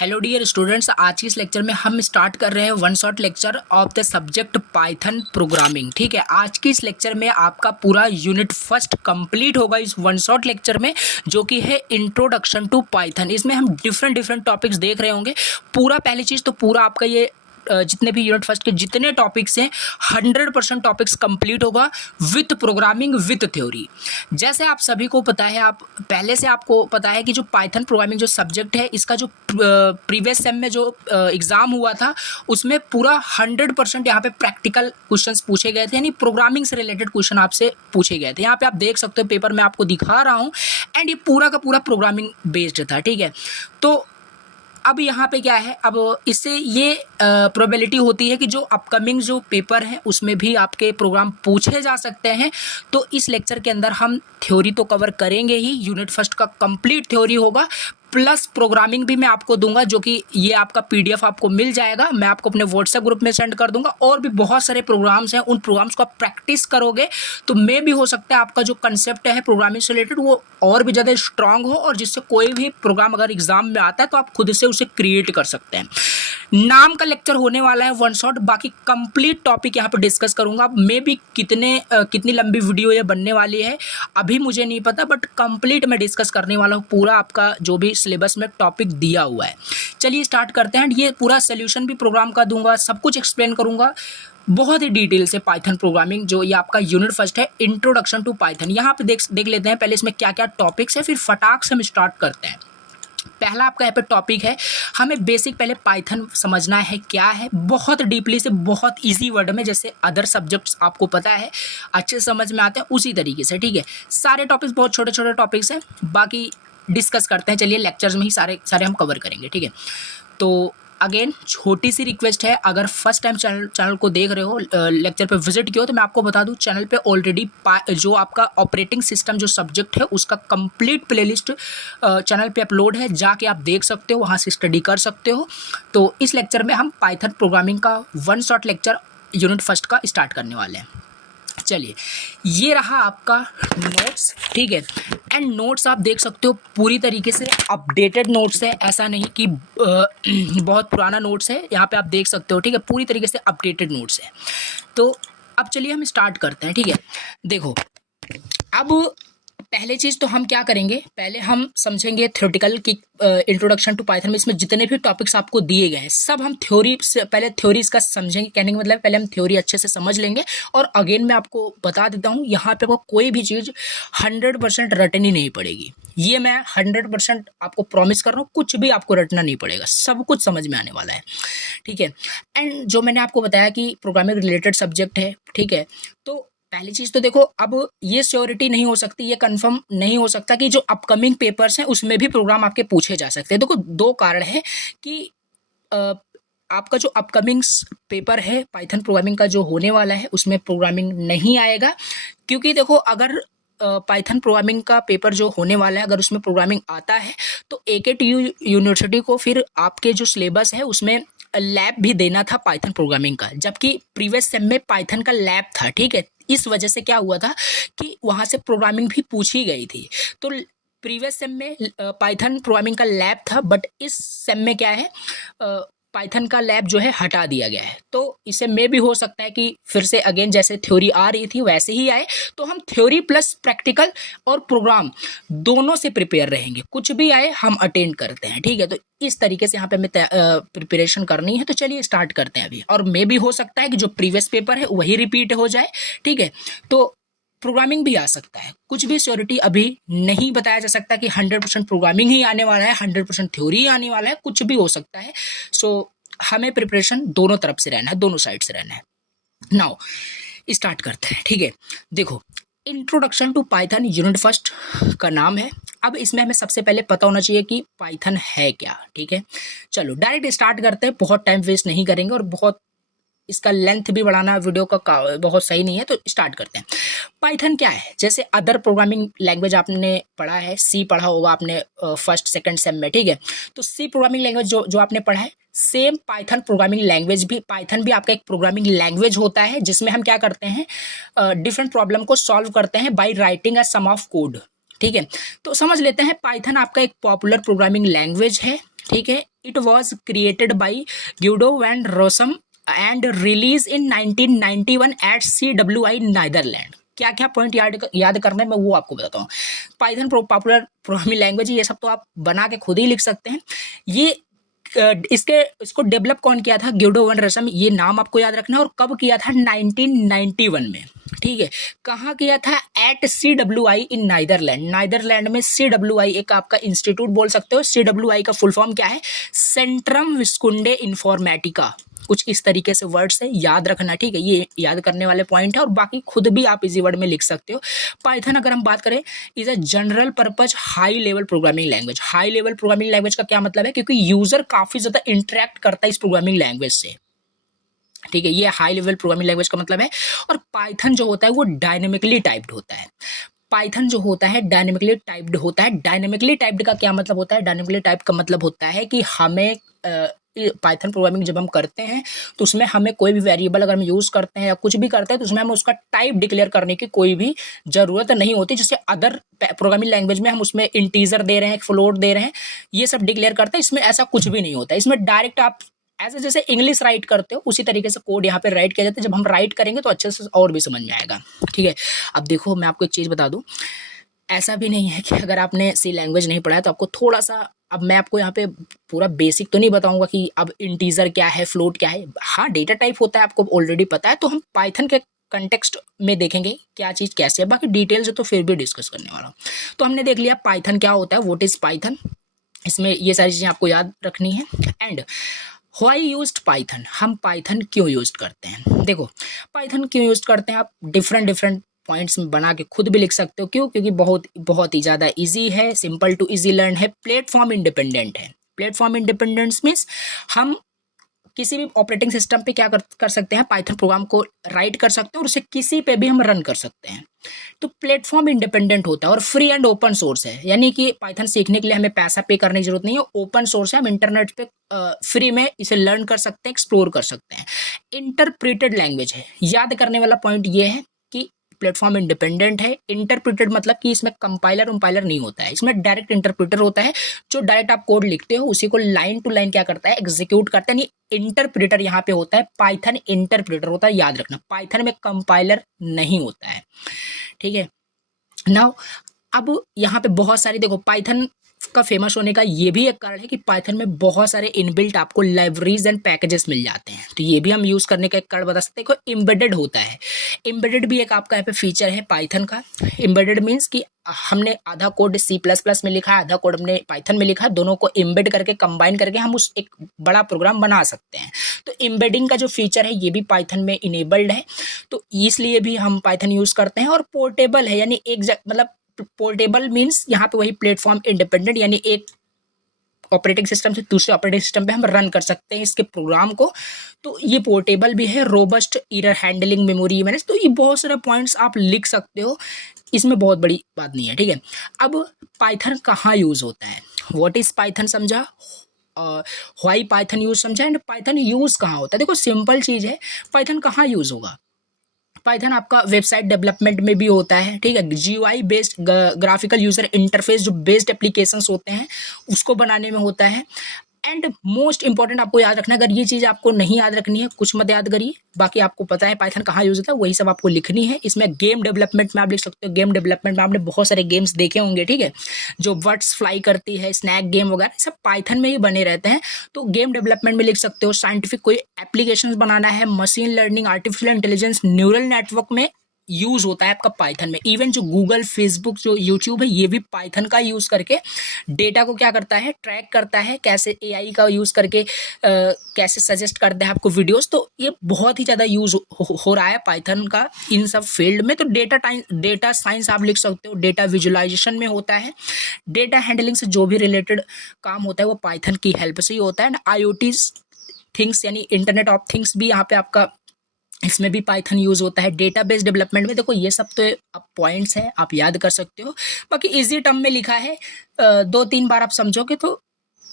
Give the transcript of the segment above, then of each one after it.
Hello dear students, आज के इस लेक्चर में हम स्टार्ट कर रहे हैं one shot lecture of the subject Python programming. ठीक है, आज की इस लेक्चर में आपका पूरा यूनिट फर्स्ट कंप्लीट होगा इस वन शॉट लेक्चर में, जो कि है इंट्रोडक्शन टू पाइथन। इसमें हम डिफरेंट टॉपिक्स देख रहे होंगे। पूरा पहली चीज़ तो पूरा आपका ये जितने भी यूनिट फर्स्ट के जितने टॉपिक्स हैं 100% टॉपिक्स कंप्लीट होगा विथ प्रोग्रामिंग विथ थ्योरी। जैसे आप सभी को पता है, आप पहले से आपको पता है कि जो पाइथन प्रोग्रामिंग जो सब्जेक्ट है, इसका जो प्रीवियस सेम में जो एग्ज़ाम हुआ था उसमें पूरा 100% यहाँ पे प्रैक्टिकल क्वेश्चंस पूछे गए थे, यानी प्रोग्रामिंग से रिलेटेड क्वेश्चन आपसे पूछे गए थे। यहाँ पे आप देख सकते हो, पेपर में आपको दिखा रहा हूँ, एंड ये पूरा का पूरा प्रोग्रामिंग बेस्ड था। ठीक है, तो अब यहाँ पे क्या है, अब इससे ये प्रोबेबिलिटी होती है कि जो अपकमिंग जो पेपर है उसमें भी आपके प्रोग्राम पूछे जा सकते हैं। तो इस लेक्चर के अंदर हम थ्योरी तो कवर करेंगे ही, यूनिट फर्स्ट का कंप्लीट थ्योरी होगा, प्लस प्रोग्रामिंग भी मैं आपको दूंगा, जो कि ये आपका पीडीएफ आपको मिल जाएगा, मैं आपको अपने व्हाट्सएप ग्रुप में सेंड कर दूंगा। और भी बहुत सारे प्रोग्राम्स हैं, उन प्रोग्राम्स को आप प्रैक्टिस करोगे तो मे भी हो सकता है आपका जो कंसेप्ट है प्रोग्रामिंग से रिलेटेड वो और भी ज़्यादा स्ट्रांग हो, और जिससे कोई भी प्रोग्राम अगर एग्जाम में आता है तो आप खुद से उसे क्रिएट कर सकते हैं। नाम का लेक्चर होने वाला है वन शॉट, बाकी कंप्लीट टॉपिक यहाँ पे डिस्कस करूंगा। मे भी कितनी लंबी वीडियो ये बनने वाली है अभी मुझे नहीं पता, बट कंप्लीट मैं डिस्कस करने वाला हूँ पूरा आपका जो भी सिलेबस में टॉपिक दिया हुआ है। चलिए स्टार्ट करते हैं। ये पूरा सोल्यूशन भी प्रोग्राम का दूंगा, सब कुछ एक्सप्लेन करूंगा बहुत ही डिटेल से पाइथन प्रोग्रामिंग, जो ये आपका यूनिट फर्स्ट है इंट्रोडक्शन टू पाइथन। यहाँ पे देख लेते हैं पहले इसमें क्या क्या टॉपिक्स है, फिर फटाक से हम स्टार्ट करते हैं। पहला आपका यहाँ पे टॉपिक है, हमें बेसिक पहले पाइथन समझना है क्या है, बहुत डीपली से, बहुत इजी वर्ड में, जैसे अदर सब्जेक्ट्स आपको पता है अच्छे से समझ में आते हैं उसी तरीके से। ठीक है, सारे टॉपिक्स बहुत छोटे छोटे टॉपिक्स हैं, बाकी डिस्कस करते हैं। चलिए लेक्चर्स में ही सारे हम कवर करेंगे। ठीक है, तो अगेन छोटी सी रिक्वेस्ट है, अगर फर्स्ट टाइम चैनल को देख रहे हो, लेक्चर पे विजिट किया हो, तो मैं आपको बता दूं चैनल पे ऑलरेडी जो आपका ऑपरेटिंग सिस्टम जो सब्जेक्ट है उसका कंप्लीट प्लेलिस्ट चैनल पे अपलोड है, जाके आप देख सकते हो, वहाँ से स्टडी कर सकते हो। तो इस लेक्चर में हम पाइथन प्रोग्रामिंग का one shot lecture unit first का स्टार्ट करने वाले हैं। चलिए, ये रहा आपका नोट्स। ठीक है, एंड नोट्स आप देख सकते हो पूरी तरीके से अपडेटेड नोट्स है, ऐसा नहीं कि बहुत पुराना नोट्स है, यहाँ पे आप देख सकते हो। ठीक है, पूरी तरीके से अपडेटेड नोट्स है। तो अब चलिए हम स्टार्ट करते हैं। ठीक है, देखो अब पहले चीज़ तो हम क्या करेंगे, पहले हम समझेंगे थ्योरेटिकल की इंट्रोडक्शन टू पाइथन में इसमें जितने भी टॉपिक्स आपको दिए गए हैं सब हम थ्योरी से पहले थ्योरी इसका समझेंगे। कहने का मतलब पहले हम थ्योरी अच्छे से समझ लेंगे, और अगेन मैं आपको बता देता हूँ, यहाँ पे कोई भी चीज़ 100% रटनी नहीं पड़ेगी। ये मैं 100% आपको प्रॉमिस कर रहा हूँ, कुछ भी आपको रटना नहीं पड़ेगा, सब कुछ समझ में आने वाला है। ठीक है, एंड जो मैंने आपको बताया कि प्रोग्रामिंग रिलेटेड सब्जेक्ट है, ठीक है, तो पहली चीज़ तो देखो, अब ये श्योरिटी नहीं हो सकती, ये कंफर्म नहीं हो सकता कि जो अपकमिंग पेपर्स हैं उसमें भी प्रोग्राम आपके पूछे जा सकते हैं। देखो दो कारण है कि आपका जो अपकमिंग पेपर है पाइथन प्रोग्रामिंग का जो होने वाला है उसमें प्रोग्रामिंग नहीं आएगा, क्योंकि देखो अगर पाइथन प्रोग्रामिंग का पेपर जो होने वाला है अगर उसमें प्रोग्रामिंग आता है तो AKTU यूनिवर्सिटी को फिर आपके जो सिलेबस है उसमें लैब भी देना था पाइथन प्रोग्रामिंग का, जबकि प्रीवियस सेम में पाइथन का लैब था। ठीक है, इस वजह से क्या हुआ था कि वहाँ से प्रोग्रामिंग भी पूछी गई थी। तो प्रीवियस सेम में पाइथन प्रोग्रामिंग का लैब था, बट इस सेम में क्या है, पाइथन का लैब जो है हटा दिया गया है। तो इसे में भी हो सकता है कि फिर से अगेन जैसे थ्योरी आ रही थी वैसे ही आए, तो हम थ्योरी प्लस प्रैक्टिकल और प्रोग्राम दोनों से प्रिपेयर रहेंगे, कुछ भी आए हम अटेंड करते हैं। ठीक है, तो इस तरीके से यहाँ पे हमें प्रिपरेशन करनी है। तो चलिए स्टार्ट करते हैं अभी, और में भी हो सकता है कि जो प्रीवियस पेपर है वही रिपीट हो जाए। ठीक है, तो प्रोग्रामिंग भी आ सकता है, कुछ भी श्योरिटी अभी नहीं बताया जा सकता कि 100% प्रोग्रामिंग ही आने वाला है, 100% थ्योरी ही आने वाला है, कुछ भी हो सकता है। सो हमें प्रिपरेशन दोनों तरफ से रहना है, दोनों साइड से रहना है। नाउ स्टार्ट करते हैं। ठीक है, देखो introduction to Python unit first का नाम है। अब इसमें हमें सबसे पहले पता होना चाहिए कि पाइथन है क्या। ठीक है, चलो डायरेक्ट स्टार्ट करते हैं, बहुत टाइम वेस्ट नहीं करेंगे, और बहुत इसका लेंथ भी बढ़ाना वीडियो का बहुत सही नहीं है, तो स्टार्ट करते हैं। पाइथन क्या है, जैसे अदर प्रोग्रामिंग लैंग्वेज आपने पढ़ा है, सी पढ़ा होगा आपने फर्स्ट सेकंड सेम में। ठीक है, तो सी प्रोग्रामिंग लैंग्वेज जो आपने पढ़ा है, सेम पाइथन प्रोग्रामिंग लैंग्वेज भी, पाइथन भी आपका एक प्रोग्रामिंग लैंग्वेज होता है, जिसमें हम क्या करते हैं, डिफरेंट प्रॉब्लम को सॉल्व करते हैं by writing a some of code. ठीक है, तो समझ लेते हैं पाइथन आपका एक पॉपुलर प्रोग्रामिंग लैंग्वेज है। ठीक है। It was created by Guido van Rossum and release in 1991 at CWI Netherlands. क्या क्या पॉइंट याद करना है मैं वो आपको बताता हूँ। पाइथन पॉपुलर प्रोग्रामिंग लैंग्वेज, ये सब तो आप बना के खुद ही लिख सकते हैं। ये इसको डेवलप कौन किया था? ग्यूडो वैन रोसम, ये नाम आपको याद रखना है। और कब किया था? 1991 में, ठीक है। कहाँ किया था? एट CWI इन नीदरलैंड। नीदरलैंड में CWI एक आपका इंस्टीट्यूट बोल सकते हो। CWI का फुल फॉर्म क्या है? सेंट्रम विस्कुंडे इन्फॉर्मेटिका, कुछ इस तरीके से वर्ड से याद रखना, ठीक है। ये याद करने वाले पॉइंट है और बाकी खुद भी आप इजी वर्ड में लिख सकते हो। पाइथन अगर हम बात करें is a general purpose high level programming language. High level programming language का क्या मतलब है? क्योंकि यूजर काफी ज्यादा इंटरेक्ट करता है इस प्रोग्रामिंग लैंग्वेज से, ठीक है। ये हाई लेवल प्रोग्रामिंग लैंग्वेज का मतलब है। और पाइथन जो होता है वो डायनेमिकली टाइप्ड होता है। पाइथन जो होता है डायनेमिकली टाइप्ड होता है। डायनेमिकली टाइप्ड का क्या मतलब होता है? डायनेमिकली टाइप का मतलब होता है कि हमें पाइथन प्रोग्रामिंग जब हम करते हैं तो उसमें हमें कोई भी वेरिएबल अगर हम यूज़ करते हैं या कुछ भी करते हैं तो उसमें हमें उसका टाइप डिक्लेयर करने की कोई भी ज़रूरत नहीं होती। जैसे अदर प्रोग्रामिंग लैंग्वेज में हम उसमें इंटीजर दे रहे हैं, फ्लोट दे रहे हैं, ये सब डिक्लेयर करते हैं। इसमें ऐसा कुछ भी नहीं होता। इसमें डायरेक्ट आप ऐसे जैसे इंग्लिश राइट करते हो उसी तरीके से कोड यहाँ पे राइट किया जाता है। जब हम राइट करेंगे तो अच्छे से और भी समझ में आएगा, ठीक है। अब देखो मैं आपको एक चीज़ बता दूँ, ऐसा भी नहीं है कि अगर आपने सी लैंग्वेज नहीं पढ़ा है तो आपको थोड़ा सा, अब मैं आपको यहाँ पे पूरा बेसिक तो नहीं बताऊंगा कि अब इंटीजर क्या है, फ्लोट क्या है। हाँ, डेटा टाइप होता है, आपको ऑलरेडी पता है। तो हम पाइथन के कंटेक्स्ट में देखेंगे क्या चीज़ कैसे है। बाकी डिटेल्स है तो फिर भी डिस्कस करने वाला हूँ। तो हमने देख लिया पाइथन क्या होता है, व्हाट इज पाइथन। इसमें ये सारी चीज़ें आपको याद रखनी है। एंड व्हाई यूज्ड पाइथन, हम पाइथन क्यों यूज करते हैं? देखो पाइथन क्यों यूज करते हैं, आप डिफरेंट पॉइंट्स में बना के खुद भी लिख सकते हो। क्यों? क्योंकि बहुत ही ज़्यादा इजी है, सिंपल टू इजी लर्न है, प्लेटफॉर्म इंडिपेंडेंट है। प्लेटफॉर्म इंडिपेंडेंस मीन्स हम किसी भी ऑपरेटिंग सिस्टम पे क्या कर सकते हैं, पाइथन प्रोग्राम को राइट कर सकते हैं और उसे किसी पे भी हम रन कर सकते हैं। तो प्लेटफॉर्म इंडिपेंडेंट होता है और फ्री एंड ओपन सोर्स है। यानी कि पाइथन सीखने के लिए हमें पैसा पे करने की जरूरत नहीं है, ओपन सोर्स है। हम इंटरनेट पे फ्री में इसे लर्न कर सकते हैं, एक्सप्लोर कर सकते हैं। इंटरप्रेटेड लैंग्वेज है। याद करने वाला पॉइंट ये है कि प्लेटफॉर्म इंडिपेंडेंट है। इंटरप्रेटेड मतलब कि इसमें कंपाइलर उम्पाइलर नहीं होता है, इसमें डायरेक्ट इंटरप्रेटर होता है। जो डायरेक्ट आप कोड लिखते हो उसी को लाइन टू लाइन क्या करता है, एग्जीक्यूट करता है। यानी इंटरप्रेटर यहाँ पे होता है, पाइथन इंटरप्रेटर होता है। याद रखना, पाइथन में कंपाइलर नहीं होता है, ठीक है। नाउ अब यहाँ पे बहुत सारी, देखो पाइथन का फेमस होने का ये भी एक कारण है कि पाइथन में बहुत सारे इनबिल्ट आपको लाइब्रेरीज एंड पैकेजेस मिल जाते हैं। तो ये भी हम यूज़ करने का एक कारण बता सकते हैं। कोई एम्बेडेड होता है, एम्बेडेड भी एक आपका यहाँ पे फीचर है पाइथन का। एम्बेडेड मीन्स कि हमने आधा कोड C++ में लिखा है, आधा कोड हमने पाइथन में लिखा है, दोनों को एम्बेड करके कंबाइन करके हम उस एक बड़ा प्रोग्राम बना सकते हैं। तो एम्बेडिंग का जो फीचर है ये भी पाइथन में इनेबल्ड है, तो इसलिए भी हम पाइथन यूज़ करते हैं। और पोर्टेबल है, यानी मतलब पोर्टेबल मीन्स यहाँ पे वही प्लेटफॉर्म इंडिपेंडेंट, यानी एक ऑपरेटिंग सिस्टम से दूसरे ऑपरेटिंग सिस्टम पे हम रन कर सकते हैं इसके प्रोग्राम को। तो ये पोर्टेबल भी है। Robust error handling, memory manage, तो ये बहुत सारे पॉइंट्स आप लिख सकते हो, इसमें बहुत बड़ी बात नहीं है, ठीक है। अब पाइथन कहाँ यूज होता है, व्हाट इज पाइथन समझा, व्हाई पाइथन यूज समझा, एंड पाइथन यूज कहाँ होता है। देखो सिंपल चीज है, पाइथन कहाँ यूज होगा। पाइथन आपका वेबसाइट डेवलपमेंट में भी होता है, ठीक है। GUI based, graphical user interface जो बेस्ड एप्लीकेशंस होते हैं उसको बनाने में होता है। एंड मोस्ट इंपॉर्टेंट आपको याद रखना, अगर ये चीज़ आपको नहीं याद रखनी है कुछ मत याद करिए, बाकी आपको पता है पाइथन कहाँ यूज होता है, वही सब आपको लिखनी है। इसमें गेम डेवलपमेंट में आप लिख सकते हो। गेम डेवलपमेंट में आपने बहुत सारे गेम्स देखे होंगे, ठीक है, जो वर्ड्स फ्लाई करती है, स्नैक गेम वगैरह, सब पाइथन में ही बने रहते हैं। तो गेम डेवलपमेंट में लिख सकते हो। साइंटिफिक कोई एप्लीकेशन बनाना है, machine learning, artificial intelligence, neural network में यूज होता है आपका पाइथन में। इवन जो गूगल, फेसबुक, जो यूट्यूब है, ये भी पाइथन का यूज करके डेटा को क्या करता है, ट्रैक करता है। कैसे AI का यूज करके कैसे सजेस्ट करता है आपको वीडियोस। तो ये बहुत ही ज़्यादा यूज हो रहा है पाइथन का इन सब फील्ड में। तो डेटा साइंस आप लिख सकते हो, डेटा विजुअलाइजेशन में होता है। डेटा हैंडलिंग से जो भी रिलेटेड काम होता है वो पाइथन की हेल्प से ही होता है। IoT थिंग्स यानी इंटरनेट ऑफ थिंग्स भी यहाँ पे आपका, इसमें भी पाइथन यूज होता है। डेटाबेस डेवलपमेंट में देखो ये सब तो अब पॉइंट्स हैं, आप याद कर सकते हो। बाकी इजी टर्म में लिखा है, 2-3 बार आप समझोगे तो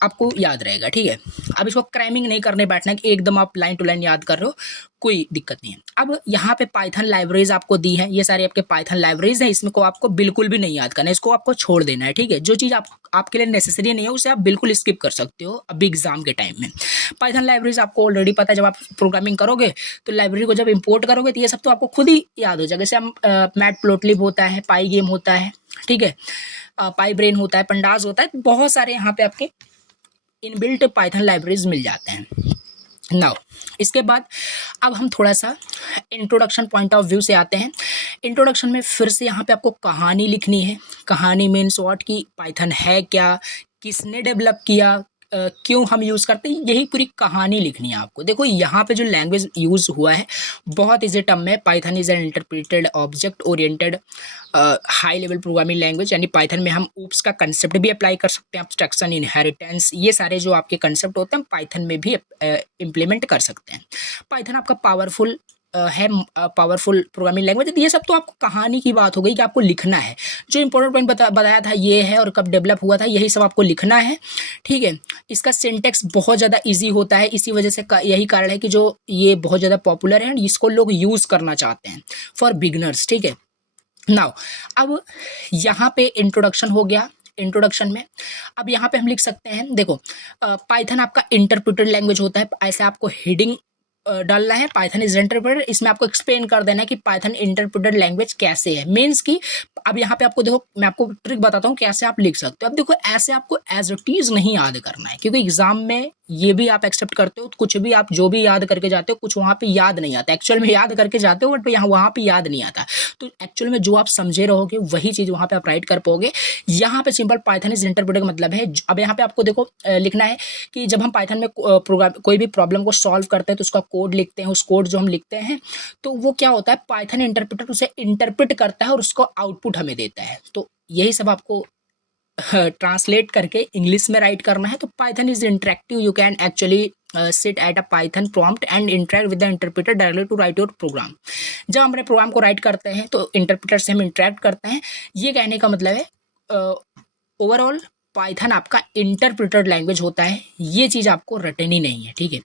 आपको याद रहेगा, ठीक है। अब इसको क्रैमिंग नहीं करने बैठना कि एकदम आप लाइन टू लाइन याद कर रहे हो, कोई दिक्कत नहीं है। अब यहाँ पे पाइथन लाइब्रेरीज आपको दी है, ये सारे आपके पाइथन लाइब्रेरीज हैं, इसमें को आपको बिल्कुल भी नहीं याद करना है, इसको आपको छोड़ देना है, ठीक है। जो चीज़ आपके लिए नेसेसरी नहीं है उसे आप बिल्कुल स्किप कर सकते हो अभी एग्जाम के टाइम में। पाइथन लाइब्रेरीज आपको ऑलरेडी पता है, जब आप प्रोग्रामिंग करोगे तो लाइब्रेरी को जब इंपोर्ट करोगे तो ये सब तो आपको खुद ही याद हो जाएगा। जैसे हम मैटप्लोटलिब होता है, पाई गेम होता है, ठीक है, पाई ब्रेन होता है, पंडाज होता है, बहुत सारे यहाँ पे आपके इनबिल्ट पाइथन लाइब्रेरीज मिल जाते हैं। नाउ इसके बाद अब हम थोड़ा सा इंट्रोडक्शन पॉइंट ऑफ व्यू से आते हैं। इंट्रोडक्शन में फिर से यहाँ पे आपको कहानी लिखनी है। कहानी मीन्स व्हाट, की पाइथन है क्या, किसने डेवलप किया, क्यों हम यूज़ करते हैं, यही पूरी कहानी लिखनी है आपको। देखो यहाँ पे जो लैंग्वेज यूज़ हुआ है बहुत इजी टर्म है। Python is an interpreted object oriented high level programming language, यानी पाइथन में हम ऊप्स का कंसेप्ट भी अप्लाई कर सकते हैं, एब्स्ट्रैक्शन, इनहेरिटेंस, ये सारे जो आपके कंसेप्ट होते हैं पाइथन में भी इम्प्लीमेंट कर सकते हैं। पाइथन आपका पावरफुल है, पावरफुल प्रोग्रामिंग लैंग्वेज। ये सब तो आपको कहानी की बात हो गई कि आपको लिखना है। जो इंपॉर्टेंट पॉइंट बताया था ये है, और कब डेवलप हुआ था, यही सब आपको लिखना है, ठीक है। इसका सिंटेक्स बहुत ज़्यादा इजी होता है, इसी वजह से यही कारण है कि जो ये बहुत ज़्यादा पॉपुलर है, इसको लोग यूज़ करना चाहते हैं फॉर बिगनर्स, ठीक है। नाउ अब यहाँ पे इंट्रोडक्शन हो गया। इंट्रोडक्शन में अब यहाँ पे हम लिख सकते हैं, देखो पाइथन आपका इंटरप्रेटेड लैंग्वेज होता है, ऐसे आपको हेडिंग डालना है, पाइथन इज इंटरप्रेटेड। इसमें आपको एक्सप्लेन कर देना है कि पाइथन इंटरप्रेटेड लैंग्वेज कैसे है, मीन्स कि अब यहाँ पे आपको देखो मैं आपको ट्रिक बताता हूँ कैसे आप लिख सकते हो। अब देखो ऐसे आपको एज इट इज नहीं याद करना है, क्योंकि एग्जाम में ये भी आप एक्सेप्ट करते हो, कुछ भी आप जो भी याद करके जाते हो कुछ वहाँ पे याद नहीं आता, एक्चुअल में याद करके जाते हो बट यहाँ वहाँ पे याद नहीं आता। तो एक्चुअल में जो आप समझे रहोगे वही चीज़ वहाँ पे आप राइट कर पाओगे। यहाँ पे सिंपल पाइथन इज इंटरप्रेटेड का मतलब है, अब यहाँ पे आपको देखो लिखना है कि जब हम पाइथन में प्रोग्राम कोई भी प्रॉब्लम को सॉल्व करते हैं तो उसका कोड लिखते हैं, उस कोड जो हम लिखते हैं तो वो क्या होता है, पाइथन इंटरप्रेटर उसे इंटरप्रेट करता है और उसको आउटपुट हमें देता है। तो यही सब आपको ट्रांसलेट करके इंग्लिश में राइट करना है। तो Python is interactive, you can actually sit at a Python prompt and interact with the interpreter directly to write your program. जब हम अपने प्रोग्राम को राइट करते हैं तो इंटरप्रेटर से हम इंटरेक्ट करते हैं। ये कहने का मतलब है ओवरऑल पाइथन आपका इंटरप्रेटेड लैंग्वेज होता है, ये चीज़ आपको रटनी नहीं है, ठीक है।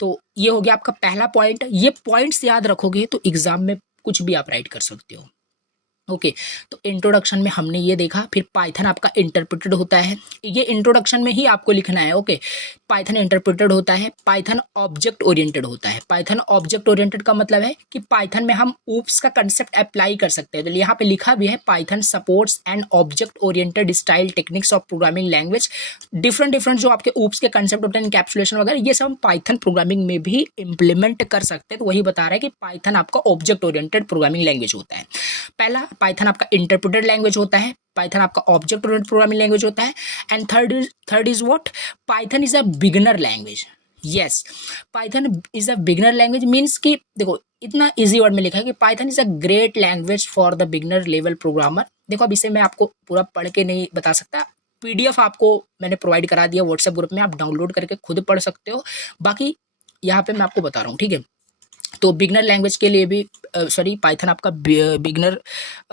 तो ये हो गया आपका पहला पॉइंट। ये पॉइंट्स याद रखोगे तो एग्जाम में कुछ भी आप राइट कर सकते हो। ओके तो इंट्रोडक्शन में हमने ये देखा, फिर पाइथन आपका इंटरप्रेटेड होता है, ये इंट्रोडक्शन में ही आपको लिखना है। ओके पाइथन इंटरप्रेटेड होता है, पाइथन ऑब्जेक्ट ओरिएंटेड होता है। पाइथन ऑब्जेक्ट ओरिएंटेड का मतलब है कि पाइथन में हम ऊप्स का कंसेप्ट अप्लाई कर सकते हैं। तो यहाँ पे लिखा भी है Python supports and object oriented style techniques of programming language. Different जो आपके ऊप्स के कंसेप्ट होते हैं, इनकैप्सुलेशन वगैरह, ये सब हम पाइथन प्रोग्रामिंग में भी इम्प्लीमेंट कर सकते हैं। तो वही बता रहा है कि पाइथन आपका ऑब्जेक्ट ओरिएंटेड प्रोग्रामिंग लैंग्वेज होता है। पहला पाइथन आपका इंटरप्रेटेड लैंग्वेज होता है, पाइथन आपका ऑब्जेक्ट ओरिएंटेड प्रोग्रामिंग लैंग्वेज होता है। And third is what, Python is a beginner language. Yes Python is a beginner language means कि देखो इतना इजी वर्ड में लिखा है कि Python is a great language for the beginner level programmer. देखो अब इसे मैं आपको पूरा पढ़ के नहीं बता सकता, PDF आपको मैंने प्रोवाइड करा दिया व्हाट्सएप ग्रुप में, आप डाउनलोड करके खुद पढ़ सकते हो, बाकी यहाँ पे मैं आपको बता रहा हूँ, ठीक है। तो बिगनर लैंग्वेज के लिए भी पाइथन आपका बिगनर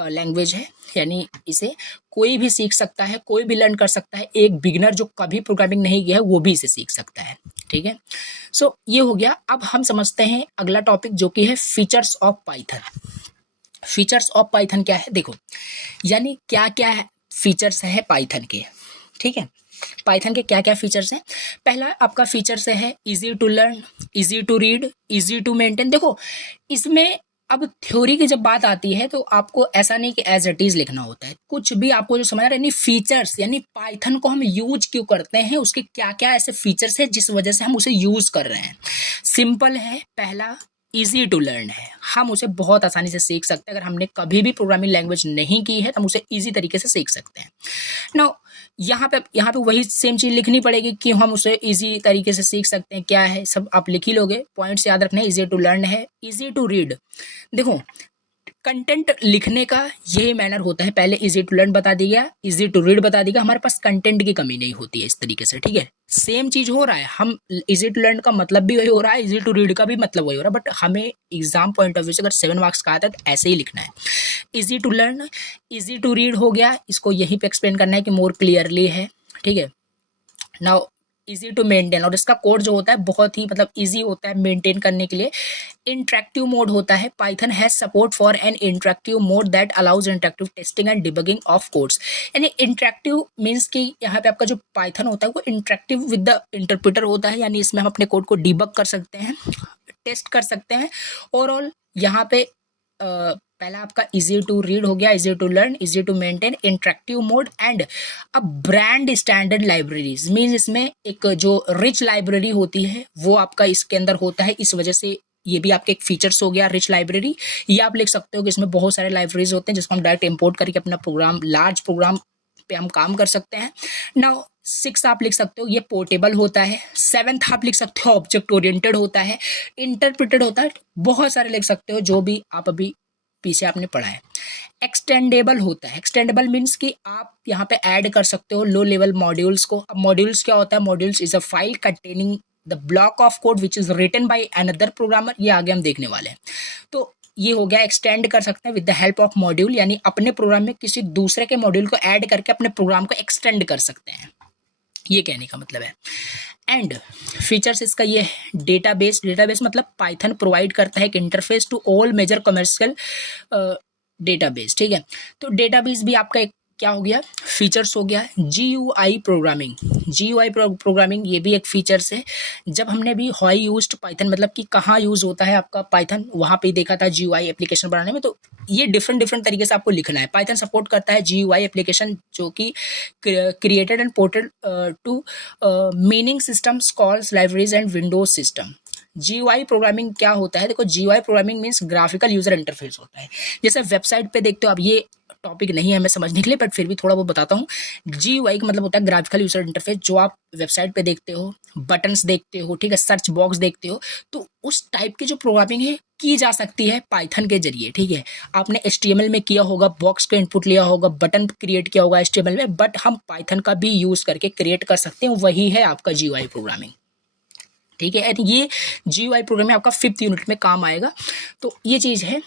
लैंग्वेज है, यानी इसे कोई भी सीख सकता है, कोई भी लर्न कर सकता है। एक बिगनर जो कभी प्रोग्रामिंग नहीं किया है वो भी इसे सीख सकता है, ठीक है। सो ये हो गया। अब हम समझते हैं अगला टॉपिक जो कि है features of Python. Features of Python क्या है, देखो यानी क्या क्या फीचर्स है पाइथन के, ठीक है। पाइथन के क्या क्या फीचर्स हैं। पहला आपका फीचर्स है easy to learn, easy to read, easy to maintain. देखो इसमें अब थ्योरी की जब बात आती है तो आपको ऐसा नहीं कि एज इट इज लिखना होता है, कुछ भी आपको जो समझ आ रहा है, यानी फीचर्स, यानी पाइथन को हम यूज क्यों करते हैं, उसके क्या क्या ऐसे फीचर्स है जिस वजह से हम उसे यूज कर रहे हैं। सिंपल है, पहला ईजी टू लर्न है, हम उसे बहुत आसानी से सीख सकते हैं। अगर हमने कभी भी प्रोग्रामिंग लैंग्वेज नहीं की है तो हम उसे ईजी तरीके से सीख सकते हैं। नाउ यहाँ पे वही सेम चीज़ लिखनी पड़ेगी कि हम उसे इजी तरीके से सीख सकते हैं। क्या है, सब आप लिख ही लोगे, पॉइंट्स याद रखने। इजी टू लर्न है, इजी टू रीड। देखो कंटेंट लिखने का यही मैनर होता है, पहले इजी टू लर्न बता दिया, इजी टू रीड बता दिया, हमारे पास कंटेंट की कमी नहीं होती है इस तरीके से, ठीक है। सेम चीज़ हो रहा है, हम इजी टू लर्न का मतलब भी वही हो रहा है, इजी टू रीड का भी मतलब वही हो रहा है, बट हमें एग्जाम पॉइंट ऑफ व्यू से अगर 7 मार्क्स का आता है तो ऐसे ही लिखना है। Easy to learn, easy to read हो गया, इसको यहीं पे एक्सप्लेन करना है कि मोर क्लियरली है, ठीक है। नाउ इजी टू मेंटेन, और इसका कोड जो होता है बहुत ही मतलब इजी होता है मेंटेन करने के लिए। इंटरेक्टिव मोड होता है, Python has support for an interactive mode that allows interactive testing and debugging of codes. यानी इंटरेक्टिव मीन्स कि यहाँ पे आपका जो पाइथन होता है वो इंटरेक्टिव विद द इंटरप्रेटर होता है, यानी इसमें हम अपने कोड को डिबग कर सकते हैं, टेस्ट कर सकते हैं। ओवरऑल यहाँ पे पहला आपका इजी टू रीड हो गया, easy to learn, easy to maintain, interactive mode and अब ब्रांड स्टैंडर्ड लाइब्रेरीज मीन्स इसमें एक जो रिच लाइब्रेरी होती है वो आपका इसके अंदर होता है, इस वजह से ये भी आपके एक फीचर्स हो गया रिच लाइब्रेरी। ये आप लिख सकते हो कि इसमें बहुत सारे लाइब्रेरीज होते हैं जिसको हम डायरेक्ट इंपोर्ट करके अपना प्रोग्राम, लार्ज प्रोग्राम पे हम काम कर सकते हैं। नाउ 6 आप लिख सकते हो ये पोर्टेबल होता है। 7th आप लिख सकते हो ऑब्जेक्ट ओरिएंटेड होता है, इंटरप्रेटेड होता है, बहुत सारे लिख सकते हो जो भी आप अभी पीछे आपने पढ़ा है। एक्सटेंडेबल होता है, एक्सटेंडेबल मीन्स कि आप यहाँ पे ऐड कर सकते हो लो लेवल मॉड्यूल्स को। अब मॉड्यूल्स क्या होता है, modules is a file containing the block of code which is written by another programmer, ये आगे हम देखने वाले हैं। तो ये हो गया, एक्सटेंड कर सकते हैं with the help of module, यानी अपने प्रोग्राम में किसी दूसरे के मॉड्यूल को ऐड करके अपने प्रोग्राम को एक्सटेंड कर सकते हैं, ये कहने का मतलब है। एंड फीचर्स इसका ये डेटाबेस, डेटाबेस मतलब पाइथन प्रोवाइड करता है एक interface to all major commercial database, ठीक है। तो डेटाबेस भी आपका एक क्या हो गया, फीचर्स हो गया। GUI प्रोग्रामिंग, GUI प्रोग्रामिंग ये भी एक फीचर्स है। जब हमने भी हाई यूज्ड पाइथन मतलब कि कहाँ यूज होता है आपका पाइथन, वहाँ पे देखा था GUI एप्लीकेशन बनाने में। तो ये डिफरेंट तरीके से आपको लिखना है। पाइथन सपोर्ट करता है GUI एप्लीकेशन जो कि created and ported to meaning systems, calls, libraries and Windows system. GUI programming क्या होता है, देखो GUI programming means graphical user interface होता है। जैसे वेबसाइट पे देखते हो, अब ये टॉपिक नहीं है हमें समझने के लिए बट फिर भी थोड़ा बहुत बताता हूँ। GUI का मतलब होता है ग्राफिकल यूजर इंटरफेस, जो आप वेबसाइट पे देखते हो, बटन्स देखते हो, ठीक है, सर्च बॉक्स देखते हो, तो उस टाइप की जो प्रोग्रामिंग है की जा सकती है पाइथन के जरिए, ठीक है। आपने HTML में किया होगा, बॉक्स का इनपुट लिया होगा, बटन क्रिएट किया होगा HTML में, बट हम पाइथन का भी यूज करके क्रिएट कर सकते हैं, वही है आपका GUI प्रोग्रामिंग, ठीक है। ये GUI प्रोग्रामिंग आपका 5th यूनिट में काम आएगा। तो ये चीज़ है।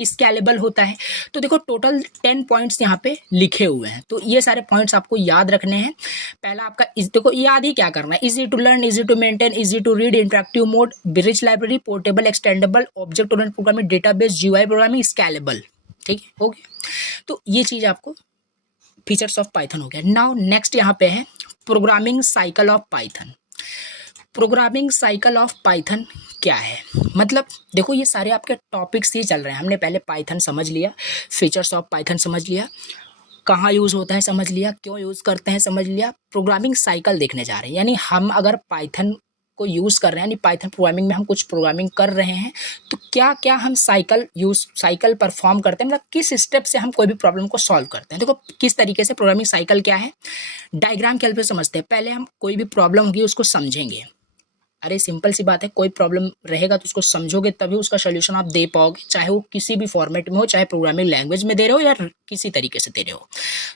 स्केलेबल होता है, तो देखो टोटल 10 पॉइंट्स यहाँ पे लिखे हुए हैं, तो ये सारे पॉइंट्स आपको याद रखने हैं। पहला आपका देखो याद ही क्या करना है, easy to learn, easy to maintain, easy to read, interactive mode, rich library, portable, extendable, object oriented programming, database, GUI programming, scalable, ठीक है, हो गया। तो ये चीज़ आपको फीचर्स ऑफ पाइथन हो गया। नाउ नेक्स्ट यहाँ पे है programming cycle of Python. Programming cycle of Python क्या है, मतलब देखो ये सारे आपके टॉपिक्स ही चल रहे हैं। हमने पहले पाइथन समझ लिया, फीचर्स ऑफ पाइथन समझ लिया, कहाँ यूज़ होता है समझ लिया, क्यों यूज़ करते हैं समझ लिया, प्रोग्रामिंग साइकिल देखने जा रहे हैं। यानी हम अगर पाइथन को यूज़ कर रहे हैं, यानी पाइथन प्रोग्रामिंग में हम कुछ प्रोग्रामिंग कर रहे हैं, तो क्या क्या हम साइकिल परफॉर्म करते हैं, मतलब किस स्टेप से हम कोई भी प्रॉब्लम को सॉल्व करते हैं। देखो किस तरीके से प्रोग्रामिंग साइकिल क्या है, डायग्राम के हेल्प से समझते हैं। पहले हम कोई भी प्रॉब्लम होगी उसको समझेंगे, अरे सिंपल सी बात है, कोई प्रॉब्लम रहेगा तो उसको समझोगे तभी उसका सोल्यूशन आप दे पाओगे, चाहे वो किसी भी फॉर्मेट में हो, चाहे प्रोग्रामिंग लैंग्वेज में दे रहे हो या किसी तरीके से दे रहे हो।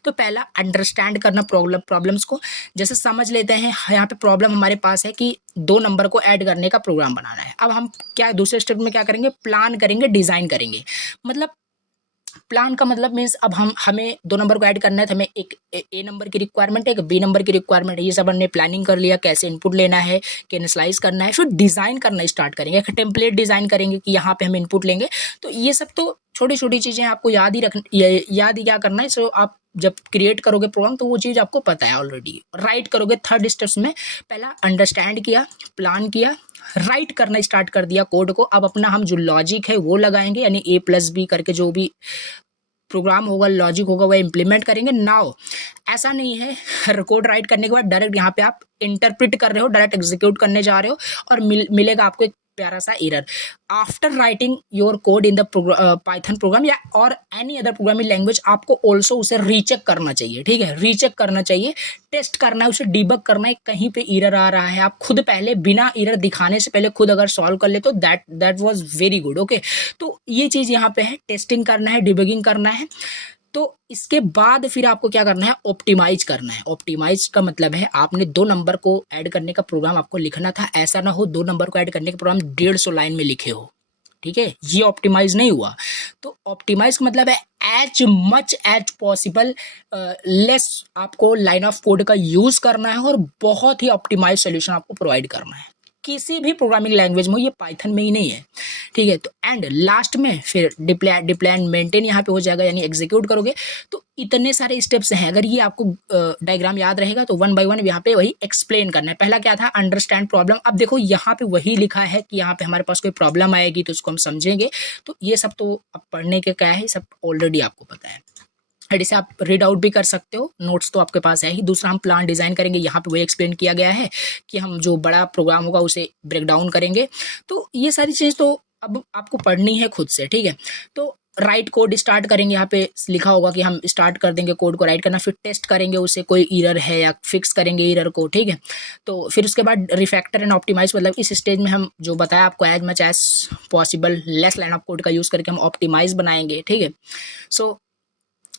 तो पहला अंडरस्टैंड करना प्रॉब्लम्स को। जैसे समझ लेते हैं यहाँ पे प्रॉब्लम हमारे पास है कि 2 नंबर को ऐड करने का प्रोग्राम बनाना है। अब हम क्या दूसरे स्टेप में क्या करेंगे, प्लान करेंगे, डिज़ाइन करेंगे। मतलब प्लान का मतलब मीन्स अब हमें 2 नंबर को ऐड करना है, तो हमें एक ए नंबर की रिक्वायरमेंट है, एक बी नंबर की रिक्वायरमेंट है। ये सब हमने प्लानिंग कर लिया, कैसे इनपुट लेना है, इनिशियलाइज करना है, फिर डिज़ाइन करना स्टार्ट करेंगे, एक टेम्पलेट डिज़ाइन करेंगे कि यहाँ पे हम इनपुट लेंगे। तो ये सब तो छोटी छोटी चीज़ें आपको याद ही क्या करना है। सो आप जब क्रिएट करोगे प्रोग्राम तो वो चीज़ आपको पता है ऑलरेडी। राइट करोगे 3rd स्टेप्स में, पहला अंडरस्टैंड किया, प्लान किया, राइट करना स्टार्ट कर दिया कोड को। अब अपना हम जो लॉजिक है वो लगाएंगे, यानी A+B करके जो भी प्रोग्राम होगा, लॉजिक होगा, वह इंप्लीमेंट करेंगे। नाउ ऐसा नहीं है कोड राइट करने के बाद डायरेक्ट यहाँ पे आप इंटरप्रेट कर रहे हो, डायरेक्ट एग्जीक्यूट करने जा रहे हो और मिलेगा आपको एक प्यारा सा error. After writing your code in the Python programme या और एनी अदर प्रोग्रामिंग लैंग्वेज, आपको ऑल्सो उसे रीचेक करना चाहिए, ठीक है, रीचेक करना चाहिए, टेस्ट करना है, उसे डिबग करना है, कहीं पे एरर आ रहा है आप खुद पहले बिना एरर दिखाने से पहले खुद अगर सॉल्व कर ले तो that was very good, okay. तो ये चीज़ यहाँ पे है, टेस्टिंग करना है, डिबगिंग करना है। तो इसके बाद फिर आपको क्या करना है, ऑप्टिमाइज करना है। ऑप्टिमाइज का मतलब है आपने 2 नंबर को ऐड करने का प्रोग्राम आपको लिखना था, ऐसा ना हो 2 नंबर को ऐड करने का प्रोग्राम 150 लाइन में लिखे हो, ठीक है, ये ऑप्टिमाइज नहीं हुआ। तो ऑप्टिमाइज का मतलब है as much as possible less आपको लाइन ऑफ कोड का यूज करना है और बहुत ही ऑप्टिमाइज सोल्यूशन आपको प्रोवाइड करना है। किसी भी प्रोग्रामिंग लैंग्वेज में, ये पाइथन में ही नहीं है, ठीक है। तो एंड लास्ट में फिर डिप्लॉय एंड मेंटेन यहाँ पे हो जाएगा, यानी एग्जीक्यूट करोगे। तो इतने सारे स्टेप्स हैं, अगर ये आपको डायग्राम याद रहेगा तो वन बाय वन यहाँ पे वही एक्सप्लेन करना है। पहला क्या था, अंडरस्टैंड प्रॉब्लम। अब देखो यहाँ पे वही लिखा है कि यहाँ पे हमारे पास कोई प्रॉब्लम आएगी तो उसको हम समझेंगे। तो ये सब तो अब पढ़ने के क्या है, सब ऑलरेडी आपको पता है। इसे आप रीड आउट भी कर सकते हो, नोट्स तो आपके पास है ही। दूसरा हम प्लान डिजाइन करेंगे, यहाँ पे वही एक्सप्लेन किया गया है कि हम जो बड़ा प्रोग्राम होगा उसे ब्रेक डाउन करेंगे। तो ये सारी चीज़ तो अब आपको पढ़नी है खुद से, ठीक है। तो राइट कोड स्टार्ट करेंगे, यहाँ पे लिखा होगा कि हम स्टार्ट कर देंगे कोड को राइट करना, फिर टेस्ट करेंगे उसे कोई एरर है या फिक्स करेंगे एरर को, ठीक है। तो फिर उसके बाद रिफैक्टर एंड ऑप्टिमाइज, मतलब इस स्टेज में हम जो बताया आपको as much as possible less line of code का यूज़ करके हम ऑप्टिमाइज बनाएंगे, ठीक है। सो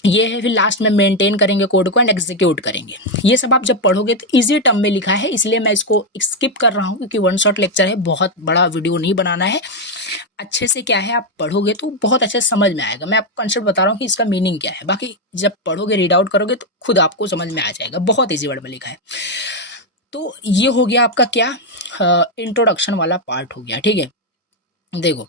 ये है, फिर लास्ट में मेंटेन करेंगे कोड को एंड एग्जीक्यूट करेंगे। ये सब आप जब पढ़ोगे तो इजी टर्म में लिखा है, इसलिए मैं इसको स्किप कर रहा हूँ क्योंकि वन शॉट लेक्चर है, बहुत बड़ा वीडियो नहीं बनाना है। अच्छे से क्या है, आप पढ़ोगे तो बहुत अच्छे से समझ में आएगा। मैं आपको कंसेप्ट बता रहा हूँ कि इसका मीनिंग क्या है, बाकी जब पढ़ोगे रीड आउट करोगे तो खुद आपको समझ में आ जाएगा, बहुत ईजी वर्ड में लिखा है। तो ये हो गया आपका क्या, इंट्रोडक्शन वाला पार्ट हो गया, ठीक है। देखो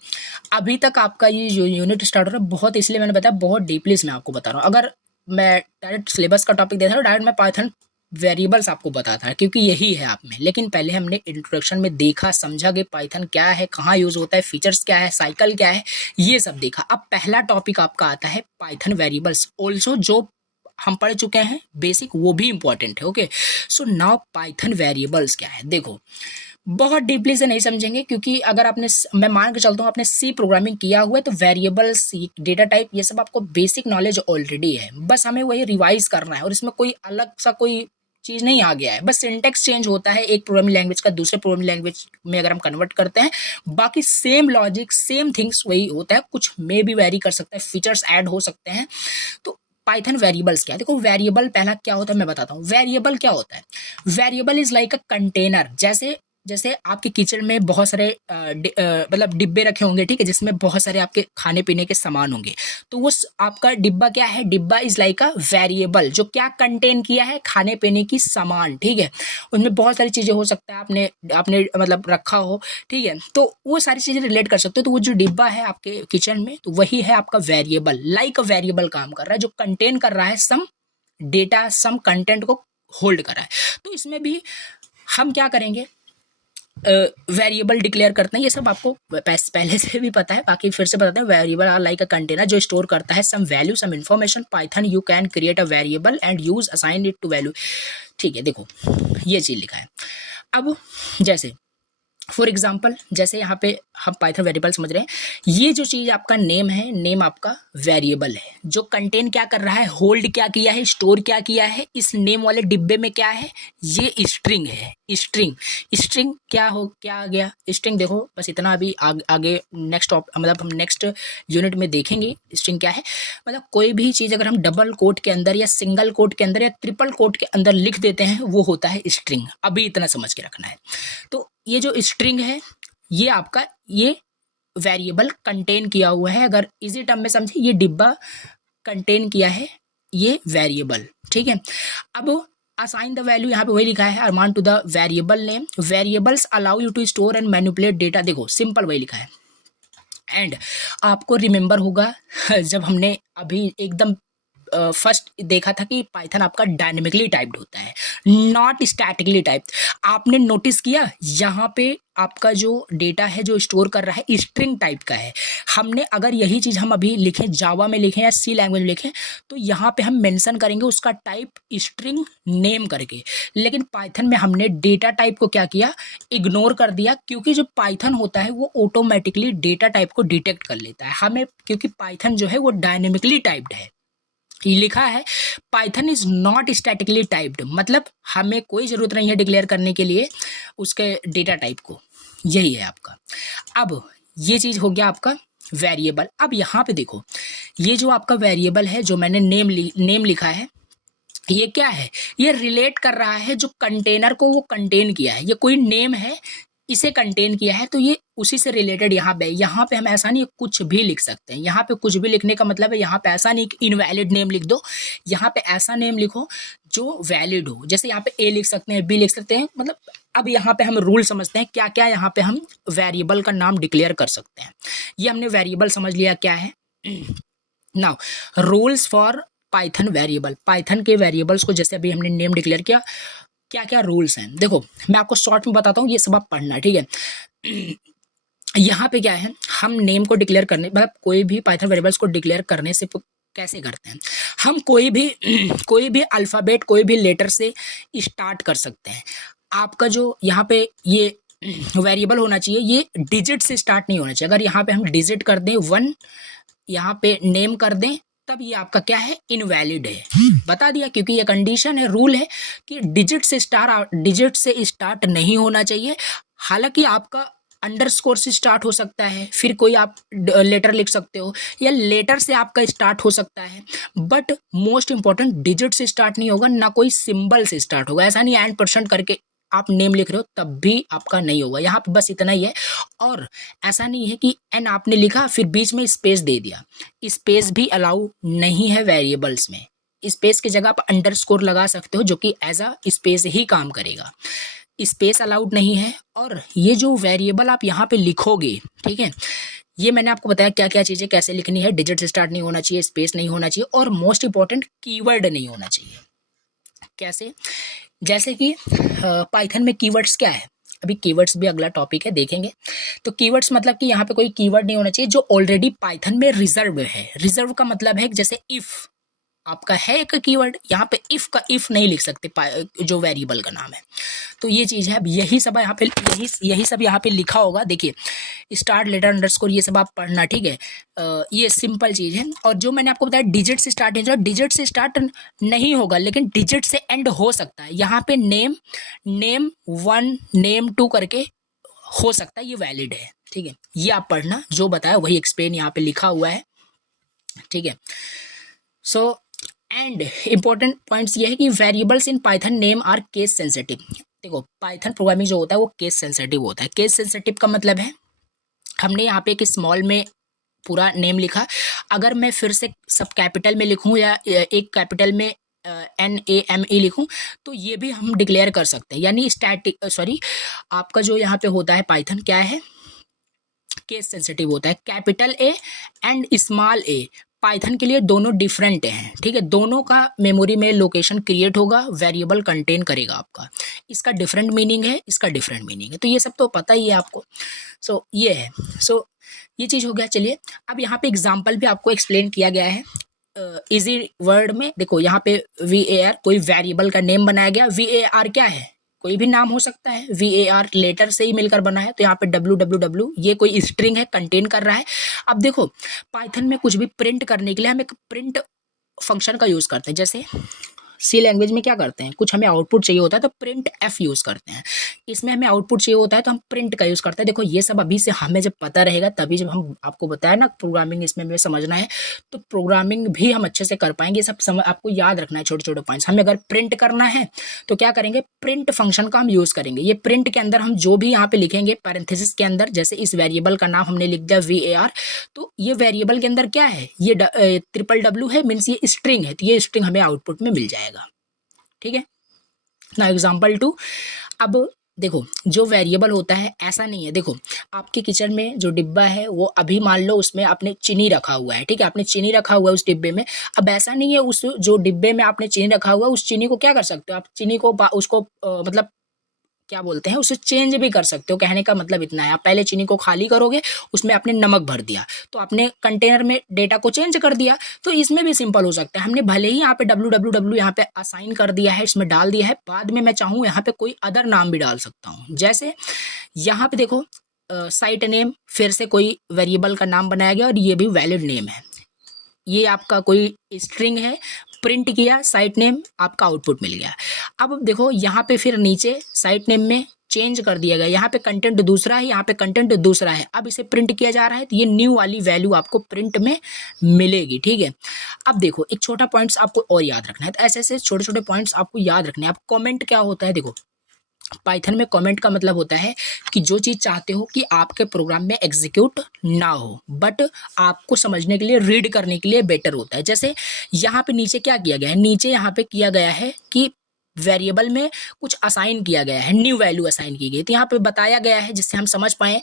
अभी तक आपका ये जो यूनिट स्टार्ट हो रहा है बहुत, इसलिए मैंने बताया बहुत डीपली मैं आपको बता रहा हूँ। अगर मैं डायरेक्ट सिलेबस का टॉपिक देता था, डायरेक्ट मैं पाइथन वेरिएबल्स आपको बताता है क्योंकि यही है आप में। लेकिन पहले हमने इंट्रोडक्शन में देखा समझा कि पाइथन क्या है, कहाँ यूज होता है, फीचर्स क्या है, साइकिल क्या है, ये सब देखा। अब पहला टॉपिक आपका आता है पाइथन वेरिएबल्स, ऑल्सो जो हम पढ़ चुके हैं बेसिक, वो भी इंपॉर्टेंट है। Okay, so now Python variables क्या है, देखो बहुत डीपली से नहीं समझेंगे क्योंकि अगर आपने, मैं मान के चलता हूँ आपने सी प्रोग्रामिंग किया हुआ है तो वेरिएबल्स, डेटा टाइप, ये सब आपको बेसिक नॉलेज ऑलरेडी है। बस हमें वही रिवाइज करना है और इसमें कोई अलग सा कोई चीज़ नहीं आ गया है, बस सिंटेक्स चेंज होता है एक प्रोग्रामिंग लैंग्वेज का दूसरे प्रोग्रामिंग लैंग्वेज में अगर हम कन्वर्ट करते हैं, बाकी सेम लॉजिक सेम थिंग्स वही होता है, कुछ में भी वेरी कर सकता है, फीचर्स ऐड हो सकते हैं। तो पाइथन वेरिएबल्स क्या है, देखो वेरिएबल पहला क्या होता है मैं बताता हूँ। वेरिएबल क्या होता है, variable is like a container. जैसे आपके किचन में बहुत सारे मतलब डिब्बे रखे होंगे, ठीक है, जिसमें बहुत सारे आपके खाने पीने के सामान होंगे। तो वो आपका डिब्बा क्या है, डिब्बा इज लाइक अ वेरिएबल, जो क्या कंटेन किया है, खाने पीने की सामान, ठीक है। उनमें बहुत सारी चीजें हो सकता है आपने मतलब रखा हो, ठीक है, तो वो सारी चीजें रिलेट कर सकते हो। तो वो जो डिब्बा है आपके किचन में, तो वही है आपका वेरिएबल, लाइक अ वेरिएबल काम कर रहा है, जो कंटेन कर रहा है सम डेटा, सम कंटेंट को होल्ड कर रहा है। तो इसमें भी हम क्या करेंगे, वेरिएबल डिक्लेयर करते हैं, ये सब आपको पहले से भी पता है, बाकी फिर से बताते हैं। Variable are like a container जो स्टोर करता है some value, some information. Python you can create a variable and use assign it to value, ठीक है। देखो ये चीज लिखा है। अब जैसे फॉर एग्जाम्पल, जैसे यहाँ पे हम पाइथन वेरिएबल समझ रहे हैं, ये जो चीज़ आपका नेम है, नेम आपका वेरिएबल है, जो कंटेन क्या कर रहा है, होल्ड क्या किया है, स्टोर क्या किया है, इस नेम वाले डिब्बे में क्या है, ये स्ट्रिंग है। स्ट्रिंग क्या आ गया, स्ट्रिंग देखो बस इतना, अभी आगे नेक्स्ट मतलब हम नेक्स्ट यूनिट में देखेंगे स्ट्रिंग क्या है। मतलब कोई भी चीज़ अगर हम डबल कोट के अंदर या सिंगल कोट के अंदर या ट्रिपल कोट के अंदर लिख देते हैं, वो होता है स्ट्रिंग। अभी इतना समझ के रखना है। तो ये जो स्ट्रिंग है, ये आपका ये वेरिएबल कंटेन किया हुआ है। अगर इजी टर्म में समझे, ये डिब्बा कंटेन किया है ये वेरिएबल, ठीक है। अब असाइन द वैल्यू, यहाँ पे वही लिखा है, अरमान to the variable name. Variables allow you to store and manipulate data, देखो सिंपल वही लिखा है। एंड आपको रिमेंबर होगा जब हमने अभी एकदम फर्स्ट देखा था कि पाइथन आपका डायनेमिकली टाइप्ड होता है, नॉट स्टैटिकली टाइप्ड। आपने नोटिस किया यहाँ पे आपका जो डेटा है जो स्टोर कर रहा है स्ट्रिंग टाइप का है। हमने अगर यही चीज़ हम अभी लिखें, जावा में लिखें या सी लैंग्वेज में लिखें, तो यहाँ पे हम मेंशन करेंगे उसका टाइप स्ट्रिंग नेम करके। लेकिन पाइथन में हमने डेटा टाइप को क्या किया, इग्नोर कर दिया, क्योंकि जो पाइथन होता है वो ऑटोमेटिकली डेटा टाइप को डिटेक्ट कर लेता है हमें, क्योंकि पाइथन जो है वो डायनेमिकली टाइप्ड है। लिखा है Python is not statically typed, मतलब हमें कोई ज़रूरत नहीं है डिक्लेयर करने के लिए उसके डेटा टाइप को, यही है आपका। अब ये चीज़ हो गया आपका वेरिएबल। अब यहाँ पे देखो, ये जो आपका वेरिएबल है जो मैंने नेम लिखा है, ये क्या है, ये रिलेट कर रहा है जो कंटेनर को वो कंटेन किया है। ये कोई नेम है, इसे कंटेन किया है, तो ये उसी से रिलेटेड यहाँ पे हम ऐसा नहीं कुछ भी लिख सकते हैं। यहाँ पे कुछ भी लिखने का मतलब है यहाँ पे ऐसा नहीं कि इनवैलिड नेम लिख दो, यहाँ पे ऐसा नेम लिखो जो वैलिड हो। जैसे यहाँ पे ए लिख सकते हैं, बी लिख सकते हैं, मतलब अब यहाँ पे हम रूल समझते हैं क्या क्या यहाँ पे हम वेरिएबल का नाम डिक्लेयर कर सकते हैं। ये हमने वेरिएबल समझ लिया क्या है। Now rules for Python variable, Python के वेरिएबल्स को जैसे अभी हमने नेम डिक्लेयर किया, क्या क्या रूल्स हैं देखो मैं आपको शॉर्ट में बताता हूँ, ये सब आप पढ़ना, ठीक है। यहाँ पे क्या है, हम नेम को डिक्लेयर करने मतलब कोई भी पाइथन वेरिएबल्स को डिक्लेयर करने से कैसे करते हैं, हम कोई भी अल्फ़ाबेट कोई भी लेटर से स्टार्ट कर सकते हैं। आपका जो यहाँ पे ये वेरिएबल होना चाहिए ये डिजिट से स्टार्ट नहीं होना चाहिए। अगर यहाँ पे हम डिजिट कर दें 1, यहाँ पे नेम कर दें, तब ये आपका क्या है, इनवैलिड है। बता दिया, क्योंकि ये कंडीशन है, रूल है कि डिजिट से स्टार्ट नहीं होना चाहिए। हालांकि आपका अंडरस्कोर से स्टार्ट हो सकता है, फिर कोई आप लेटर लिख सकते हो, या लेटर से आपका स्टार्ट हो सकता है, बट मोस्ट इंपॉर्टेंट डिजिट से स्टार्ट नहीं होगा, ना कोई सिंबल से स्टार्ट होगा। ऐसा नहीं %% करके आप नेम लिख रहे हो तब भी आपका नहीं होगा। यहाँ पे बस इतना ही है। और ऐसा नहीं है कि एन आपने लिखा फिर बीच में स्पेस दे दिया, स्पेस भी अलाउ नहीं है वेरिएबल्स में। स्पेस की जगह आप अंडरस्कोर लगा सकते हो जो कि एज अ स्पेस ही काम करेगा, स्पेस अलाउड नहीं है। और ये जो वेरिएबल आप यहाँ पे लिखोगे, ठीक है, ये मैंने आपको बताया क्या क्या चीज़ें कैसे लिखनी है। डिजिट से स्टार्ट नहीं होना चाहिए, स्पेस नहीं होना चाहिए, और मोस्ट इंपॉर्टेंट कीवर्ड नहीं होना चाहिए। कैसे, जैसे कि पाइथन में कीवर्ड्स क्या है, अभी कीवर्ड्स भी अगला टॉपिक है, देखेंगे। तो कीवर्ड्स मतलब कि यहाँ पे कोई कीवर्ड नहीं होना चाहिए जो ऑलरेडी पाइथन में रिजर्व है। रिजर्व का मतलब है जैसे इफ आपका है एक कीवर्ड, यहाँ पे इफ का इफ नहीं लिख सकते जो वेरिएबल का नाम है। तो ये चीज़ है। अब यही सब यहाँ पे यही सब यहाँ पे लिखा होगा। देखिए स्टार्ट लेटर अंडरस्कोर ये सब आप पढ़ना, ठीक है। ये सिंपल चीज़ है। और जो मैंने आपको बताया डिजिट से स्टार्ट नहीं, डिजिट से स्टार्ट नहीं होगा लेकिन डिजिट से एंड हो सकता है। यहाँ पे नेम 1 नेम 2 करके हो सकता है, ये वैलिड है, ठीक है। ये आप पढ़ना, जो बताया वही एक्सप्लेन यहाँ पे लिखा हुआ है, ठीक है। सो एंड इंपॉर्टेंट पॉइंट्स ये है कि variables in Python name are case sensitive. देखो पाइथन प्रोग्रामिंग जो होता है वो केस सेंसिटिव होता है। केस सेंसिटिव का मतलब है हमने यहाँ पे एक स्मॉल में पूरा नेम लिखा, अगर मैं फिर से सब कैपिटल में लिखूँ या एक कैपिटल में NAME लिखूँ तो ये भी हम डिक्लेयर कर सकते हैं। यानी आपका जो यहाँ पे होता है पाइथन क्या है, केस सेंसिटिव होता है। Capital A and small a Python के लिए दोनों डिफरेंट हैं, ठीक है। दोनों का मेमोरी में लोकेशन क्रिएट होगा, वेरिएबल कंटेन करेगा आपका। इसका डिफरेंट मीनिंग है, इसका डिफरेंट मीनिंग है, तो ये सब तो पता ही है आपको। सो ये है, सो ये चीज़ हो गया। चलिए अब यहाँ पे एग्जाम्पल भी आपको एक्सप्लेन किया गया है इजी वर्ड में। देखो यहाँ पे VAR कोई वेरिएबल का नेम बनाया गया। VAR क्या है, कोई भी नाम हो सकता है। VAR लेटर से ही मिलकर बना है, तो यहाँ पे WWW ये कोई स्ट्रिंग है, कंटेन कर रहा है। अब देखो पाइथन में कुछ भी प्रिंट करने के लिए हम एक प्रिंट फंक्शन का यूज़ करते हैं। जैसे सी लैंग्वेज में क्या करते हैं, कुछ हमें आउटपुट चाहिए होता है तो प्रिंट F यूज़ करते हैं। इसमें हमें आउटपुट चाहिए होता है तो हम प्रिंट का यूज़ करते हैं। देखो ये सब अभी से हमें जब पता रहेगा तभी, जब हम आपको बताया ना प्रोग्रामिंग इसमें हमें समझना है तो प्रोग्रामिंग भी हम अच्छे से कर पाएंगे। सब आपको याद रखना है, छोटे छोटे पॉइंट्स। हमें अगर प्रिंट करना है तो क्या करेंगे, प्रिंट फंक्शन का हम यूज़ करेंगे। ये प्रिंट के अंदर हम जो भी यहाँ पे लिखेंगे पैरेंथेसिस के अंदर, जैसे इस वेरिएबल का नाम हमने लिख दिया VAR, तो ये वेरिएबल के अंदर क्या है, ये WWW है, मीन्स ये स्ट्रिंग है, तो ये स्ट्रिंग हमें आउटपुट में मिल जाएगा, ठीक है ना। एग्जाम्पल 2, अब देखो जो वेरिएबल होता है ऐसा नहीं है। देखो आपके किचन में जो डिब्बा है वो अभी मान लो उसमें आपने चीनी रखा हुआ है, ठीक है, आपने चीनी रखा हुआ है उस डिब्बे में। अब ऐसा नहीं है उस जो डिब्बे में आपने चीनी रखा हुआ है उस चीनी को क्या कर सकते हो आप, चीनी को उसको मतलब क्या बोलते हैं, उसे चेंज भी कर सकते हो। कहने का मतलब इतना है, आप पहले चीनी को खाली करोगे, उसमें आपने नमक भर दिया तो आपने कंटेनर में डेटा को चेंज कर दिया। तो इसमें भी सिंपल हो सकता है, हमने भले ही यहाँ पे WWW यहाँ पे असाइन कर दिया है, इसमें डाल दिया है, बाद में मैं चाहूँ यहाँ पे कोई अदर नाम भी डाल सकता हूँ। जैसे यहाँ पे देखो साइट नेम, फिर से कोई वेरिएबल का नाम बनाया गया और ये भी वैलिड नेम है। ये आपका कोई स्ट्रिंग है, प्रिंट किया साइट नेम, आपका आउटपुट मिल गया। अब देखो यहाँ पे फिर नीचे साइट नेम में चेंज कर दिया गया, यहाँ पे कंटेंट दूसरा है, यहाँ पे कंटेंट दूसरा है। अब इसे प्रिंट किया जा रहा है तो ये न्यू वाली वैल्यू आपको प्रिंट में मिलेगी, ठीक है। अब देखो एक छोटा पॉइंट्स आपको और याद रखना है, तो ऐसे ऐसे छोटे छोटे पॉइंट्स आपको याद रखने हैं। अब कमेंट क्या होता है, देखो पाइथन में कमेंट का मतलब होता है कि जो चीज़ चाहते हो कि आपके प्रोग्राम में एग्जीक्यूट ना हो, बट आपको समझने के लिए, रीड करने के लिए बेटर होता है। जैसे यहाँ पे नीचे क्या किया गया है, नीचे यहाँ पे किया गया है कि वेरिएबल में कुछ असाइन किया गया है, न्यू वैल्यू असाइन की गई, तो यहाँ पे बताया गया है जिससे हम समझ पाए,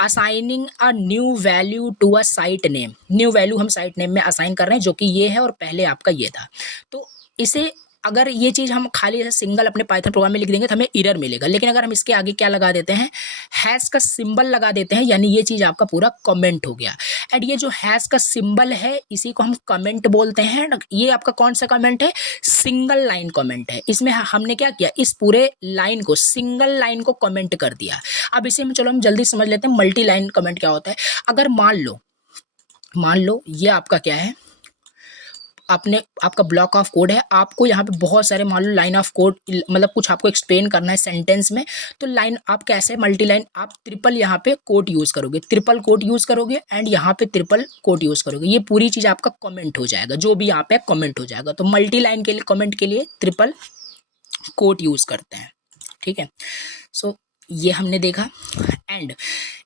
assigning a new value to a site name. New value हम साइट नेम में असाइन कर रहे हैं, जो कि ये है और पहले आपका ये था। तो इसे अगर ये चीज़ हम खाली ऐसे सिंगल अपने पाइथन प्रोग्राम में लिख देंगे तो हमें एरर मिलेगा, लेकिन अगर हम इसके आगे क्या लगा देते हैं, हैश का सिंबल लगा देते हैं, यानी ये चीज़ आपका पूरा कमेंट हो गया। एंड ये जो हैश का सिंबल है इसी को हम कमेंट बोलते हैं। ये आपका कौन सा कमेंट है, सिंगल लाइन कमेंट है। इसमें हमने क्या किया, इस पूरे लाइन को, सिंगल लाइन को कमेंट कर दिया। अब इसे हम, चलो हम जल्दी समझ लेते हैं मल्टी लाइन कमेंट क्या होता है। अगर मान लो ये आपका क्या है, आपका ब्लॉक ऑफ कोड है, आपको यहाँ पे बहुत सारे मान लो लाइन ऑफ कोड, मतलब कुछ आपको एक्सप्लेन करना है सेंटेंस में, तो लाइन आप कैसे, मल्टी लाइन, आप ट्रिपल यहाँ पे कोट यूज़ करोगे, ट्रिपल कोट यूज़ करोगे एंड यहाँ पे ट्रिपल कोट यूज़ करोगे, ये पूरी चीज़ आपका कमेंट हो जाएगा, जो भी यहाँ पे कमेंट हो जाएगा। तो मल्टी लाइन के लिए, कमेंट के लिए ट्रिपल कोट यूज़ करते हैं, ठीक है। सो ये हमने देखा। एंड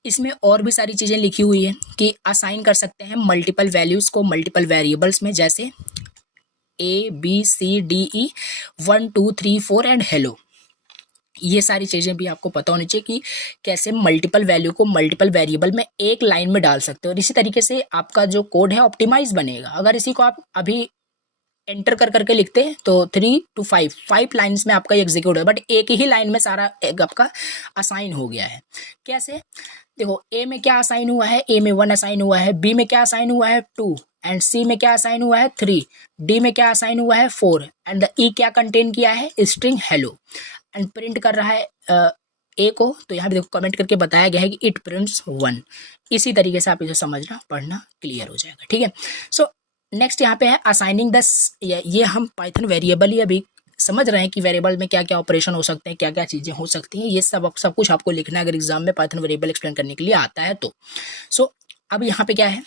इसमें और भी सारी चीज़ें लिखी हुई है कि असाइन कर सकते हैं मल्टीपल वैल्यूज़ को मल्टीपल वेरिएबल्स में, जैसे ABCDE 1 2 3 4 एंड हेलो। ये सारी चीज़ें भी आपको पता होनी चाहिए कि कैसे मल्टीपल वैल्यू को मल्टीपल वेरिएबल में एक लाइन में डाल सकते हो, और इसी तरीके से आपका जो कोड है ऑप्टिमाइज बनेगा। अगर इसी को आप अभी एंटर कर करके लिखते हैं तो 3 to 5 लाइन्स में आपका एग्जीक्यूट है, बट एक ही लाइन में सारा आपका असाइन हो गया है। कैसे, देखो ए में क्या असाइन हुआ है, ए में 1 असाइन हुआ है, बी में क्या असाइन हुआ है 2, एंड सी में क्या असाइन हुआ है 3, डी में क्या असाइन हुआ है 4, एंड द ई क्या कंटेन किया है, स्ट्रिंग हेलो, एंड प्रिंट कर रहा है ए को। तो यहाँ पे देखो कमेंट करके बताया गया है कि इट प्रिंट्स 1। इसी तरीके से आप इसे समझना, पढ़ना क्लियर हो जाएगा, ठीक है। सो नेक्स्ट यहाँ पे है असाइनिंग द, ये हम पाइथन वेरिएबल ही अभी समझ रहे हैं कि वेरिएबल में क्या क्या ऑपरेशन हो सकते हैं, क्या क्या चीज़ें हो सकती हैं, ये सब कुछ आपको लिखना है अगर एग्जाम में पाइथन वेरिएबल एक्सप्लेन करने के लिए आता है तो। सो अब यहाँ पे क्या है,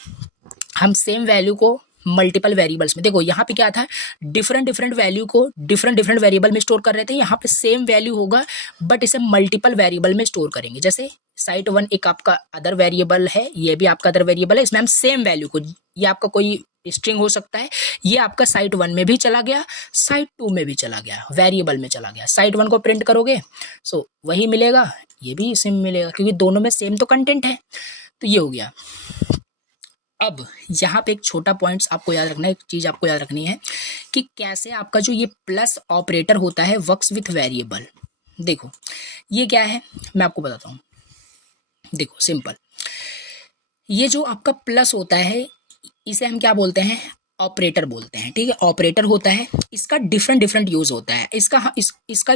हम सेम वैल्यू को मल्टीपल वेरिएबल्स में, देखो यहाँ पे क्या था, डिफरेंट वैल्यू को डिफरेंट वेरिएबल में स्टोर कर रहे थे, यहाँ पे सेम वैल्यू होगा बट इसे मल्टीपल वेरिएबल में स्टोर करेंगे। जैसे साइट 1 एक आपका अदर वेरिएबल है, ये भी आपका अदर वेरिएबल है, इसमें हम सेम वैल्यू को, ये आपका कोई स्ट्रिंग हो सकता है, ये आपका साइट 1 में भी चला गया, साइट 2 में भी चला गया, वेरिएबल में चला गया। साइट 1 को प्रिंट करोगे सो वही मिलेगा, ये भी सेम मिलेगा, क्योंकि दोनों में सेम तो कंटेंट है। तो ये हो गया। अब यहाँ पे एक छोटा पॉइंट्स आपको याद रखना है, एक चीज़ आपको याद रखनी है कि कैसे आपका जो ये प्लस ऑपरेटर होता है वर्क्स विथ वेरिएबल। देखो ये क्या है, मैं आपको बताता हूँ। देखो सिंपल, ये जो आपका प्लस होता है इसे हम क्या बोलते हैं, ऑपरेटर बोलते हैं, ठीक है। ऑपरेटर होता है, इसका डिफरेंट यूज होता है। इसका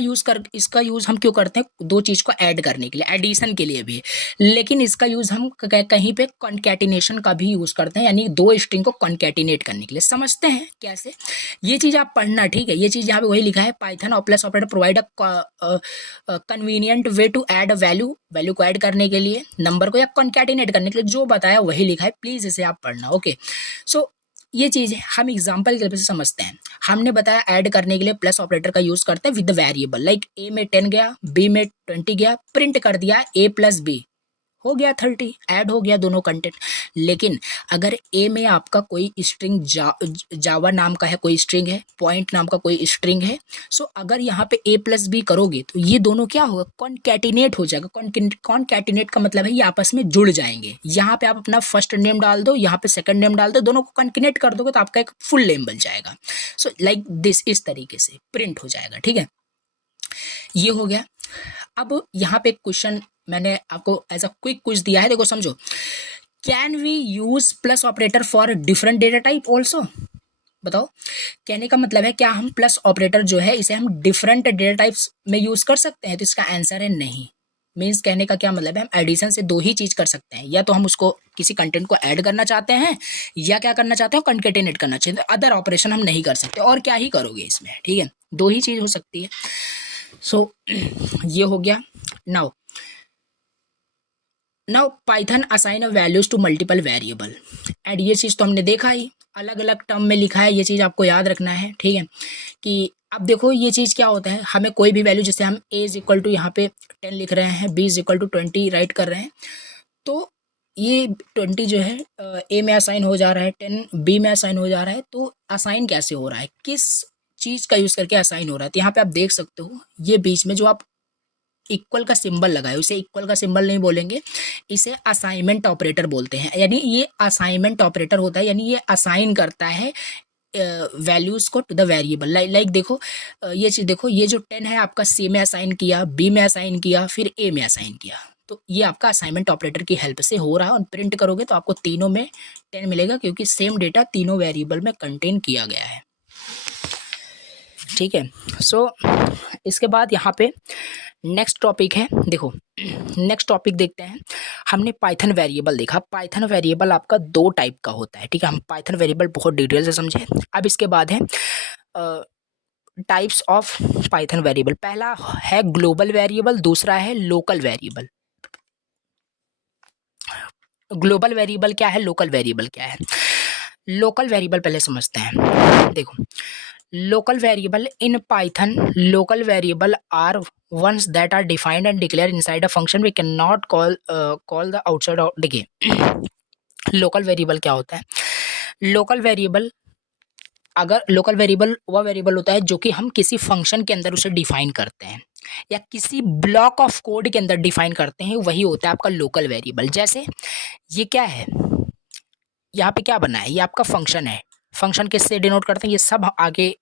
यूज हम क्यों करते हैं, दो चीज को ऐड करने के लिए, एडिशन के लिए भी, लेकिन इसका यूज हम कहीं पे कॉन्कैटिनेशन का भी यूज करते हैं, यानी दो स्ट्रिंग को कॉन्कैटिनेट करने के लिए। समझते हैं कैसे, ये चीज आप पढ़ना, ठीक है। ये चीज यहाँ पे वही लिखा है, पाइथन और plus operator provide a convenient way to add a value को ऐड करने के लिए, नंबर को या कॉन्कैटिनेट करने के लिए, जो बताया वही लिखा है, प्लीज इसे आप पढ़ना, ओके। सो ये चीज़ है, हम एग्जांपल के से समझते हैं। हमने बताया ऐड करने के लिए प्लस ऑपरेटर का यूज करते हैं विद वेरिएबल, लाइक ए में 10 गया, बी में 20 गया, प्रिंट कर दिया a प्लस बी, हो गया 30, ऐड हो गया दोनों कंटेंट। लेकिन अगर ए में आपका कोई स्ट्रिंग जावा नाम का है, कोई स्ट्रिंग है, पॉइंट नाम का कोई स्ट्रिंग है, सो अगर यहाँ पे a प्लस बी करोगे तो ये दोनों क्या होगा, कॉन्कैटिनेट हो जाएगा। कॉन्कैटिनेट का मतलब है ये आपस में जुड़ जाएंगे। यहाँ पे आप अपना फर्स्ट नेम डाल दो, यहाँ पे सेकंड नेम डाल दो, दोनों को कॉन्कैटिनेट कर दोगे तो आपका एक फुल नेम बन जाएगा। सो लाइक दिस, इस तरीके से प्रिंट हो जाएगा, ठीक है। ये हो गया। अब यहाँ पे क्वेश्चन मैंने आपको एज अ क्विक क्विज दिया है, देखो समझो। Can we use plus operator for different data type also, बताओ। कहने का मतलब है क्या हम प्लस ऑपरेटर जो है इसे हम डिफरेंट डेटा टाइप्स में यूज कर सकते हैं, तो इसका आंसर है नहीं। मीन्स कहने का क्या मतलब है, हम एडिशन से दो ही चीज कर सकते हैं, या तो हम उसको किसी कंटेंट को ऐड करना चाहते हैं, या क्या करना चाहते हो, कॉन्कैटिनेट करना चाहते हैं। अदर ऑपरेशन हम नहीं कर सकते, और क्या ही करोगे इसमें, ठीक है। दो ही चीज हो सकती है। सो ये हो गया। Now Python assign a values to multiple variable, and ये चीज़ तो हमने देखा ही, अलग अलग टर्म में लिखा है, ये चीज़ आपको याद रखना है, ठीक है, कि अब देखो ये चीज़ क्या होता है, हमें कोई भी वैल्यू, जैसे हम a इज इक्वल टू यहाँ पे 10 लिख रहे हैं, b is equal to 20 write कर रहे हैं, तो ये 20 जो है a में असाइन हो जा रहा है, 10 b में असाइन हो जा रहा है। तो असाइन कैसे हो रहा है, किस चीज़ का यूज़ करके असाइन हो रहा है, तो यहाँ पे आप देख सकते हो ये बीच में जो आप इक्वल का सिंबल लगाए, उसे इक्वल का सिंबल नहीं बोलेंगे, इसे असाइनमेंट ऑपरेटर बोलते हैं। यानी ये असाइनमेंट ऑपरेटर होता है, यानी ये असाइन करता है वैल्यूज को टू द वेरिएबल। लाइक देखो ये चीज़ देखो, ये जो 10 है आपका सी में असाइन किया, बी में असाइन किया, फिर ए में असाइन किया, तो ये आपका असाइनमेंट ऑपरेटर की हेल्प से हो रहा है। और प्रिंट करोगे तो आपको तीनों में 10 मिलेगा, क्योंकि सेम डेटा तीनों वेरिएबल में कंटेन किया गया है। ठीक है, सो इसके बाद यहाँ पे नेक्स्ट टॉपिक है, देखो नेक्स्ट टॉपिक देखते हैं। हमने पाइथन वेरिएबल देखा, पाइथन वेरिएबल आपका 2 टाइप का होता है। ठीक है, हम पाइथन वेरिएबल बहुत डिटेल से समझे। अब इसके बाद है टाइप्स ऑफ पाइथन वेरिएबल। पहला है ग्लोबल वेरिएबल, दूसरा है लोकल वेरिएबल। ग्लोबल वेरिएबल क्या है, लोकल वेरिएबल क्या है। लोकल वेरिएबल पहले समझते हैं। देखो local variable in Python, local variable are ones that are defined and declared inside a function. We cannot call the outside of, देखिए local variable क्या होता है, local variable अगर local variable वह वेरिएबल होता है जो कि हम किसी फंक्शन के अंदर उसे डिफाइन करते हैं या किसी ब्लॉक ऑफ कोड के अंदर डिफाइन करते हैं, वही होता है आपका लोकल वेरिएबल। जैसे ये क्या है, यहाँ पे क्या बना है, ये आपका फंक्शन है। फंक्शन किससे डिनोट करते हैं, ये सब आगे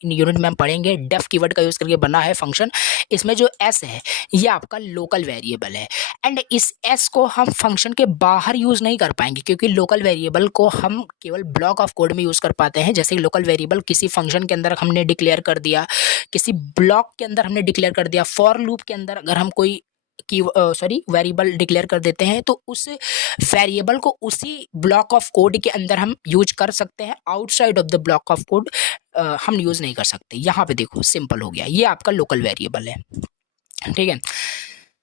यूनिट में हम पढ़ेंगे। डेफ कीवर्ड का यूज़ करके बना है फंक्शन। इसमें जो एस है ये आपका लोकल वेरिएबल है, एंड इस एस को हम फंक्शन के बाहर यूज़ नहीं कर पाएंगे, क्योंकि लोकल वेरिएबल को हम केवल ब्लॉक ऑफ कोड में यूज़ कर पाते हैं। जैसे लोकल वेरिएबल किसी फंक्शन के अंदर हमने डिक्लेयर कर दिया, किसी ब्लॉक के अंदर हमने डिक्लेयर कर दिया, फॉर लूप के अंदर अगर हम कोई वेरिएबल डिक्लेयर कर देते हैं, तो उस वेरिएबल को उसी ब्लॉक ऑफ कोड के अंदर हम यूज कर सकते हैं। Outside of the block of code हम यूज नहीं कर सकते। यहाँ पे देखो सिंपल हो गया, ये आपका लोकल वेरिएबल है। ठीक है,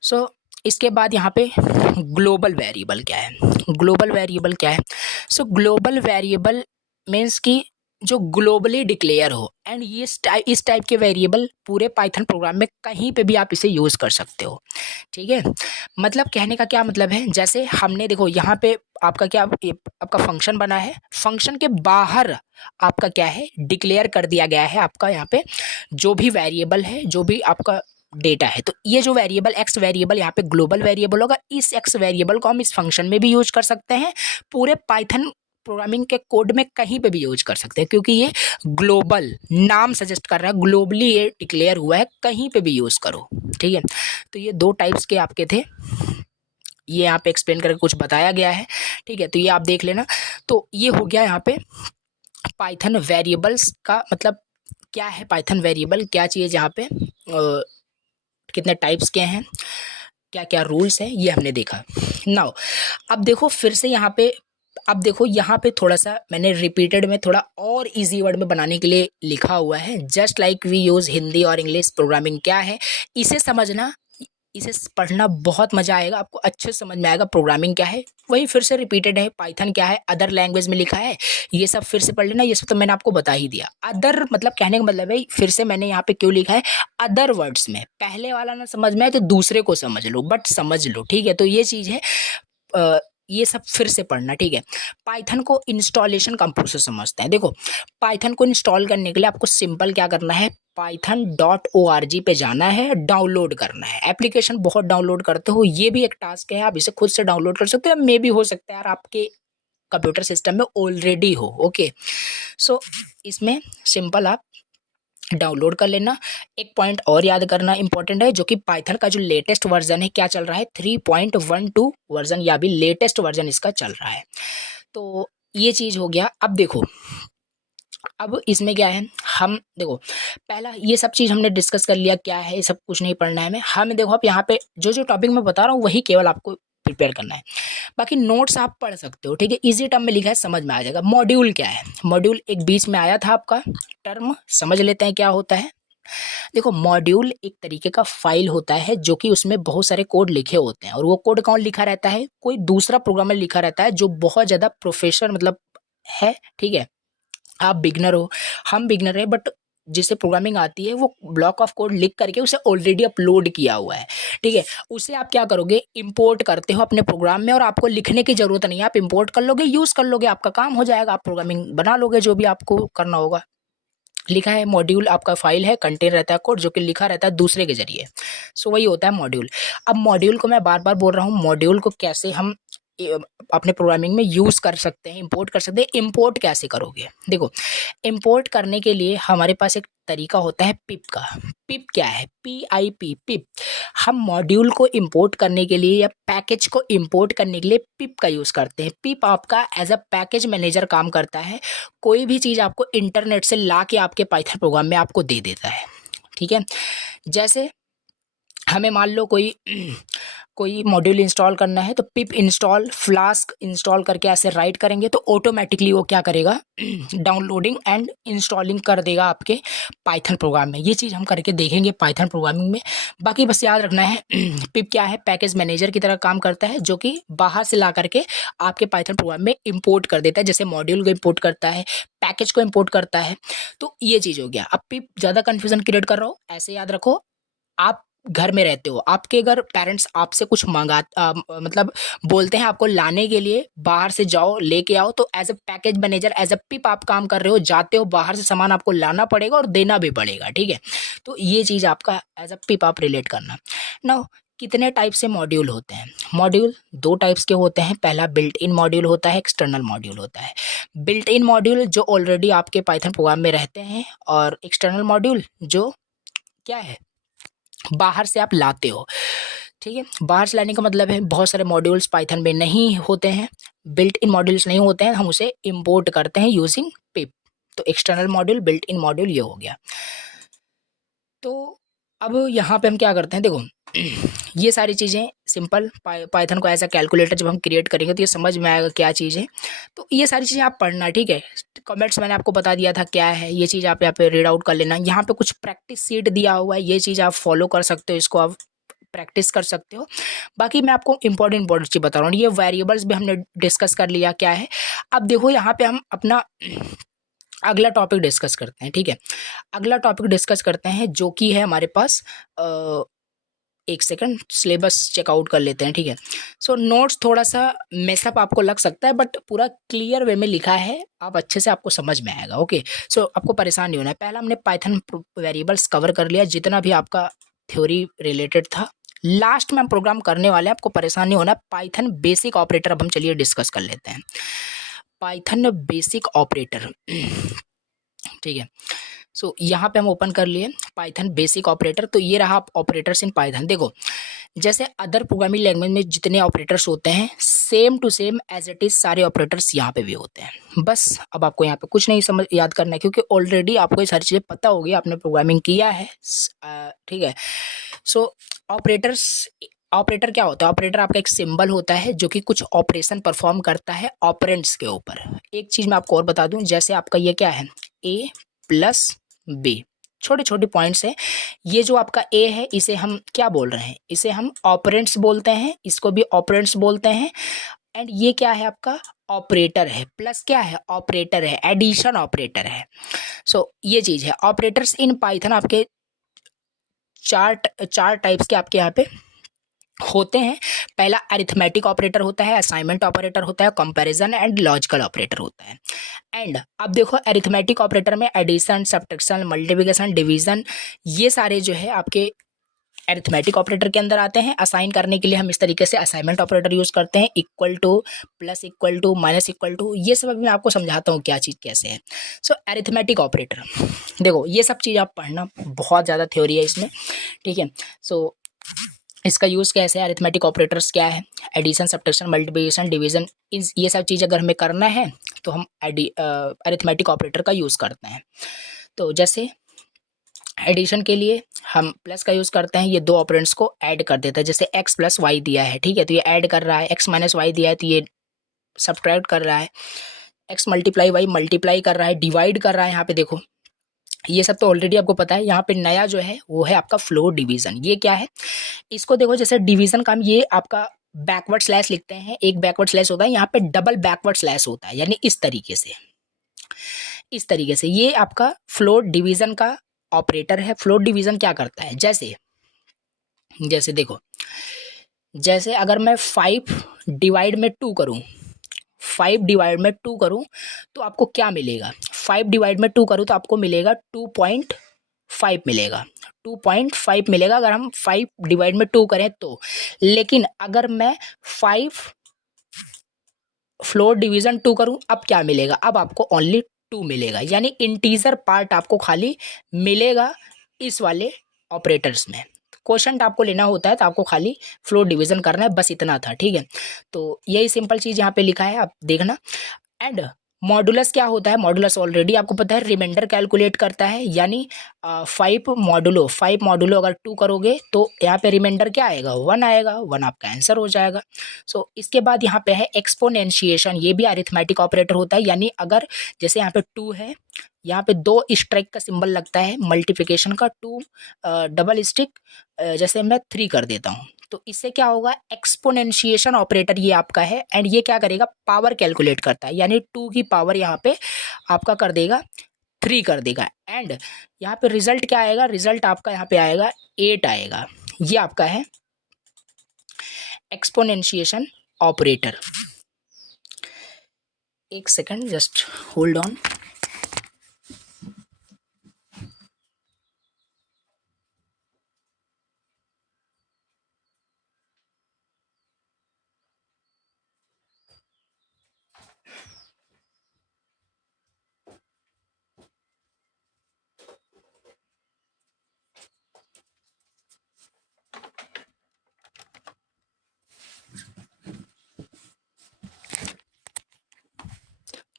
सो इसके बाद यहाँ पे ग्लोबल वेरिएबल क्या है। ग्लोबल वेरिएबल क्या है, सो ग्लोबल वेरिएबल मीन्स कि जो ग्लोबली डिक्लेयर हो, एंड ये इस टाइप के वेरिएबल पूरे पाइथन प्रोग्राम में कहीं पे भी आप इसे यूज़ कर सकते हो। ठीक है, मतलब कहने का क्या मतलब है, जैसे हमने देखो यहाँ पे आपका क्या, आपका फंक्शन बना है, फंक्शन के बाहर आपका क्या है, डिक्लेयर कर दिया गया है आपका यहाँ पे जो भी वेरिएबल है, जो भी आपका डेटा है। तो ये जो वेरिएबल एक्स वेरिएबल यहाँ पे ग्लोबल वेरिएबल होगा। इस एक्स वेरिएबल को हम इस फंक्शन में भी यूज कर सकते हैं, पूरे पाइथन प्रोग्रामिंग के कोड में कहीं पे भी यूज कर सकते हैं, क्योंकि ये ग्लोबल नाम सजेस्ट कर रहा है, ग्लोबली ये डिक्लेयर हुआ है, कहीं पे भी यूज करो। ठीक है, तो ये 2 टाइप्स के आपके थे, ये यहाँ पे एक्सप्लेन करके कुछ बताया गया है। ठीक है, तो ये आप देख लेना। तो ये हो गया यहाँ पे पाइथन वेरिएबल्स का मतलब क्या है, पाइथन वेरिएबल क्या चीज़, यहाँ पे कितने टाइप्स के हैं, क्या क्या रूल्स हैं, ये हमने देखा। नाउ अब देखो फिर से यहाँ पे, अब देखो यहाँ पे थोड़ा सा मैंने रिपीटेड में थोड़ा और इजी वर्ड में बनाने के लिए लिखा हुआ है। Just like we use Hindi और इंग्लिश, प्रोग्रामिंग क्या है इसे समझना, इसे पढ़ना बहुत मज़ा आएगा, आपको अच्छे समझ में आएगा प्रोग्रामिंग क्या है। वही फिर से रिपीटेड है, पाइथन क्या है, अदर लैंग्वेज में लिखा है, ये सब फिर से पढ़ लेना। ये सब तो मैंने आपको बता ही दिया। अदर मतलब कहने का मतलब है, फिर से मैंने यहाँ पे क्यों लिखा है अदर वर्ड्स में, पहले वाला ना समझ में आए तो दूसरे को समझ लो, बट समझ लो। ठीक है, तो ये चीज़ है, ये सब फिर से पढ़ना। ठीक है, पाइथन को इंस्टॉलेशन का प्रोसेस समझते हैं। देखो पाइथन को इंस्टॉल करने के लिए आपको सिंपल क्या करना है, python.org पे जाना है, डाउनलोड करना है। एप्लीकेशन बहुत डाउनलोड करते हो, ये भी एक टास्क है, आप इसे खुद से डाउनलोड कर सकते हो, मे भी हो सकता है यार आपके कंप्यूटर सिस्टम में ऑलरेडी हो। ओके, सो इसमें सिंपल आप डाउनलोड कर लेना। एक पॉइंट और याद करना इंपॉर्टेंट है, जो कि पाइथन का जो लेटेस्ट वर्जन है, क्या चल रहा है 3.12 वर्जन, या भी लेटेस्ट वर्जन इसका चल रहा है। तो ये चीज़ हो गया। अब देखो अब इसमें क्या है, हम देखो पहला ये सब चीज़ हमने डिस्कस कर लिया, क्या है ये सब कुछ नहीं पढ़ना है हमें देखो अब यहाँ पे जो जो टॉपिक मैं बता रहा हूँ वही केवल आपको प्रिपेयर करना है, बाकी नोट्स आप पढ़ सकते हो। ठीक है, इजी टर्म में लिखा है, समझ में आ जाएगा। मॉड्यूल क्या है, मॉड्यूल एक बीच में आया था आपका टर्म, समझ लेते हैं क्या होता है। देखो मॉड्यूल एक तरीके का फाइल होता है जो कि उसमें बहुत सारे कोड लिखे होते हैं, और वो कोड कौन लिखा रहता है, कोई दूसरा प्रोग्रामर लिखा रहता है जो बहुत ज़्यादा प्रोफेशनल मतलब है। ठीक है, आप बिगनर हो, हम बिगनर है, बट जिसे प्रोग्रामिंग आती है वो ब्लॉक ऑफ कोड लिख करके उसे ऑलरेडी अपलोड किया हुआ है, ठीक है। उसे आप क्या करोगे, इंपोर्ट करते हो अपने प्रोग्राम में और आपको लिखने की ज़रूरत नहीं है, आप इंपोर्ट कर लोगे, यूज़ कर लोगे, आपका काम हो जाएगा, आप प्रोग्रामिंग बना लोगे जो भी आपको करना होगा। लिखा है मॉड्यूल, आपका फाइल है, कंटेन रहता है कोड जो कि लिखा रहता है दूसरे के जरिए, सो वही होता है मॉड्यूल। अब मॉड्यूल को मैं बार बार बोल रहा हूँ, मॉड्यूल को कैसे हम अपने प्रोग्रामिंग में यूज़ कर सकते हैं, इंपोर्ट कर सकते हैं। इंपोर्ट कैसे करोगे, देखो इंपोर्ट करने के लिए हमारे पास एक तरीका होता है पिप का। पिप क्या है, PIP, पिप। हम मॉड्यूल को इंपोर्ट करने के लिए या पैकेज को इंपोर्ट करने के लिए पिप का यूज़ करते हैं। पिप आपका एज अ पैकेज मैनेजर काम करता है, कोई भी चीज़ आपको इंटरनेट से ला के आपके पाइथन प्रोग्राम में आपको दे देता है, ठीक है। जैसे हमें मान लो कोई मॉड्यूल इंस्टॉल करना है तो पिप इंस्टॉल फ्लास्क इंस्टॉल करके ऐसे राइट करेंगे तो ऑटोमेटिकली वो क्या करेगा, डाउनलोडिंग एंड इंस्टॉलिंग कर देगा आपके पाइथन प्रोग्राम में। ये चीज़ हम करके देखेंगे पाइथन प्रोग्रामिंग में। बाकी बस याद रखना है पिप क्या है, पैकेज मैनेजर की तरह काम करता है जो कि बाहर से ला करके आपके पाइथन प्रोग्राम में इंपोर्ट कर देता है, जैसे मॉड्यूल को इंपोर्ट करता है, पैकेज को इंपोर्ट करता है। तो ये चीज़ हो गया। अब पिप ज़्यादा कन्फ्यूजन क्रिएट कर रहा हो, ऐसे याद रखो, आप घर में रहते हो, आपके अगर पेरेंट्स आपसे कुछ मतलब बोलते हैं आपको लाने के लिए, बाहर से जाओ लेके आओ, तो as a package manager as a pip आप काम कर रहे हो, जाते हो बाहर से सामान आपको लाना पड़ेगा और देना भी पड़ेगा, ठीक है। तो ये चीज़ आपका एज अ पिप आप रिलेट करना। नाउ कितने टाइप से मॉड्यूल होते हैं, मॉड्यूल दो टाइप्स के होते हैं। पहला बिल्ट इन मॉड्यूल होता है, एक्सटर्नल मॉड्यूल होता है। बिल्ट इन मॉड्यूल जो ऑलरेडी आपके पाइथन प्रोग्राम में रहते हैं, और एक्सटर्नल मॉड्यूल जो क्या है, बाहर से आप लाते हो, ठीक है। बाहर से लाने का मतलब है बहुत सारे मॉड्यूल्स पाइथन में नहीं होते हैं, बिल्ट इन मॉड्यूल्स नहीं होते हैं, हम उसे इंपोर्ट करते हैं यूजिंग पिप। तो external module, built in module ये हो गया। तो अब यहाँ पे हम क्या करते हैं, देखो ये सारी चीज़ें सिंपल पाइथन को ऐसा कैलकुलेटर जब हम क्रिएट करेंगे तो ये समझ में आएगा क्या चीज़ है। तो ये सारी चीज़ें आप पढ़ना, ठीक है। कमेंट्स मैंने आपको बता दिया था क्या है, ये चीज़ आप यहाँ पे रीड आउट कर लेना। यहाँ पे कुछ प्रैक्टिस सीट दिया हुआ है, ये चीज़ आप फॉलो कर सकते हो, इसको आप प्रैक्टिस कर सकते हो। बाकी मैं आपको इंपॉर्टेंट चीज़ बता रहा हूँ। ये वेरिएबल्स भी हमने डिस्कस कर लिया क्या है। अब देखो यहाँ पे हम अपना अगला टॉपिक डिस्कस करते हैं, ठीक है। अगला टॉपिक डिस्कस करते हैं जो कि है हमारे पास एक सेकंड सिलेबस चेकआउट कर लेते हैं, ठीक है। सो नोट्स थोड़ा सा मेसअप आपको लग सकता है, बट पूरा क्लियर वे में लिखा है, आप अच्छे से आपको समझ में आएगा, ओके। सो आपको परेशान नहीं होना है। पहला हमने पाइथन वेरिएबल्स कवर कर लिया, जितना भी आपका थ्योरी रिलेटेड था। लास्ट में हम प्रोग्राम करने वाले हैं, आपको परेशान नहीं होना। पाइथन बेसिक ऑपरेटर अब हम चलिए डिस्कस कर लेते हैं। पाइथन बेसिक ऑपरेटर, ठीक है। सो यहाँ पे हम ओपन कर लिए पाइथन बेसिक ऑपरेटर। तो ये रहा ऑपरेटर्स इन पाइथन। देखो जैसे अदर प्रोग्रामिंग लैंग्वेज में जितने ऑपरेटर्स होते हैं, same to same as it is सारे ऑपरेटर्स यहाँ पे भी होते हैं। बस अब आपको यहाँ पे कुछ नहीं समझ याद करना है, क्योंकि ऑलरेडी आपको ये सारी चीज़ें पता होगी, आपने प्रोग्रामिंग किया है, ठीक है। सो ऑपरेटर क्या होता है, ऑपरेटर आपका एक सिंबल होता है जो कि कुछ ऑपरेशन परफॉर्म करता है ऑपरेंड्स के ऊपर। एक चीज़ मैं आपको और बता दूं, जैसे आपका ये क्या है, ए प्लस बी, छोटे छोटे पॉइंट्स हैं। ये जो आपका ए है इसे हम क्या बोल रहे हैं, इसे हम ऑपरेंड्स बोलते हैं, इसको भी ऑपरेंड्स बोलते हैं। एंड ये क्या है आपका, ऑपरेटर है, प्लस क्या है, ऑपरेटर है, एडिशन ऑपरेटर है। सो ये चीज़ है। ऑपरेटर्स इन पाइथन आपके चार टाइप्स के आपके यहाँ पे होते हैं। पहला अरिथमेटिक ऑपरेटर होता है, असाइनमेंट ऑपरेटर होता है, कंपैरिजन एंड लॉजिकल ऑपरेटर होता है। एंड अब देखो अरिथमेटिक ऑपरेटर में एडिशन, सब्ट्रैक्शन, मल्टीप्लिकेशन, डिवीजन, ये सारे जो है आपके अरिथमेटिक ऑपरेटर के अंदर आते हैं। असाइन करने के लिए हम इस तरीके से असाइनमेंट ऑपरेटर यूज़ करते हैं, equal to, plus equal to, minus equal to, ये सब अभी मैं आपको समझाता हूँ क्या चीज़ कैसे है। सो अरिथमेटिक ऑपरेटर, देखो ये सब चीज़ आप पढ़ना, बहुत ज़्यादा थ्योरी है इसमें, ठीक है। सो इसका यूज़ कैसे है, अरिथमेटिक ऑपरेटर्स क्या है, एडिशन, सब्ट्रैक्शन, मल्टीप्लिकेशन, डिवीजन, ये सब चीज़ अगर हमें करना है तो हम अरिथमेटिक ऑपरेटर का यूज़ करते हैं। तो जैसे एडिशन के लिए हम प्लस का यूज़ करते हैं, ये दो ऑपरेंड्स को ऐड कर देता है। जैसे एक्स प्लस वाई दिया है, ठीक है, तो ये ऐड कर रहा है। एक्स माइनस वाई दिया है तो ये सब्ट्रैक्ट कर रहा है। एक्स मल्टीप्लाई वाई मल्टीप्लाई कर रहा है, डिवाइड कर रहा है। यहाँ पे देखो ये सब तो ऑलरेडी आपको पता है। यहाँ पे नया जो है वो है आपका फ्लोर डिवीजन। ये क्या है, इसको देखो जैसे डिवीजन का हम ये आपका बैकवर्ड स्लैश लिखते हैं, एक बैकवर्ड स्लैश होता है, यहाँ पे डबल बैकवर्ड स्लैश होता है, यानी इस तरीके से इस तरीके से ये आपका फ्लोट डिवीजन का ऑपरेटर है। फ्लोट डिवीजन क्या करता है, जैसे जैसे देखो, जैसे अगर मैं 5 डिवाइड में 2 करूँ, 5 डिवाइड में 2 करूँ तो आपको क्या मिलेगा, 5 डिवाइड में 2 करूँ तो आपको मिलेगा 2.5 मिलेगा, 2.5 मिलेगा अगर हम 5 डिवाइड में 2 करें तो। लेकिन अगर मैं 5 फ्लोर डिवीजन 2 करूं, अब क्या मिलेगा, अब आपको ओनली 2 मिलेगा, यानी इंटीजर पार्ट आपको खाली मिलेगा इस वाले ऑपरेटर्स में। क्वोशंट आपको लेना होता है तो आपको खाली फ्लोर डिवीजन करना है, बस इतना था, ठीक है। तो यही सिंपल चीज़ यहाँ पे लिखा है, आप देखना। एंड मॉडुलस क्या होता है, मॉडुलस ऑलरेडी आपको पता है, रिमाइंडर कैलकुलेट करता है, यानी 5 मॉडुलो अगर 2 करोगे तो यहाँ पे रिमाइंडर क्या आएगा, 1 आएगा, 1 आपका आंसर हो जाएगा। सो इसके बाद यहाँ पे है एक्सपोनेंशिएशन, ये भी अरिथमेटिक ऑपरेटर होता है, यानी अगर जैसे यहाँ पे 2 है, यहाँ पे 2 स्ट्राइक का सिंबल लगता है मल्टीप्लिकेशन का, 2 डबल स्टिक, जैसे मैं 3 कर देता हूँ तो इससे क्या होगा, एक्सपोनेंशिएशन ऑपरेटर ये आपका है। एंड ये क्या करेगा, पावर कैलकुलेट करता है, यानी 2 की पावर यहाँ पे आपका कर देगा 3 कर देगा। एंड यहाँ पे रिजल्ट क्या आएगा, रिजल्ट आपका यहाँ पे आएगा 8 आएगा। ये आपका है एक्सपोनेंशिएशन ऑपरेटर। एक सेकंड, जस्ट होल्ड ऑन।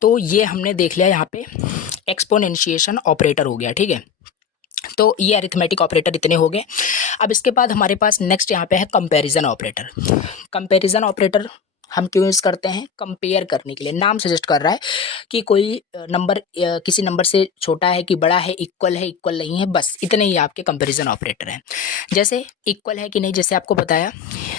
तो ये हमने देख लिया यहाँ पे एक्सपोनेंशिएशन ऑपरेटर हो गया, ठीक है। तो ये अरिथमेटिक ऑपरेटर इतने हो गए। अब इसके बाद हमारे पास नेक्स्ट यहाँ पे है कंपैरिजन ऑपरेटर। कंपैरिजन ऑपरेटर हम क्यों यूज़ करते हैं, कंपेयर करने के लिए, नाम सजेस्ट कर रहा है कि कोई नंबर किसी नंबर से छोटा है कि बड़ा है, इक्वल है, इक्वल नहीं है, बस इतने ही आपके कंपैरिजन ऑपरेटर हैं। जैसे इक्वल है कि नहीं, जैसे आपको बताया,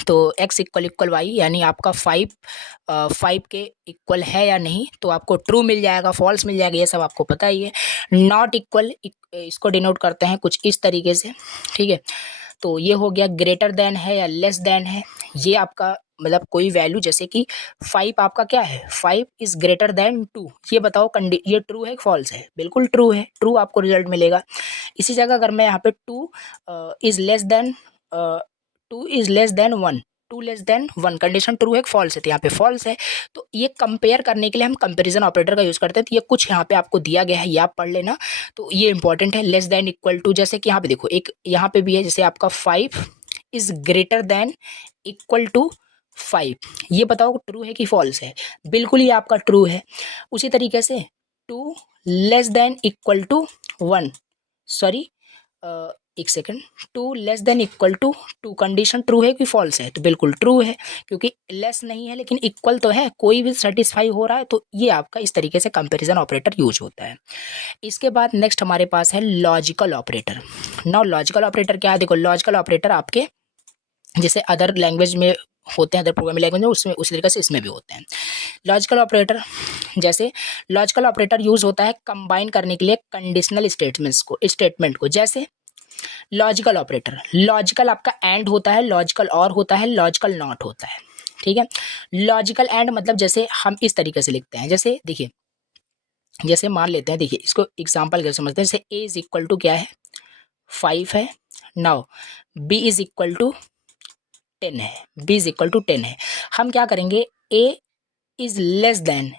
तो x इक्वल इक्वल वाई, यानी आपका 5 के इक्वल है या नहीं, तो आपको ट्रू मिल जाएगा, फॉल्स मिल जाएगा, ये सब आपको पता ही है। नॉट इक्वल, इसको डिनोट करते हैं कुछ इस तरीके से, ठीक है। तो ये हो गया ग्रेटर देन है या लेस देन है, ये आपका मतलब कोई वैल्यू, जैसे कि 5 आपका क्या है, 5 इज ग्रेटर देन 2, ये बताओ ये ट्रू है कि फॉल्स है, बिल्कुल ट्रू है, ट्रू आपको रिजल्ट मिलेगा। इसी जगह अगर मैं यहाँ पे 2 is less then 1, 2 less then 1, condition true है फॉल्स है, तो यहाँ पे फॉल्स है। तो ये कंपेयर करने के लिए हम कंपैरिजन ऑपरेटर का यूज़ करते हैं। तो ये कुछ यहाँ पे आपको दिया गया है, ये आप पढ़ लेना, तो ये इंपॉर्टेंट है। लेस देन इक्वल टू, जैसे कि यहाँ पे देखो, एक यहाँ पे भी है, जैसे आपका 5 is greater than equal to 5, ये बताओ ट्रू है कि फॉल्स है, बिल्कुल ये आपका ट्रू है। उसी तरीके से 2 less than equal to 1, sorry एक second, 2 less than equal to 2, condition true है कि फॉल्स है, तो बिल्कुल ट्रू है, क्योंकि लेस नहीं है लेकिन इक्वल तो है, कोई भी सेटिस्फाई हो रहा है। तो ये आपका इस तरीके से कंपैरिजन ऑपरेटर यूज होता है। इसके बाद नेक्स्ट हमारे पास है logical operator. Now logical operator क्या है, देखो लॉजिकल ऑपरेटर आपके जैसे अदर लैंग्वेज में होते हैं, अदर प्रोग्रामिंग लैंग्वेज में, उसमें उसी तरीके से इसमें भी होते हैं लॉजिकल ऑपरेटर। जैसे लॉजिकल ऑपरेटर यूज होता है कंबाइन करने के लिए कंडीशनल स्टेटमेंट को। जैसे लॉजिकल ऑपरेटर, लॉजिकल आपका एंड होता है, लॉजिकल और होता है, लॉजिकल नॉट होता है, ठीक है। लॉजिकल एंड मतलब जैसे हम इस तरीके से लिखते हैं, जैसे देखिए, जैसे मान लेते हैं, देखिए इसको एग्जाम्पल कैसे समझते हैं, जैसे ए इज इक्वल टू क्या है, 5 है, now b is equal to 10 है, बी इज इक्वल टू 10 है। हम क्या करेंगे, A is less than,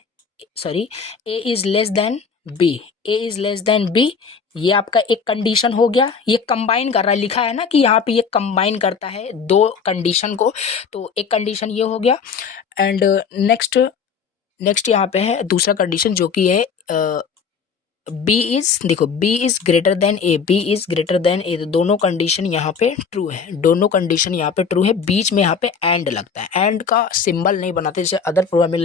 sorry, A is less than B, A is less than B, ये आपका एक कंडीशन हो गया। ये कंबाइन कर रहा है, लिखा है ना कि यहाँ पे ये कंबाइन करता है दो कंडीशन को, तो एक कंडीशन ये हो गया। एंड नेक्स्ट यहाँ पे है दूसरा कंडीशन जो कि है बी इज, देखो B is greater than A, B is greater than A, तो दोनों कंडीशन यहाँ पे ट्रू है, दोनों कंडीशन यहाँ पे ट्रू है। बीच में यहाँ पे एंड लगता है, एंड का सिंबल नहीं बनाते, जैसे अदर प्रोग्रामिंग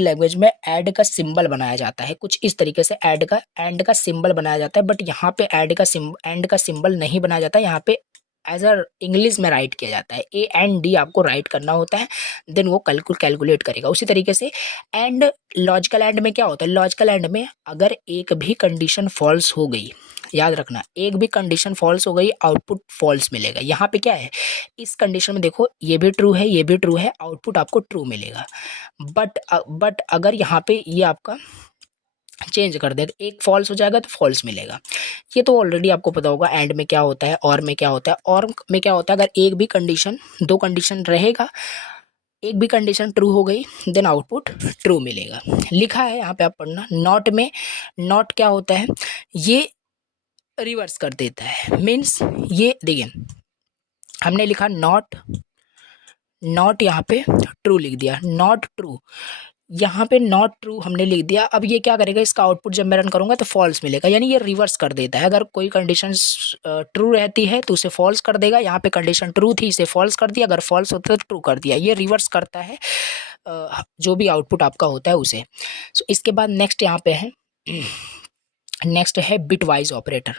लैंग्वेज में ऐड का सिंबल बनाया जाता है, कुछ इस तरीके से एंड का सिंबल बनाया जाता है, बट यहाँ पे एंड का सिंबल नहीं बनाया जाता, यहाँ पे एज अ इंग्लिश में राइट किया जाता है, ए एंड डी आपको राइट करना होता है, देन वो कैलकुलेट करेगा। उसी तरीके से एंड, लॉजिकल एंड में क्या होता है, लॉजिकल एंड में अगर एक भी कंडीशन फॉल्स हो गई, याद रखना, एक भी कंडीशन फॉल्स हो गई आउटपुट फॉल्स मिलेगा। यहाँ पे क्या है, इस कंडीशन में देखो ये भी ट्रू है ये भी ट्रू है, आउटपुट आपको ट्रू मिलेगा। बट अगर यहाँ पे ये आपका चेंज कर दे, एक फॉल्स हो जाएगा तो फॉल्स मिलेगा। ये तो ऑलरेडी आपको पता होगा एंड में क्या होता है, और में क्या होता है। और में क्या होता है, अगर एक भी कंडीशन, दो कंडीशन रहेगा, एक भी कंडीशन ट्रू हो गई देन आउटपुट ट्रू मिलेगा। लिखा है यहाँ पे आप पढ़ना, नॉट में, नॉट क्या होता है, ये रिवर्स कर देता है। मीन्स ये देखिए, हमने लिखा नॉट, नॉट यहाँ पे ट्रू लिख दिया, नॉट ट्रू, यहाँ पे नॉट ट्रू हमने लिख दिया। अब ये क्या करेगा, इसका आउटपुट जब मैं रन करूँगा तो फॉल्स मिलेगा, यानी ये रिवर्स कर देता है। अगर कोई कंडीशन ट्रू रहती है तो उसे फॉल्स कर देगा, यहाँ पे कंडीशन ट्रू थी इसे फॉल्स कर दिया, अगर फॉल्स होता है तो ट्रू कर दिया। ये रिवर्स करता है जो भी आउटपुट आपका होता है उसे। सो इसके बाद नेक्स्ट यहाँ पे है, नेक्स्ट है बिटवाइज ऑपरेटर।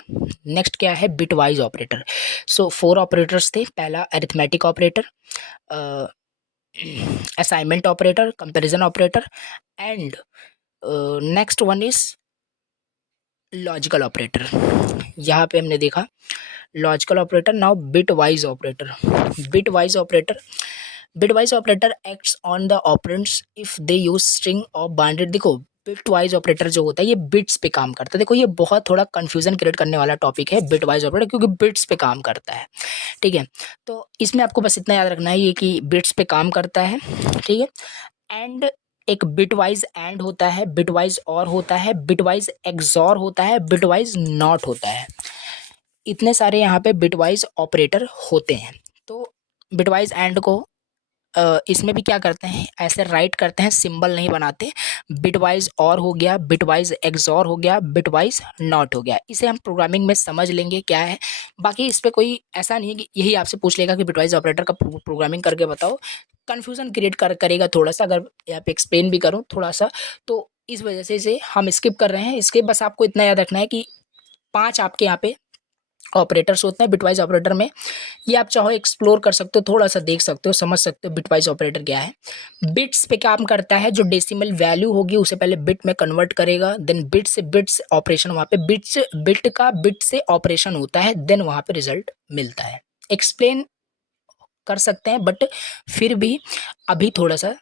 नेक्स्ट क्या है, बिटवाइज ऑपरेटर। सो 4 ऑपरेटर्स थे, पहला arithmetic operator, assignment operator, comparison operator and next one is logical operator. यहाँ पे हमने देखा logical operator. Now bitwise operator, bitwise operator, bitwise operator acts on the operands if they use string और bounded. देखो bitwise operator जो होता है ये बिट्स पे काम करता है। देखो ये बहुत थोड़ा कंफ्यूजन क्रिएट करने वाला टॉपिक है बिटवाइज ऑपरेटर, क्योंकि बिट्स पे काम करता है, ठीक है। तो इसमें आपको बस इतना याद रखना है ये कि बिट्स पे काम करता है, ठीक है। एंड एक बिटवाइज एंड होता है, बिटवाइज और होता है, बिटवाइज एक्सॉर होता है, बिटवाइज नॉट होता है। इतने सारे यहाँ पे बिटवाइज ऑपरेटर होते हैं। तो बिटवाइज एंड को इसमें भी क्या करते हैं, ऐसे राइट करते हैं, सिंबल नहीं बनाते। बिटवाइज और हो गया, बिटवाइज एक्सॉर हो गया, बिटवाइज नॉट हो गया। इसे हम प्रोग्रामिंग में समझ लेंगे क्या है। बाकी इस पर कोई ऐसा नहीं है कि यही आपसे पूछ लेगा कि बिटवाइज ऑपरेटर का प्रोग्रामिंग करके बताओ, कन्फ्यूज़न क्रिएट करेगा थोड़ा सा। अगर यहाँ पे एक्सप्लेन भी करूँ थोड़ा सा तो इस वजह से इसे हम स्किप कर रहे हैं। इसके बस आपको इतना याद रखना है कि 5 आपके यहाँ पे ऑपरेटर्स होते हैं बिटवाइज ऑपरेटर में। ये आप चाहो एक्सप्लोर कर सकते हो, थोड़ा सा देख सकते हो, समझ सकते हो बिटवाइज ऑपरेटर क्या है। बिट्स पे काम करता है, जो डेसिमल वैल्यू होगी उसे पहले बिट में कन्वर्ट करेगा, देन बिट से बिट्स ऑपरेशन, वहाँ पे बिट्स, बिट का बिट से ऑपरेशन होता है, देन वहाँ पे रिजल्ट मिलता है। एक्सप्लेन कर सकते हैं बट फिर भी अभी थोड़ा सा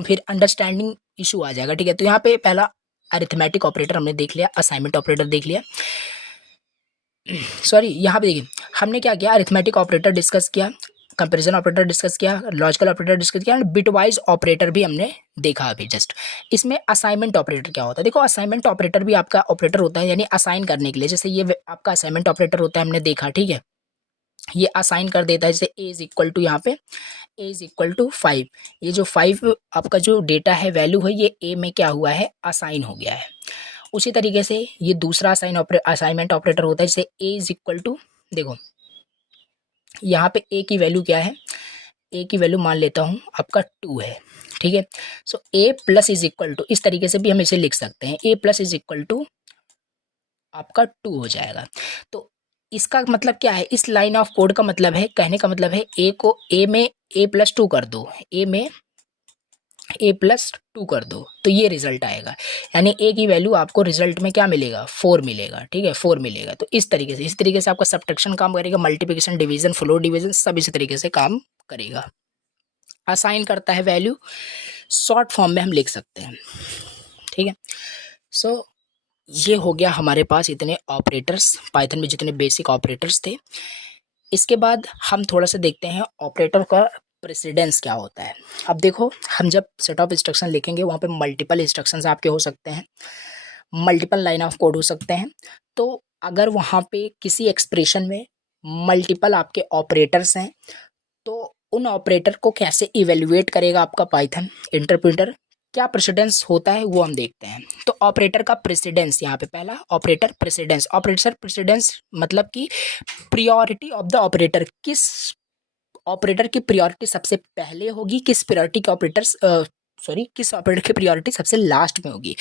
फिर अंडरस्टैंडिंग इशू आ जाएगा, ठीक है। तो यहाँ पे पहला अरिथमेटिक ऑपरेटर हमने देख लिया, असाइनमेंट ऑपरेटर देख लिया, सॉरी यहाँ पे देखिए हमने क्या किया, अरिथमेटिक ऑपरेटर डिस्कस किया, कंपैरिजन ऑपरेटर डिस्कस किया, लॉजिकल ऑपरेटर डिस्कस किया, एंड बिटवाइज ऑपरेटर भी हमने देखा अभी जस्ट। इसमें असाइनमेंट ऑपरेटर क्या होता है, देखो असाइनमेंट ऑपरेटर भी आपका ऑपरेटर होता है, यानी असाइन करने के लिए। जैसे ये आपका असाइनमेंट ऑपरेटर होता है, हमने देखा, ठीक है। ये असाइन कर देता है, जैसे ए इज इक्वल टू, यहाँ पे ए इज इक्वल टू 5, ये जो 5 आपका जो डेटा है वैल्यू है, ये ए में क्या हुआ है, असाइन हो गया है। उसी तरीके से ये दूसरा असाइनमेंट ऑपरेटर होता है, जैसे ए इज इक्वल टू, देखो यहाँ पे ए की वैल्यू क्या है, ए की वैल्यू मान लेता हूँ आपका 2 है, ठीक है। सो ए प्लस इज इक्वल टू, इस तरीके से भी हम इसे लिख सकते हैं, ए प्लस इज इक्वल टू आपका 2 हो जाएगा। तो इसका मतलब क्या है, इस लाइन ऑफ कोड का मतलब है, कहने का मतलब है ए को ए में ए प्लस 2 कर दो, ए में ए प्लस 2 कर दो, तो ये रिजल्ट आएगा। यानी ए की वैल्यू आपको रिजल्ट में क्या मिलेगा, 4 मिलेगा, ठीक है, 4 मिलेगा। तो इस तरीके से आपका सब्ट्रैक्शन काम करेगा, मल्टीप्लिकेशन, डिवीजन, फ्लोर डिवीजन सब इसी तरीके से काम करेगा। असाइन करता है वैल्यू, शॉर्ट फॉर्म में हम लिख सकते हैं, ठीक है। सो ये हो गया हमारे पास इतने ऑपरेटर्स, पाइथन में जितने बेसिक ऑपरेटर्स थे। इसके बाद हम थोड़ा सा देखते हैं ऑपरेटर का प्रेसिडेंस क्या होता है। अब देखो हम जब सेट ऑफ इंस्ट्रक्शन लिखेंगे वहाँ पे मल्टीपल इंस्ट्रक्शंस आपके हो सकते हैं, मल्टीपल लाइन ऑफ कोड हो सकते हैं। तो अगर वहाँ पे किसी एक्सप्रेशन में मल्टीपल आपके ऑपरेटर्स हैं तो उन ऑपरेटर को कैसे इवेल्युएट करेगा आपका पाइथन इंटरप्रेटर, क्या प्रेसिडेंस होता है वो हम देखते हैं। तो ऑपरेटर का प्रेसिडेंस, यहाँ पे पहला ऑपरेटर प्रेसिडेंस, ऑपरेटर प्रेसिडेंस मतलब कि प्रियोरिटी ऑफ द ऑपरेटर, किस ऑपरेटर की प्रियोरिटी सबसे पहले होगी, किस प्रायोरिटी के ऑपरेटर किस ऑपरेटर की प्रियोरिटी सबसे लास्ट में होगी।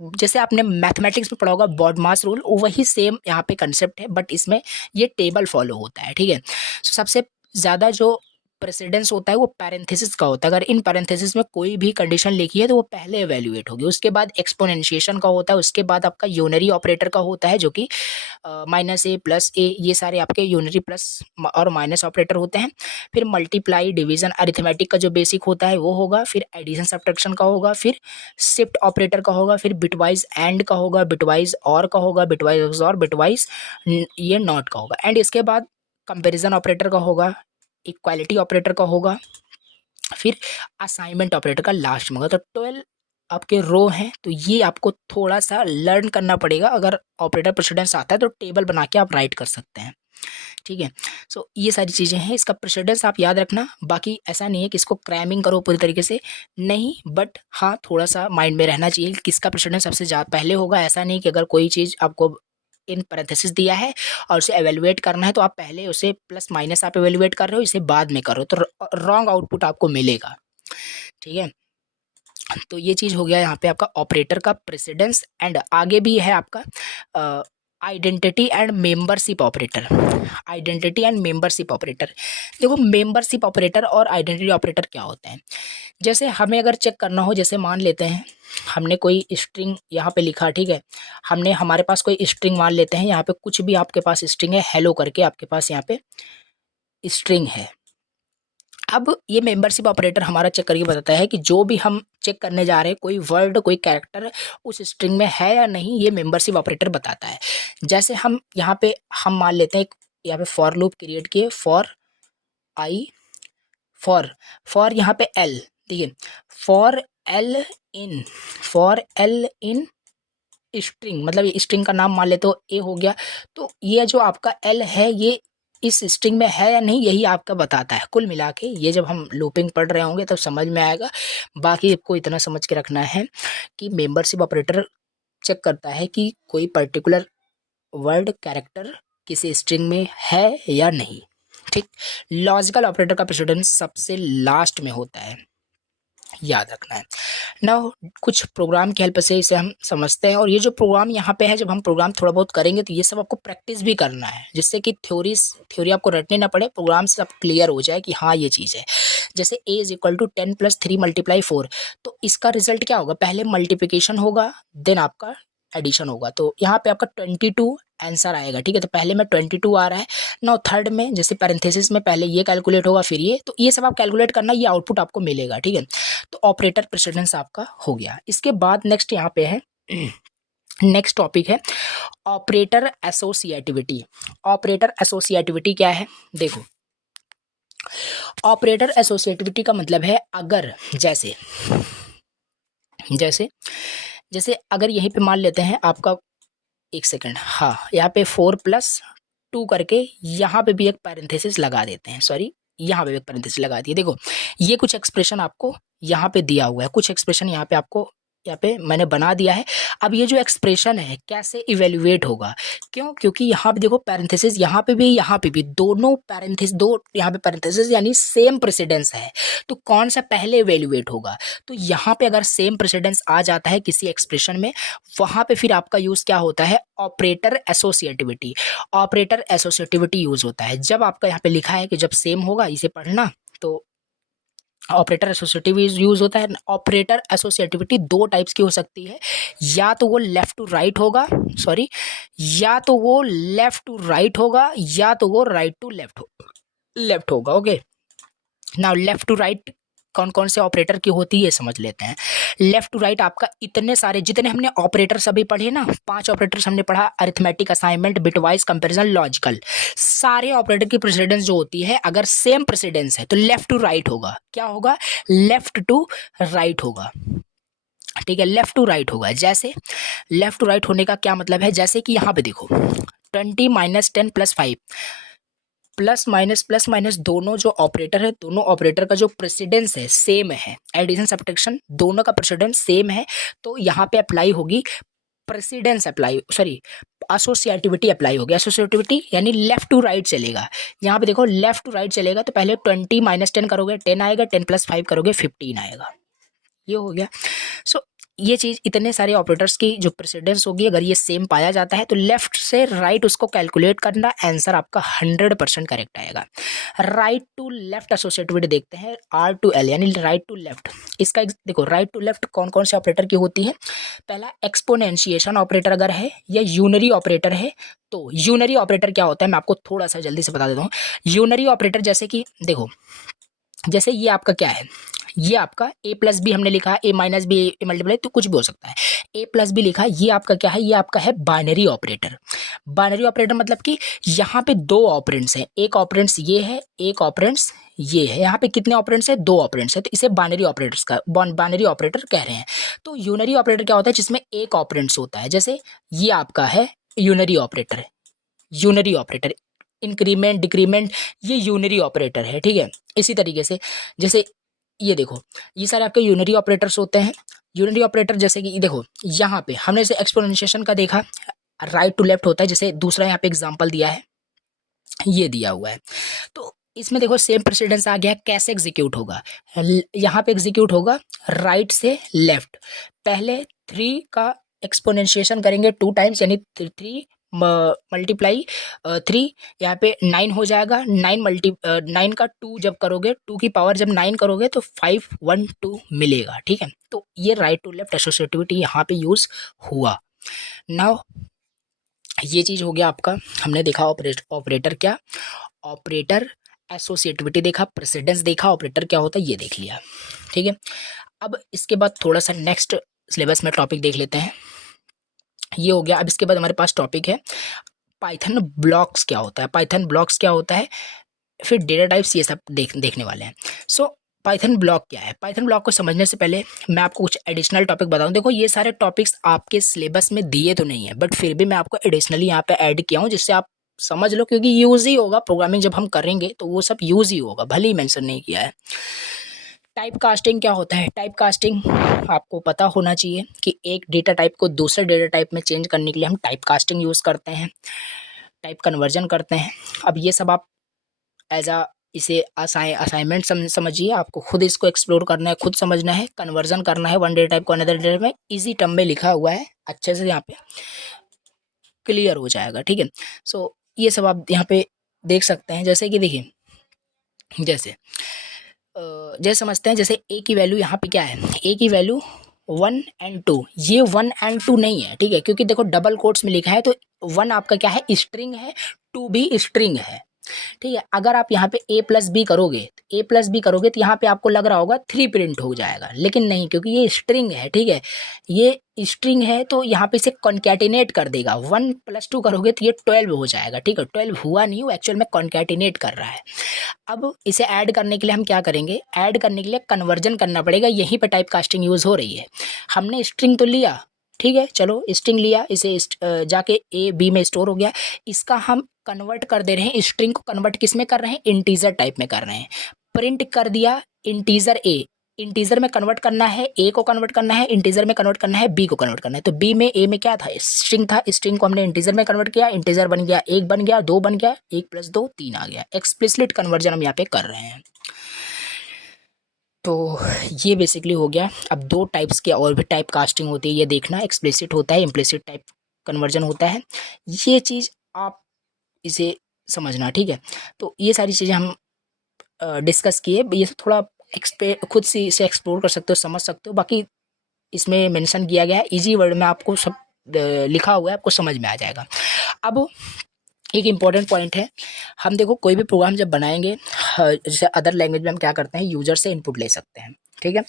जैसे आपने मैथमेटिक्स में पढ़ा होगा बॉडमास रूल, वही सेम यहाँ पे कंसेप्ट है, बट इसमें ये टेबल फॉलो होता है, ठीक है। सबसे ज़्यादा जो प्रेसिडेंस होता है वो पैरेंथेसिस का होता है। अगर इन पैरेंथेसिस में कोई भी कंडीशन लिखी है तो वो पहले एवेल्युएट होगी, उसके बाद एक्सपोनेंशिएशन का होता है, उसके बाद आपका यूनरी ऑपरेटर का होता है जो कि माइनस ए प्लस ए, ये सारे आपके यूनरी प्लस और माइनस ऑपरेटर होते हैं। फिर मल्टीप्लाई, डिवीजन, अरिथमेटिक का जो बेसिक होता है वो होगा, फिर एडिशन सब्ट्रैक्शन का होगा, फिर शिफ्ट ऑपरेटर का होगा, फिर बिटवाइज एंड का होगा, बिटवाइज और का होगा, बिटवाइज और, बिटवाइज ये नॉट का होगा, एंड इसके बाद कंपैरिजन ऑपरेटर का होगा, इक्वालिटी ऑपरेटर का होगा, फिर असाइनमेंट ऑपरेटर का लास्ट में होगा। तो 12 आपके रो हैं, तो ये आपको थोड़ा सा लर्न करना पड़ेगा। अगर ऑपरेटर प्रेसिडेंस आता है तो टेबल बना के आप राइट कर सकते हैं, ठीक है। सो ये सारी चीज़ें हैं, इसका प्रेसिडेंस आप याद रखना। बाकी ऐसा नहीं है कि इसको क्रैमिंग करो पूरी तरीके से, नहीं, बट हाँ थोड़ा सा माइंड में रहना चाहिए कि किसका प्रेसिडेंस सबसे ज़्यादा पहले होगा। ऐसा नहीं कि अगर कोई चीज़ आपको इन पैरेंथेसिस दिया है और उसे एवेलुएट करना है तो आप पहले उसे प्लस माइनस आप एवेलुएट कर रहे हो, इसे बाद में करो, तो रॉन्ग आउटपुट आपको मिलेगा, ठीक है। तो ये चीज़ हो गया यहाँ पे आपका ऑपरेटर का प्रेसिडेंस। एंड आगे भी है आपका identity and membership operator. Identity and membership operator, देखो मेंबरशिप ऑपरेटर और आइडेंटिटी ऑपरेटर क्या होते हैं। जैसे हमें अगर चेक करना हो, जैसे मान लेते हैं हमने कोई स्ट्रिंग यहाँ पे लिखा, ठीक है, हमने हमारे पास कोई स्ट्रिंग मान लेते हैं, यहाँ पे कुछ भी आपके पास स्ट्रिंग है, हेलो करके आपके पास यहाँ पे स्ट्रिंग है। अब ये मेंबरशिप ऑपरेटर हमारा चेक करके बताता है कि जो भी हम चेक करने जा रहे हैं, कोई वर्ड, कोई कैरेक्टर उस स्ट्रिंग में है या नहीं, ये मेंबरशिप ऑपरेटर बताता है। जैसे हम यहाँ पे हम मान लेते हैं, यहाँ पे फॉर लूप क्रिएट किए, फॉर आई, फॉर यहाँ पे एल, ठीक है, फॉर एल इन स्ट्रिंग, मतलब ये स्ट्रिंग का नाम मान ले तो ए हो गया। तो ये जो आपका एल है ये इस स्ट्रिंग में है या नहीं, यही आपका बताता है। कुल मिला के ये जब हम लूपिंग पढ़ रहे होंगे तब समझ में आएगा। बाकी आपको इतना समझ के रखना है कि मेंबरशिप ऑपरेटर चेक करता है कि कोई पर्टिकुलर वर्ड, कैरेक्टर किसी स्ट्रिंग में है या नहीं, ठीक। लॉजिकल ऑपरेटर का प्रेसिडेंस सबसे लास्ट में होता है, याद रखना है ना। कुछ प्रोग्राम की हेल्प से इसे हम समझते हैं, और ये जो प्रोग्राम यहाँ पे है, जब हम प्रोग्राम थोड़ा बहुत करेंगे तो ये सब आपको प्रैक्टिस भी करना है, जिससे कि थ्योरी आपको रटने ना पड़े, प्रोग्राम से सब क्लियर हो जाए कि हाँ ये चीज़ है। जैसे a इज इक्वल टू 10 + 3 × 4, तो इसका रिजल्ट क्या होगा, पहले मल्टीप्लिकेशन होगा देन आपका एडिशन होगा। तो यहाँ पे आपका 22 आंसर आएगा, ठीक है। तो पहले में 22 आ रहा है ना, थर्ड में जैसे पैरेंथेसिस में पहले ये कैलकुलेट होगा, फिर ये, तो ये सब आप कैलकुलेट करना, ये आउटपुट आपको मिलेगा, ठीक है। तो ऑपरेटर प्रेसिडेंस आपका हो गया। इसके बाद नेक्स्ट यहाँ पे है नेक्स्ट टॉपिक है ऑपरेटर एसोसिएटिविटी। ऑपरेटर एसोसिएटिविटी क्या है, देखो ऑपरेटर एसोसिएटिविटी का मतलब है अगर जैसे जैसे जैसे अगर यहीं पे मान लेते हैं आपका, एक सेकंड, हाँ यहाँ पे 4+2 करके यहाँ पे भी एक पैरेंथेसिस लगा देते हैं, सॉरी यहाँ पे भी एक पैरेंथेसिस लगा दिए। देखो ये कुछ एक्सप्रेशन आपको यहाँ पे दिया हुआ है, कुछ एक्सप्रेशन यहाँ पे आपको यहाँ पे मैंने बना दिया है। अब ये जो एक्सप्रेशन है कैसे इवेल्युएट होगा, क्यों, क्योंकि यहाँ पे देखो पैरेंथेसिस यहाँ पे भी दोनों पैरेंथेसिस, दो यहाँ पे पैरेंथेसिस यानी सेम प्रेसिडेंस है, तो कौन सा पहले इवेल्युएट होगा। तो यहाँ पे अगर सेम प्रेसिडेंस आ जाता है किसी एक्सप्रेशन में, वहाँ पे फिर आपका यूज़ क्या होता है, operator associativity. Operator associativity use होता है जब आपका यहाँ पे लिखा है कि जब सेम होगा, इसे पढ़ना, तो ऑपरेटर एसोसिएटिविटी यूज होता है। ऑपरेटर एसोसिएटिविटी दो टाइप्स की हो सकती है, या तो वो लेफ्ट टू राइट होगा, सॉरी, या तो वो लेफ्ट टू राइट होगा, या तो वो राइट टू लेफ्ट होगा। Okay, now left to right कौन कौन से ऑपरेटर की होती है समझ लेते हैं। लेफ्ट टू राइट आपका इतने सारे जितने हमने ऑपरेटर सभी पढ़े ना, 5 ऑपरेटर्स हमने पढ़ा, arithmetic, assignment, bitwise, comparison, logical, सारे ऑपरेटर की प्रेसिडेंस जो होती है अगर सेम प्रेसिडेंस है तो लेफ्ट टू राइट होगा। क्या होगा, लेफ्ट टू राइट होगा, ठीक है, लेफ्ट टू राइट होगा। जैसे लेफ्ट टू राइट होने का क्या मतलब है, जैसे कि यहाँ पे देखो 20 - 10 + 5 प्लस माइनस दोनों जो ऑपरेटर है, दोनों ऑपरेटर का जो प्रेसिडेंस है सेम है, एडिशन सब्ट्रैक्शन दोनों का प्रेसिडेंस सेम है, तो यहाँ पे अप्लाई होगी precedence, apply sorry associativity apply होगी। एसोसिएटिविटी यानी लेफ्ट टू राइट चलेगा। यहाँ पे देखो लेफ्ट टू राइट चलेगा, तो पहले 20 - 10 करोगे 10 आएगा, 10 + 5 करोगे 15 आएगा, ये हो गया। सो ये चीज़ इतने सारे ऑपरेटर्स की जो प्रेसिडेंस होगी, अगर ये सेम पाया जाता है तो लेफ्ट से राइट उसको कैलकुलेट करना, आंसर आपका 100% करेक्ट आएगा। राइट टू लेफ्ट एसोसिएटिविटी देखते हैं, आर टू एल यानी राइट टू लेफ्ट। इसका देखो राइट टू लेफ्ट कौन कौन से ऑपरेटर की होती है। पहला एक्सपोनेंशिएशन ऑपरेटर अगर है या यूनरी ऑपरेटर है। तो यूनरी ऑपरेटर क्या होता है मैं आपको थोड़ा सा जल्दी से बता देता हूँ। यूनरी ऑपरेटर जैसे कि देखो, जैसे ये आपका क्या है, ये आपका ए प्लस बी हमने लिखा, ए माइनस बी, ए मल्टीप्लाई, तो कुछ भी हो सकता है। ए प्लस बी लिखा, ये आपका क्या है, ये आपका है बाइनरी ऑपरेटर। बाइनरी ऑपरेटर मतलब कि यहाँ पे दो ऑपरेंड्स हैं, एक ऑपरेंड्स ये है, एक ऑपरेंड्स ये है। यहाँ पे कितने ऑपरेंड्स है, दो ऑपरेंड्स है, तो इसे बाइनरी ऑपरेटर्स का बाइनरी ऑपरेटर कह रहे हैं। तो यूनरी ऑपरेटर क्या होता है, जिसमें एक ऑपरेंड्स होता है। जैसे ये आपका है unary operator, unary operator increment decrement, ये यूनरी ऑपरेटर है, ठीक है। इसी तरीके से जैसे ये देखो, ये सारे आपके यूनरी ऑपरेटर्स होते हैं। यूनरी ऑपरेटर जैसे कि देखो यहाँ पे हमने इसे एक्सपोनेंशिएशन का देखा, राइट टू लेफ्ट होता है। जैसे दूसरा यहाँ पे एग्जांपल दिया है, ये दिया हुआ है, तो इसमें देखो सेम प्रेसिडेंस आ गया। कैसे एग्जीक्यूट होगा, यहाँ पे एग्जीक्यूट होगा राइट से लेफ्ट। पहले 3 का एक्सपोनेंशिएशन करेंगे 2 टाइम्स, यानी 3 मल्टीप्लाई 3, यहाँ पे 9 हो जाएगा। 9 का 2 जब करोगे, 2 की पावर जब 9 करोगे तो 512 मिलेगा, ठीक है। तो ये राइट टू लेफ्ट एसोसिएटिविटी यहाँ पे यूज हुआ। नाउ ये चीज़ हो गया आपका, हमने देखा ऑपरेटर क्या, ऑपरेटर एसोसिएटिविटी देखा, प्रेसिडेंस देखा, ऑपरेटर क्या होता है ये देख लिया, ठीक है। अब इसके बाद थोड़ा सा नेक्स्ट सिलेबस में टॉपिक देख लेते हैं, ये हो गया। अब इसके बाद हमारे पास टॉपिक है पाइथन ब्लॉक्स क्या होता है, पाइथन ब्लॉक्स क्या होता है, फिर डेटा टाइप्स, ये सब देखने वाले हैं। सो पाइथन ब्लॉक क्या है, पाइथन ब्लॉक को समझने से पहले मैं आपको कुछ एडिशनल टॉपिक बताऊं। देखो ये सारे टॉपिक्स आपके सिलेबस में दिए तो नहीं है, बट फिर भी मैं आपको एडिशनली यहाँ पे ऐड किया हूँ, जिससे आप समझ लो, क्योंकि यूज ही होगा प्रोग्रामिंग जब हम करेंगे तो वो सब यूज ही होगा, भले ही मेंशन नहीं किया है। टाइप कास्टिंग क्या होता है, टाइप कास्टिंग आपको पता होना चाहिए कि एक डेटा टाइप को दूसरे डेटा टाइप में चेंज करने के लिए हम टाइप कास्टिंग यूज़ करते हैं, टाइप कन्वर्जन करते हैं। अब ये सब आप एज आ इसे असाइनमेंट समझिए, आपको खुद इसको एक्सप्लोर करना है, खुद समझना है, कन्वर्जन करना है वन डेटा टाइप को अनदर डेटा टाइप में। इजी टर्म में लिखा हुआ है, अच्छे से यहाँ पे क्लियर हो जाएगा, ठीक है। सो ये सब आप यहाँ पे देख सकते हैं। जैसे कि देखिए, जैसे समझते हैं, जैसे ए की वैल्यू यहाँ पे क्या है, ए की वैल्यू 1 और 2, ये 1 और 2 नहीं है, ठीक है, क्योंकि देखो डबल कोट्स में लिखा है, तो 1 आपका क्या है, स्ट्रिंग है, 2 भी स्ट्रिंग है, ठीक है। अगर आप यहाँ पे a प्लस बी करोगे तो यहाँ पे आपको लग रहा होगा 3 प्रिंट हो जाएगा, लेकिन नहीं, क्योंकि ये स्ट्रिंग है, ठीक है, ये स्ट्रिंग है, तो यहाँ पे इसे कॉन्कैटिनेट कर देगा। 1 + 2 करोगे तो ये 12 हो जाएगा, ठीक है। 12 हुआ नहीं, वो एक्चुअल में कॉन्कैटिनेट कर रहा है। अब इसे ऐड करने के लिए हम क्या करेंगे, ऐड करने के लिए कन्वर्जन करना पड़ेगा, यहीं पे टाइप कास्टिंग यूज़ हो रही है। हमने स्ट्रिंग तो लिया, ठीक है, चलो स्ट्रिंग लिया, इसे जाके ए बी में स्टोर हो गया, इसका हम कन्वर्ट कर दे रहे हैं, स्ट्रिंग को कन्वर्ट किस में कर रहे हैं, इंटीजर टाइप में कर रहे हैं। प्रिंट कर दिया इंटीजर ए, इंटीजर में कन्वर्ट करना है, ए को कन्वर्ट करना है, इंटीजर में कन्वर्ट करना है, बी को कन्वर्ट करना है। तो बी में ए में क्या था, स्ट्रिंग था, स्ट्रिंग को हमने इंटीजर में कन्वर्ट किया, इंटीजर बन गया 1, बन गया 2, बन गया 1 + 2 3 आ गया। एक्सप्लिसिट कन्वर्जन हम यहाँ पे कर रहे हैं। तो ये बेसिकली हो गया। अब 2 टाइप्स के और भी टाइप कास्टिंग होती है, ये देखना, एक्सप्लिसिट होता है, इम्प्लिसिट टाइप कन्वर्जन होता है, ये चीज़ आप इसे समझना, ठीक है। तो ये सारी चीज़ें हम डिस्कस किए, ये थोड़ा खुद से इसे एक्सप्लोर कर सकते हो, समझ सकते हो। बाकी इसमें मेंशन किया गया है, इजी वर्ड में आपको सब लिखा हुआ है, आपको समझ में आ जाएगा। अब एक इम्पॉर्टेंट पॉइंट है, हम देखो कोई भी प्रोग्राम जब बनाएंगे, जैसे अदर लैंग्वेज में हम क्या करते हैं, यूजर से इनपुट ले सकते हैं, ठीक है।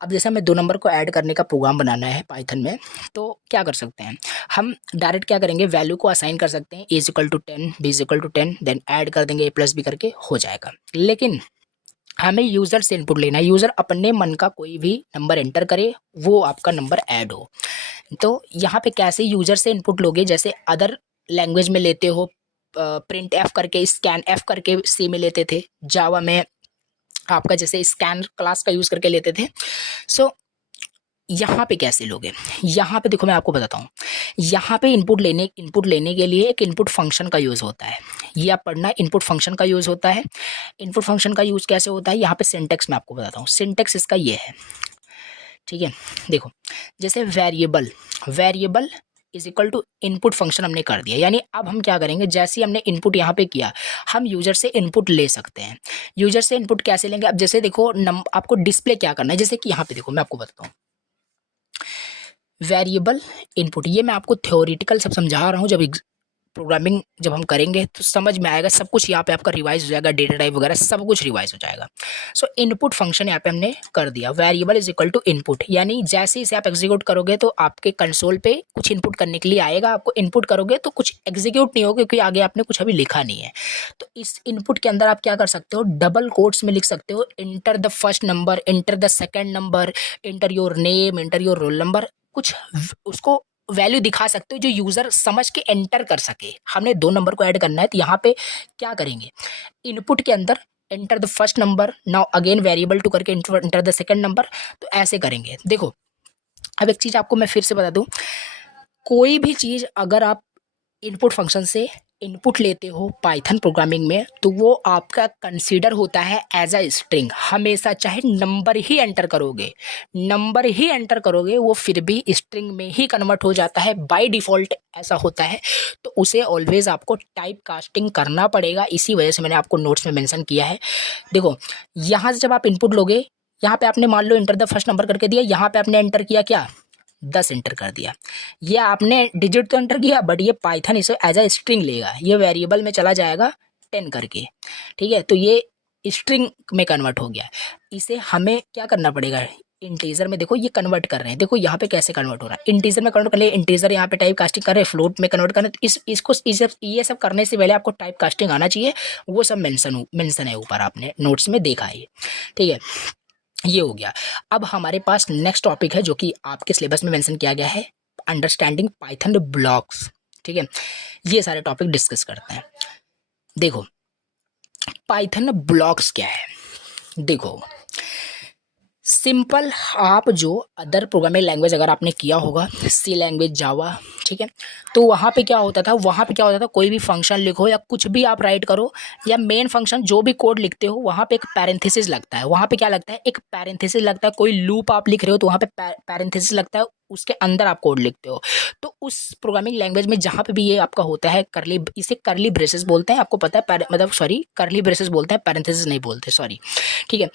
अब जैसे हमें 2 नंबर को ऐड करने का प्रोग्राम बनाना है पाइथन में, तो क्या कर सकते हैं, हम डायरेक्ट क्या करेंगे, वैल्यू को असाइन कर सकते हैं, a = 10, b = 10, देन ऐड कर देंगे a + b करके, हो जाएगा। लेकिन हमें यूज़र से इनपुट लेना है, यूज़र अपने मन का कोई भी नंबर एंटर करे, वो आपका नंबर ऐड हो। तो यहाँ पे कैसे यूज़र से इनपुट लोगे, जैसे अदर लैंग्वेज में लेते हो, प्रिंट एफ करके, स्कैन एफ करके सी में लेते थे, जावा में आपका जैसे स्कैन क्लास का यूज़ करके लेते थे। सो यहाँ पे कैसे लोगे, यहाँ पे देखो मैं आपको बताता हूँ। यहाँ पे इनपुट लेने के लिए एक इनपुट फंक्शन का यूज़ होता है, ये आप पढ़ना, इनपुट फंक्शन का यूज़ होता है। इनपुट फंक्शन का यूज़ कैसे होता है, यहाँ पे सिंटेक्स मैं आपको बताता हूँ। सिंटेक्स इसका ये है ठीक है। देखो जैसे variable, variable is equal to input function हमने कर दिया, यानी अब हम क्या करेंगे, जैसे ही हमने इनपुट यहाँ पे किया हम यूजर से इनपुट ले सकते हैं। यूजर से इनपुट कैसे लेंगे, अब जैसे देखो आपको डिस्प्ले क्या करना है, जैसे कि यहाँ पे देखो मैं आपको बताता हूँ, वेरिएबल इनपुट, ये मैं आपको थ्योरेटिकल सब समझा रहा हूँ, जब प्रोग्रामिंग जब हम करेंगे तो समझ में आएगा, सब कुछ यहाँ पे आपका रिवाइज हो जाएगा, डेटा टाइप वगैरह सब कुछ रिवाइज हो जाएगा। सो इनपुट फंक्शन यहाँ पे हमने कर दिया, variable is equal to input, यानी जैसे इसे आप एग्जीक्यूट करोगे तो आपके कंसोल पे कुछ इनपुट करने के लिए आएगा, आपको इनपुट करोगे तो कुछ एग्जीक्यूट नहीं होगा क्योंकि आगे आपने कुछ अभी लिखा नहीं है। तो इस इनपुट के अंदर आप क्या कर सकते हो, डबल कोट्स में लिख सकते हो, enter the first number, enter the second number, inter your name, inter your roll number, कुछ उसको वैल्यू दिखा सकते हो जो यूज़र समझ के एंटर कर सके। हमने 2 नंबर को ऐड करना है तो यहाँ पे क्या करेंगे, इनपुट के अंदर enter the first number, now again variable to करके एंटर द सेकंड नंबर, तो ऐसे करेंगे। देखो अब एक चीज़ आपको मैं फिर से बता दूं, कोई भी चीज़ अगर आप इनपुट फंक्शन से इनपुट लेते हो पाइथन प्रोग्रामिंग में तो वो आपका कंसीडर होता है एज अ स्ट्रिंग हमेशा, चाहे नंबर ही एंटर करोगे, नंबर ही एंटर करोगे वो फिर भी स्ट्रिंग में ही कन्वर्ट हो जाता है, बाय डिफ़ॉल्ट ऐसा होता है। तो उसे ऑलवेज आपको टाइप कास्टिंग करना पड़ेगा, इसी वजह से मैंने आपको नोट्स में मेंशन किया है। देखो यहाँ से जब आप इनपुट लोगे, यहाँ पे आपने मान लो इंटर द फर्स्ट नंबर करके दिया, यहाँ पे आपने एंटर किया क्या, 10 एंटर कर दिया, ये आपने डिजिट तो एंटर किया बट ये पाइथन इसे एज अ स्ट्रिंग लेगा, ये वेरिएबल में चला जाएगा 10 करके, ठीक है, तो ये स्ट्रिंग में कन्वर्ट हो गया। इसे हमें क्या करना पड़ेगा, इंटीजर में देखो ये कन्वर्ट कर रहे हैं, देखो यहाँ पे कैसे कन्वर्ट हो रहा है, इंटीजर में कन्वर्ट कर ले, इंटीजर यहाँ पे टाइप कास्टिंग कर रहे हैं, फ्लोट में कन्वर्ट कर रहे हैं, तो इसको ये सब करने से पहले आपको टाइप कास्टिंग आना चाहिए, वो सब मेंशन है ऊपर, आपने नोट्स में देखा है, ठीक है, ये हो गया। अब हमारे पास नेक्स्ट टॉपिक है जो कि आपके सिलेबस में मेंशन किया गया है, अंडरस्टैंडिंग पाइथन ब्लॉक्स, ठीक है, ये सारे टॉपिक डिस्कस करते हैं। देखो पाइथन ब्लॉक्स क्या है, देखो सिंपल, आप जो अदर प्रोग्रामिंग लैंग्वेज अगर आपने किया होगा, सी लैंग्वेज, जावा, ठीक है, तो वहाँ पे क्या होता था, वहाँ पे क्या होता था, कोई भी फंक्शन लिखो या कुछ भी आप राइट करो या मेन फंक्शन जो भी कोड लिखते हो वहाँ पे एक पैरेंथेसिस लगता है, वहाँ पे क्या लगता है, एक पैरेंथेसिस लगता है, कोई लूप आप लिख रहे हो तो वहाँ पे पैरेंथेसिस लगता है, उसके अंदर आप कोड लिखते हो। तो उस प्रोग्रामिंग लैंग्वेज में जहाँ पे भी ये आपका होता है करली, इसे करली ब्रेसेस बोलते हैं, आपको पता है, मतलब सॉरी करली ब्रेसेस बोलते हैं, पैरेंथेसिस नहीं बोलते, सॉरी, ठीक है।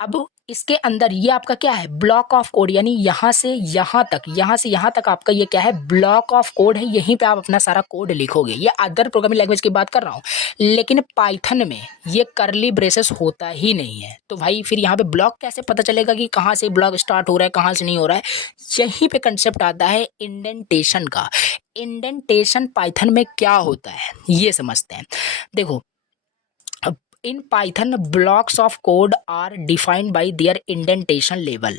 अब इसके अंदर ये आपका क्या है, ब्लॉक ऑफ कोड, यानी यहाँ से यहाँ तक, यहाँ से यहाँ तक आपका ये क्या है, ब्लॉक ऑफ कोड है, यहीं पे आप अपना सारा कोड लिखोगे। ये अदर प्रोग्रामिंग लैंग्वेज की बात कर रहा हूँ, लेकिन पाइथन में ये करली ब्रेसेस होता ही नहीं है। तो भाई फिर यहाँ पे ब्लॉक कैसे पता चलेगा कि कहाँ से ब्लॉक स्टार्ट हो रहा है, कहाँ से नहीं हो रहा है, यहीं पे कंसेप्ट आता है इंडेंटेशन का। इंडेंटेशन पाइथन में क्या होता है ये समझते हैं। देखो in Python blocks of code are defined by their indentation level,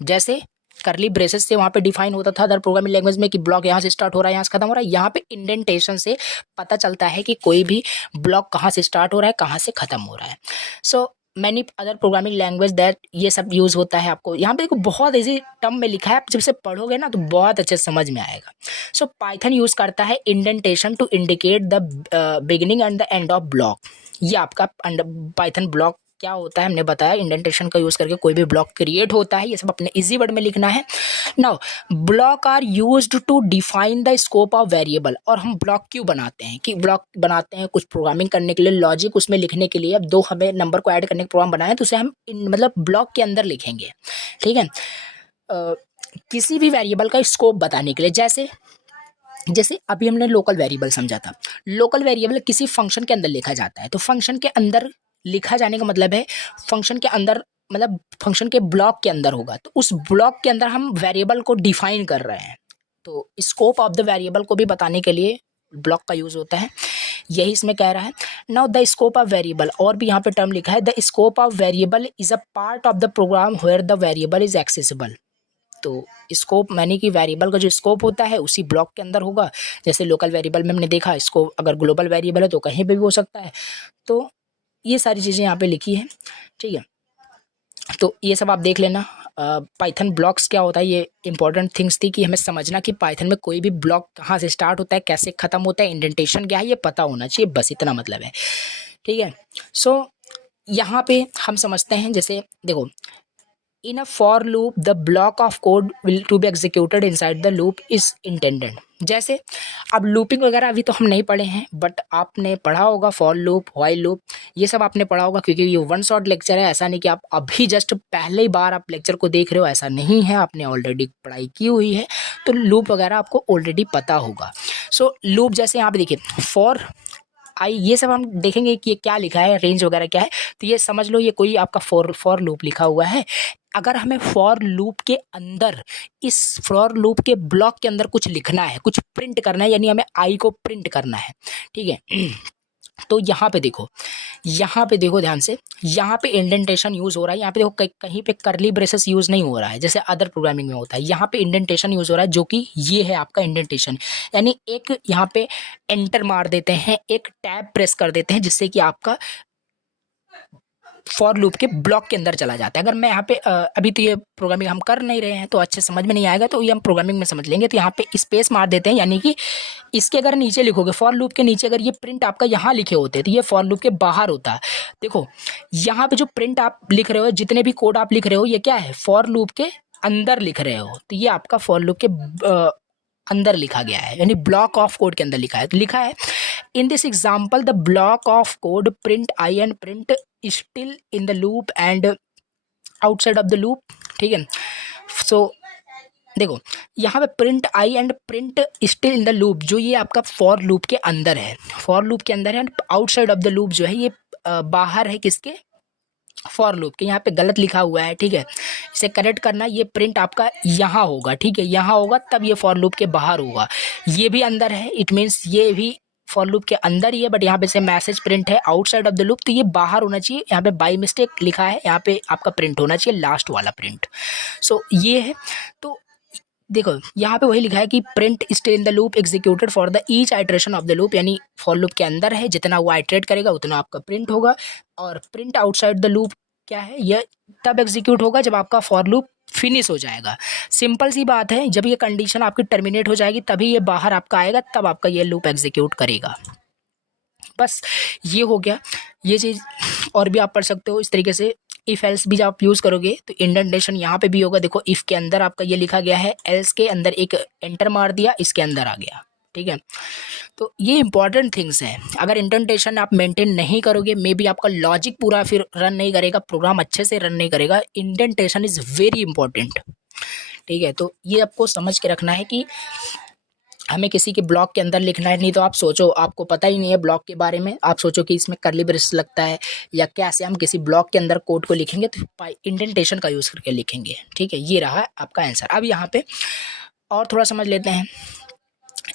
जैसे करली ब्रेसेस से वहाँ पे डिफाइन होता था अदर प्रोग्रामिंग लैंग्वेज में कि ब्लॉक यहाँ से स्टार्ट हो रहा है, यहाँ से खत्म हो रहा है, यहाँ पे इंडेंटेशन से पता चलता है कि कोई भी ब्लॉक कहाँ से स्टार्ट हो रहा है, कहाँ से खत्म हो रहा है। So many other programming language that ये सब यूज़ होता है। आपको यहाँ पे देखो बहुत इजी टर्म में लिखा है, आप जब से पढ़ोगे ना तो बहुत अच्छे समझ में आएगा। सो पाइथन यूज़ करता है indentation to indicate the beginning and the end of block. ये आपका पाइथन ब्लॉक क्या होता है हमने बताया, इंडेंटेशन का यूज़ करके कोई भी ब्लॉक क्रिएट होता है, ये सब अपने इजी वर्ड में लिखना है। Now block are used to define the scope of variable. और हम ब्लॉक क्यों बनाते हैं, कि ब्लॉक बनाते हैं कुछ प्रोग्रामिंग करने के लिए, लॉजिक उसमें लिखने के लिए। अब दो हमें नंबर को ऐड करने का प्रोग्राम बनाए तो उसे हम मतलब ब्लॉक के अंदर लिखेंगे, ठीक है, किसी भी वेरिएबल का स्कोप बताने के लिए। जैसे अभी हमने लोकल वेरिएबल समझा था, लोकल वेरिएबल किसी फंक्शन के अंदर लिखा जाता है, तो फंक्शन के अंदर लिखा जाने का मतलब है फंक्शन के अंदर, मतलब फंक्शन के ब्लॉक के अंदर होगा, तो उस ब्लॉक के अंदर हम वेरिएबल को डिफाइन कर रहे हैं, तो स्कोप ऑफ द वेरिएबल को भी बताने के लिए ब्लॉक का यूज होता है, यही इसमें कह रहा है। Now the scope of variable, और भी यहाँ पे टर्म लिखा है, the scope of variable is a part of the program where the variable is accessible. तो स्कोप माने कि वेरिएबल का जो स्कोप होता है उसी ब्लॉक के अंदर होगा। जैसे लोकल वेरिएबल में हमने देखा, स्कोप अगर ग्लोबल वेरिएबल है तो कहीं पे भी हो सकता है। तो ये सारी चीज़ें यहाँ पे लिखी है, ठीक है, तो ये सब आप देख लेना। पाइथन ब्लॉक्स क्या होता है, ये इंपॉर्टेंट थिंग्स थी कि हमें समझना कि पाइथन में कोई भी ब्लॉक कहाँ से स्टार्ट होता है, कैसे ख़त्म होता है, इंडेंटेशन क्या है, ये पता होना चाहिए, बस इतना मतलब है, ठीक है। सो यहाँ पे हम समझते हैं, जैसे देखो in a for loop the block of code will to be executed inside the loop is indented. जैसे अब लूपिंग वगैरह अभी तो हम नहीं पढ़े हैं, बट आपने पढ़ा होगा फॉर लूप, व्हाइल लूप, ये सब आपने पढ़ा होगा, क्योंकि ये वन शॉट लेक्चर है। ऐसा नहीं कि आप अभी जस्ट पहली बार आप लेक्चर को देख रहे हो, ऐसा नहीं है, आपने ऑलरेडी पढ़ाई की हुई है, तो लूप वगैरह आपको ऑलरेडी पता होगा। सो लूप जैसे यहाँ पे देखिए फॉर आई, ये सब हम देखेंगे कि ये क्या लिखा है, रेंज वगैरह क्या है, तो ये समझ लो ये कोई आपका फॉर लूप लिखा हुआ है। अगर हमें फॉर लूप के अंदर, इस फॉर लूप के ब्लॉक के अंदर कुछ लिखना है, कुछ प्रिंट करना है, यानी हमें आई को प्रिंट करना है, ठीक है। तो यहाँ पे देखो ध्यान से, यहाँ पे इंडेंटेशन यूज़ हो रहा है, यहाँ पे देखो कहीं पे करली ब्रेसेस यूज़ नहीं हो रहा है जैसे अदर प्रोग्रामिंग में होता है, यहाँ पे इंडेंटेशन यूज़ हो रहा है, जो कि ये है आपका इंडेंटेशन, यानी एक यहाँ पे एंटर मार देते हैं, एक टैब प्रेस कर देते हैं, जिससे कि आपका फॉर लूप के ब्लॉक के अंदर चला जाता है। अगर मैं यहाँ पे अभी तो ये प्रोग्रामिंग हम कर नहीं रहे हैं तो अच्छे समझ में नहीं आएगा, तो ये हम प्रोग्रामिंग में समझ लेंगे। तो यहाँ पे स्पेस मार देते हैं, यानी कि इसके अगर नीचे लिखोगे, फॉर लूप के नीचे अगर ये प्रिंट आपका यहाँ लिखे होते तो ये फॉर लूप के बाहर होता है। देखो यहाँ पे जो प्रिंट आप लिख रहे हो, जितने भी कोड आप लिख रहे हो, ये क्या है, फॉर लूप के अंदर लिख रहे हो, तो ये आपका फॉर लूप के अंदर लिखा गया है, यानी ब्लॉक ऑफ कोड के अंदर लिखा है। तो लिखा है in this example the block of code print I and print still in the loop and outside of the loop, ठीक है। सो देखो यहाँ पे print I and print still in the loop, जो ये आपका फॉर लूप के अंदर है, फॉर लूप के अंदर है, and outside of the loop जो है ये बाहर है, किसके, फॉर लूप के। यहाँ पे गलत लिखा हुआ है, ठीक है, इसे करेक्ट करना। ये प्रिंट आपका यहाँ होगा, ठीक है, यहाँ होगा, तब ये फॉर लूप के बाहर होगा। ये भी अंदर है, इट मीन्स ये भी फॉर लूप के अंदर ही है, बट यहाँ पे से मैसेज प्रिंट है आउटसाइड ऑफ द लूप, तो ये बाहर होना चाहिए। यहाँ पे बाई मिस्टेक लिखा है, यहाँ पे आपका प्रिंट होना चाहिए लास्ट वाला प्रिंट। सो ये है। तो देखो यहाँ पे वही लिखा है कि print stay in the loop executed for the each iteration of the loop, यानी फॉर लूप के अंदर है, जितना वो आइट्रेट करेगा उतना आपका प्रिंट होगा। और प्रिंट आउटसाइड द लूप क्या है, यह तब एग्जीक्यूट होगा जब आपका फॉर लूप फिनिश हो जाएगा। सिंपल सी बात है, जब ये कंडीशन आपकी टर्मिनेट हो जाएगी तभी ये बाहर आपका आएगा, तब आपका ये लूप एग्जीक्यूट करेगा। बस ये हो गया ये चीज़। और भी आप पढ़ सकते हो इस तरीके से। इफ़ एल्स भी जब आप यूज़ करोगे तो इंडेंटेशन यहाँ पे भी होगा। देखो इफ़ के अंदर आपका ये लिखा गया है, एल्स के अंदर एक एंटर मार दिया, इसके अंदर आ गया, ठीक है। तो ये इंपॉर्टेंट थिंग्स हैं। अगर इंडेंटेशन आप मेंटेन नहीं करोगे, मे बी आपका लॉजिक पूरा फिर रन नहीं करेगा, प्रोग्राम अच्छे से रन नहीं करेगा। इंडेंटेशन इज़ वेरी इंपॉर्टेंट, ठीक है। तो ये आपको समझ के रखना है कि हमें किसी के ब्लॉक के अंदर लिखना है, नहीं तो आप सोचो आपको पता ही नहीं है ब्लॉक के बारे में, आप सोचो कि इसमें कर्ली ब्रेस लगता है या कैसे हम किसी ब्लॉक के अंदर कोड को लिखेंगे, तो इंडेंटेशन का यूज़ करके लिखेंगे, ठीक है। ये रहा आपका आंसर। अब यहाँ पे और थोड़ा समझ लेते हैं।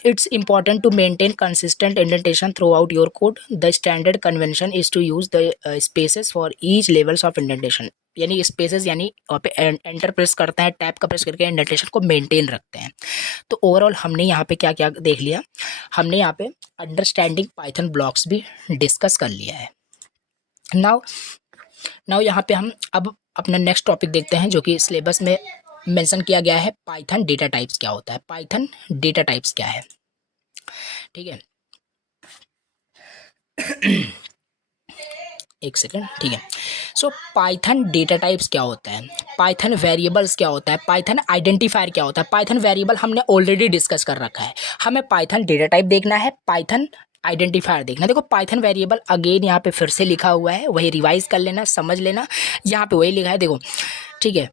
It's important to maintain consistent indentation throughout your code. The standard convention is to use the spaces for each levels of indentation. यानी स्पेसेस, यानी वहाँ पे एंटर प्रेस करते हैं, टैब का प्रेस करके इंडेंटेशन को मेंटेन रखते हैं। तो ओवरऑल हमने यहाँ पे क्या क्या देख लिया, हमने यहाँ पे अंडरस्टैंडिंग पाइथन ब्लॉक्स भी डिस्कस कर लिया है। नाउ यहाँ पे हम अब अपना नेक्स्ट टॉपिक देखते हैं, जो कि सिलेबस में मेंशन किया गया है। पाइथन डेटा टाइप्स क्या होता है, पाइथन डेटा टाइप्स क्या है, ठीक है। एक सेकेंड, ठीक है। सो पाइथन डेटा टाइप्स क्या होता है, पाइथन वेरिएबल्स क्या होता है, पाइथन आइडेंटिफायर क्या होता है। पाइथन वेरिएबल हमने ऑलरेडी डिस्कस कर रखा है, हमें पाइथन डेटा टाइप देखना है, पाइथन आइडेंटिफायर देखना। देखो पाइथन वेरिएबल अगेन यहाँ पे फिर से लिखा हुआ है, वही रिवाइज कर लेना, समझ लेना। यहाँ पे वही लिखा है, देखो, ठीक है।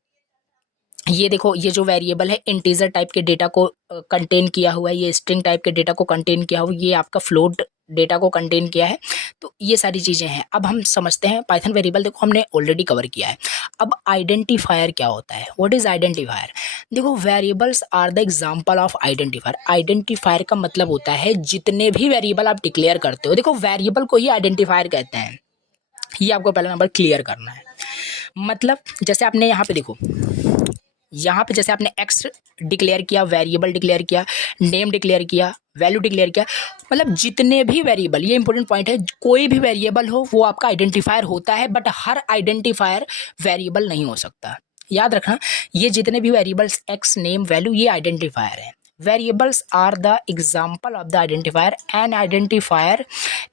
ये देखो, ये जो वेरिएबल है इंटीजर टाइप के डेटा को कंटेन किया हुआ है, ये स्ट्रिंग टाइप के डेटा को कंटेन किया हुआ है, ये आपका फ्लोट डेटा को कंटेन किया है। तो ये सारी चीज़ें हैं। अब हम समझते हैं पाइथन वेरिएबल, देखो हमने ऑलरेडी कवर किया है। अब आइडेंटिफायर क्या होता है, व्हाट इज़ आइडेंटिफायर। देखो variables are the example of identifier. Identifier का मतलब होता है जितने भी वेरिएबल आप डिक्लेयर करते हो, देखो वेरिएबल को ही आइडेंटिफायर कहते हैं। ये आपको पहला नंबर क्लियर करना है। मतलब जैसे आपने यहाँ पे देखो, यहाँ पे जैसे आपने एक्स डिक्लेयर किया, वेरिएबल डिक्लेयर किया, नेम डिक्लेयर किया, वैल्यू डिक्लेयर किया, मतलब जितने भी वेरिएबल, ये इंपॉर्टेंट पॉइंट है, कोई भी वेरिएबल हो वो आपका आइडेंटिफायर होता है, बट हर आइडेंटिफायर वेरिएबल नहीं हो सकता। याद रखना, ये जितने भी वेरिएबल्स एक्स, नेम, वैल्यू, ये आइडेंटिफायर है। Variables are the example of the identifier. An identifier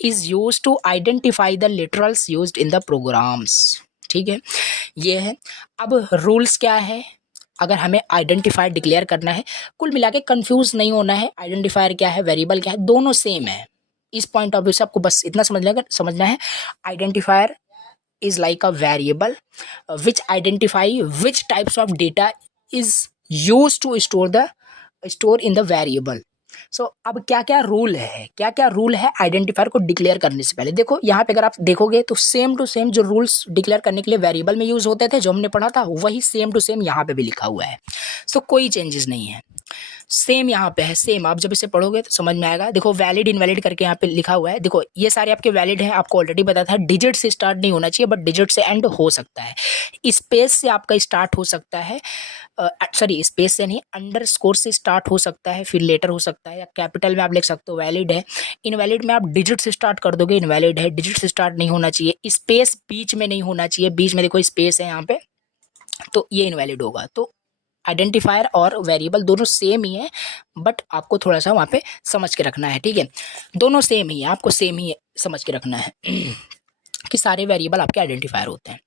is used to identify the literals used in the programs. ठीक है, ये है। अब रूल्स क्या है, अगर हमें आइडेंटिफायर डिक्लेयर करना है, कुल मिला के कन्फ्यूज नहीं होना है, आइडेंटिफायर क्या है, वेरिएबल क्या है, दोनों सेम है। इस पॉइंट ऑफ व्यू से आपको बस इतना समझना है, identifier is like a variable which identify which types of data is used to store in the variable. सो अब क्या क्या रूल है आइडेंटिफायर को डिक्लेयर करने से पहले। देखो यहाँ पे अगर आप देखोगे तो सेम टू सेम जो रूल्स डिक्लेयर करने के लिए वेरिएबल में यूज होते थे जो हमने पढ़ा था, वही सेम टू सेम यहाँ पे भी लिखा हुआ है। सो कोई चेंजेस नहीं है, सेम यहाँ पे है, सेम। आप जब इसे पढ़ोगे तो समझ में आएगा। देखो वैलिड इनवैलिड करके यहाँ पे लिखा हुआ है, देखो ये सारे आपके वैलिड हैं, आपको ऑलरेडी पता था। डिजिट से स्टार्ट नहीं होना चाहिए, बट डिजिट से एंड हो सकता है। स्पेस से आपका स्टार्ट हो सकता है, सॉरी स्पेस से नहीं, अंडरस्कोर से स्टार्ट हो सकता है, फिर लेटर हो सकता है, या कैपिटल में आप लिख सकते हो वैलिड है। इनवैलिड में आप डिजिट से स्टार्ट कर दोगे, इनवैलिड है। डिजिट से स्टार्ट नहीं होना चाहिए, स्पेस बीच में नहीं होना चाहिए, बीच में देखो स्पेस है यहाँ पे, तो ये इनवैलिड होगा। तो आइडेंटिफायर और वेरिएबल दोनों सेम ही है, बट आपको थोड़ा सा वहाँ पे समझ के रखना है, ठीक है। दोनों सेम ही है, आपको सेम ही समझ के रखना है कि सारे वेरिएबल आपके आइडेंटिफायर होते हैं।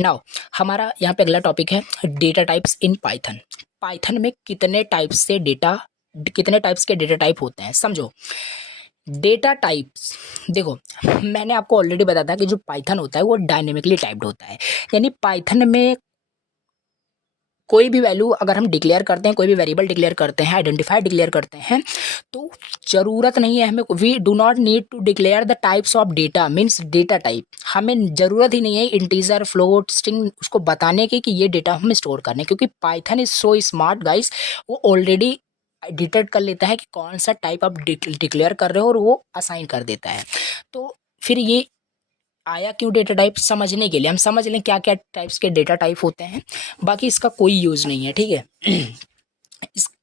नाउ हमारा यहाँ पे अगला टॉपिक है data types in Python. Python में कितने टाइप्स के डेटा टाइप होते हैं, समझो। डेटा टाइप्स, देखो मैंने आपको ऑलरेडी बताया था कि जो पाइथन होता है वो डायनेमिकली टाइप्ड होता है, यानी पाइथन में कोई भी वैल्यू अगर हम डिक्लेयर करते हैं, कोई भी वेरिएबल डिक्लेयर करते हैं, आइडेंटिफायर डिक्लेयर करते हैं, तो ज़रूरत नहीं है हमें, we do not need to declare the types of data, means data type. हमें ज़रूरत ही नहीं है इंटीजर, फ्लोट, स्ट्रिंग उसको बताने की कि ये डेटा हम स्टोर करने, क्योंकि Python is so smart guys, वो ऑलरेडी डिटेक्ट कर लेता है कि कौन सा टाइप आप डिक्लेयर कर रहे हो और वो असाइन कर देता है। तो फिर ये आया क्यों डेटा टाइप, समझने के लिए हम समझ लें क्या क्या टाइप्स के डेटा टाइप होते हैं, बाकी इसका कोई यूज़ नहीं है, ठीक है।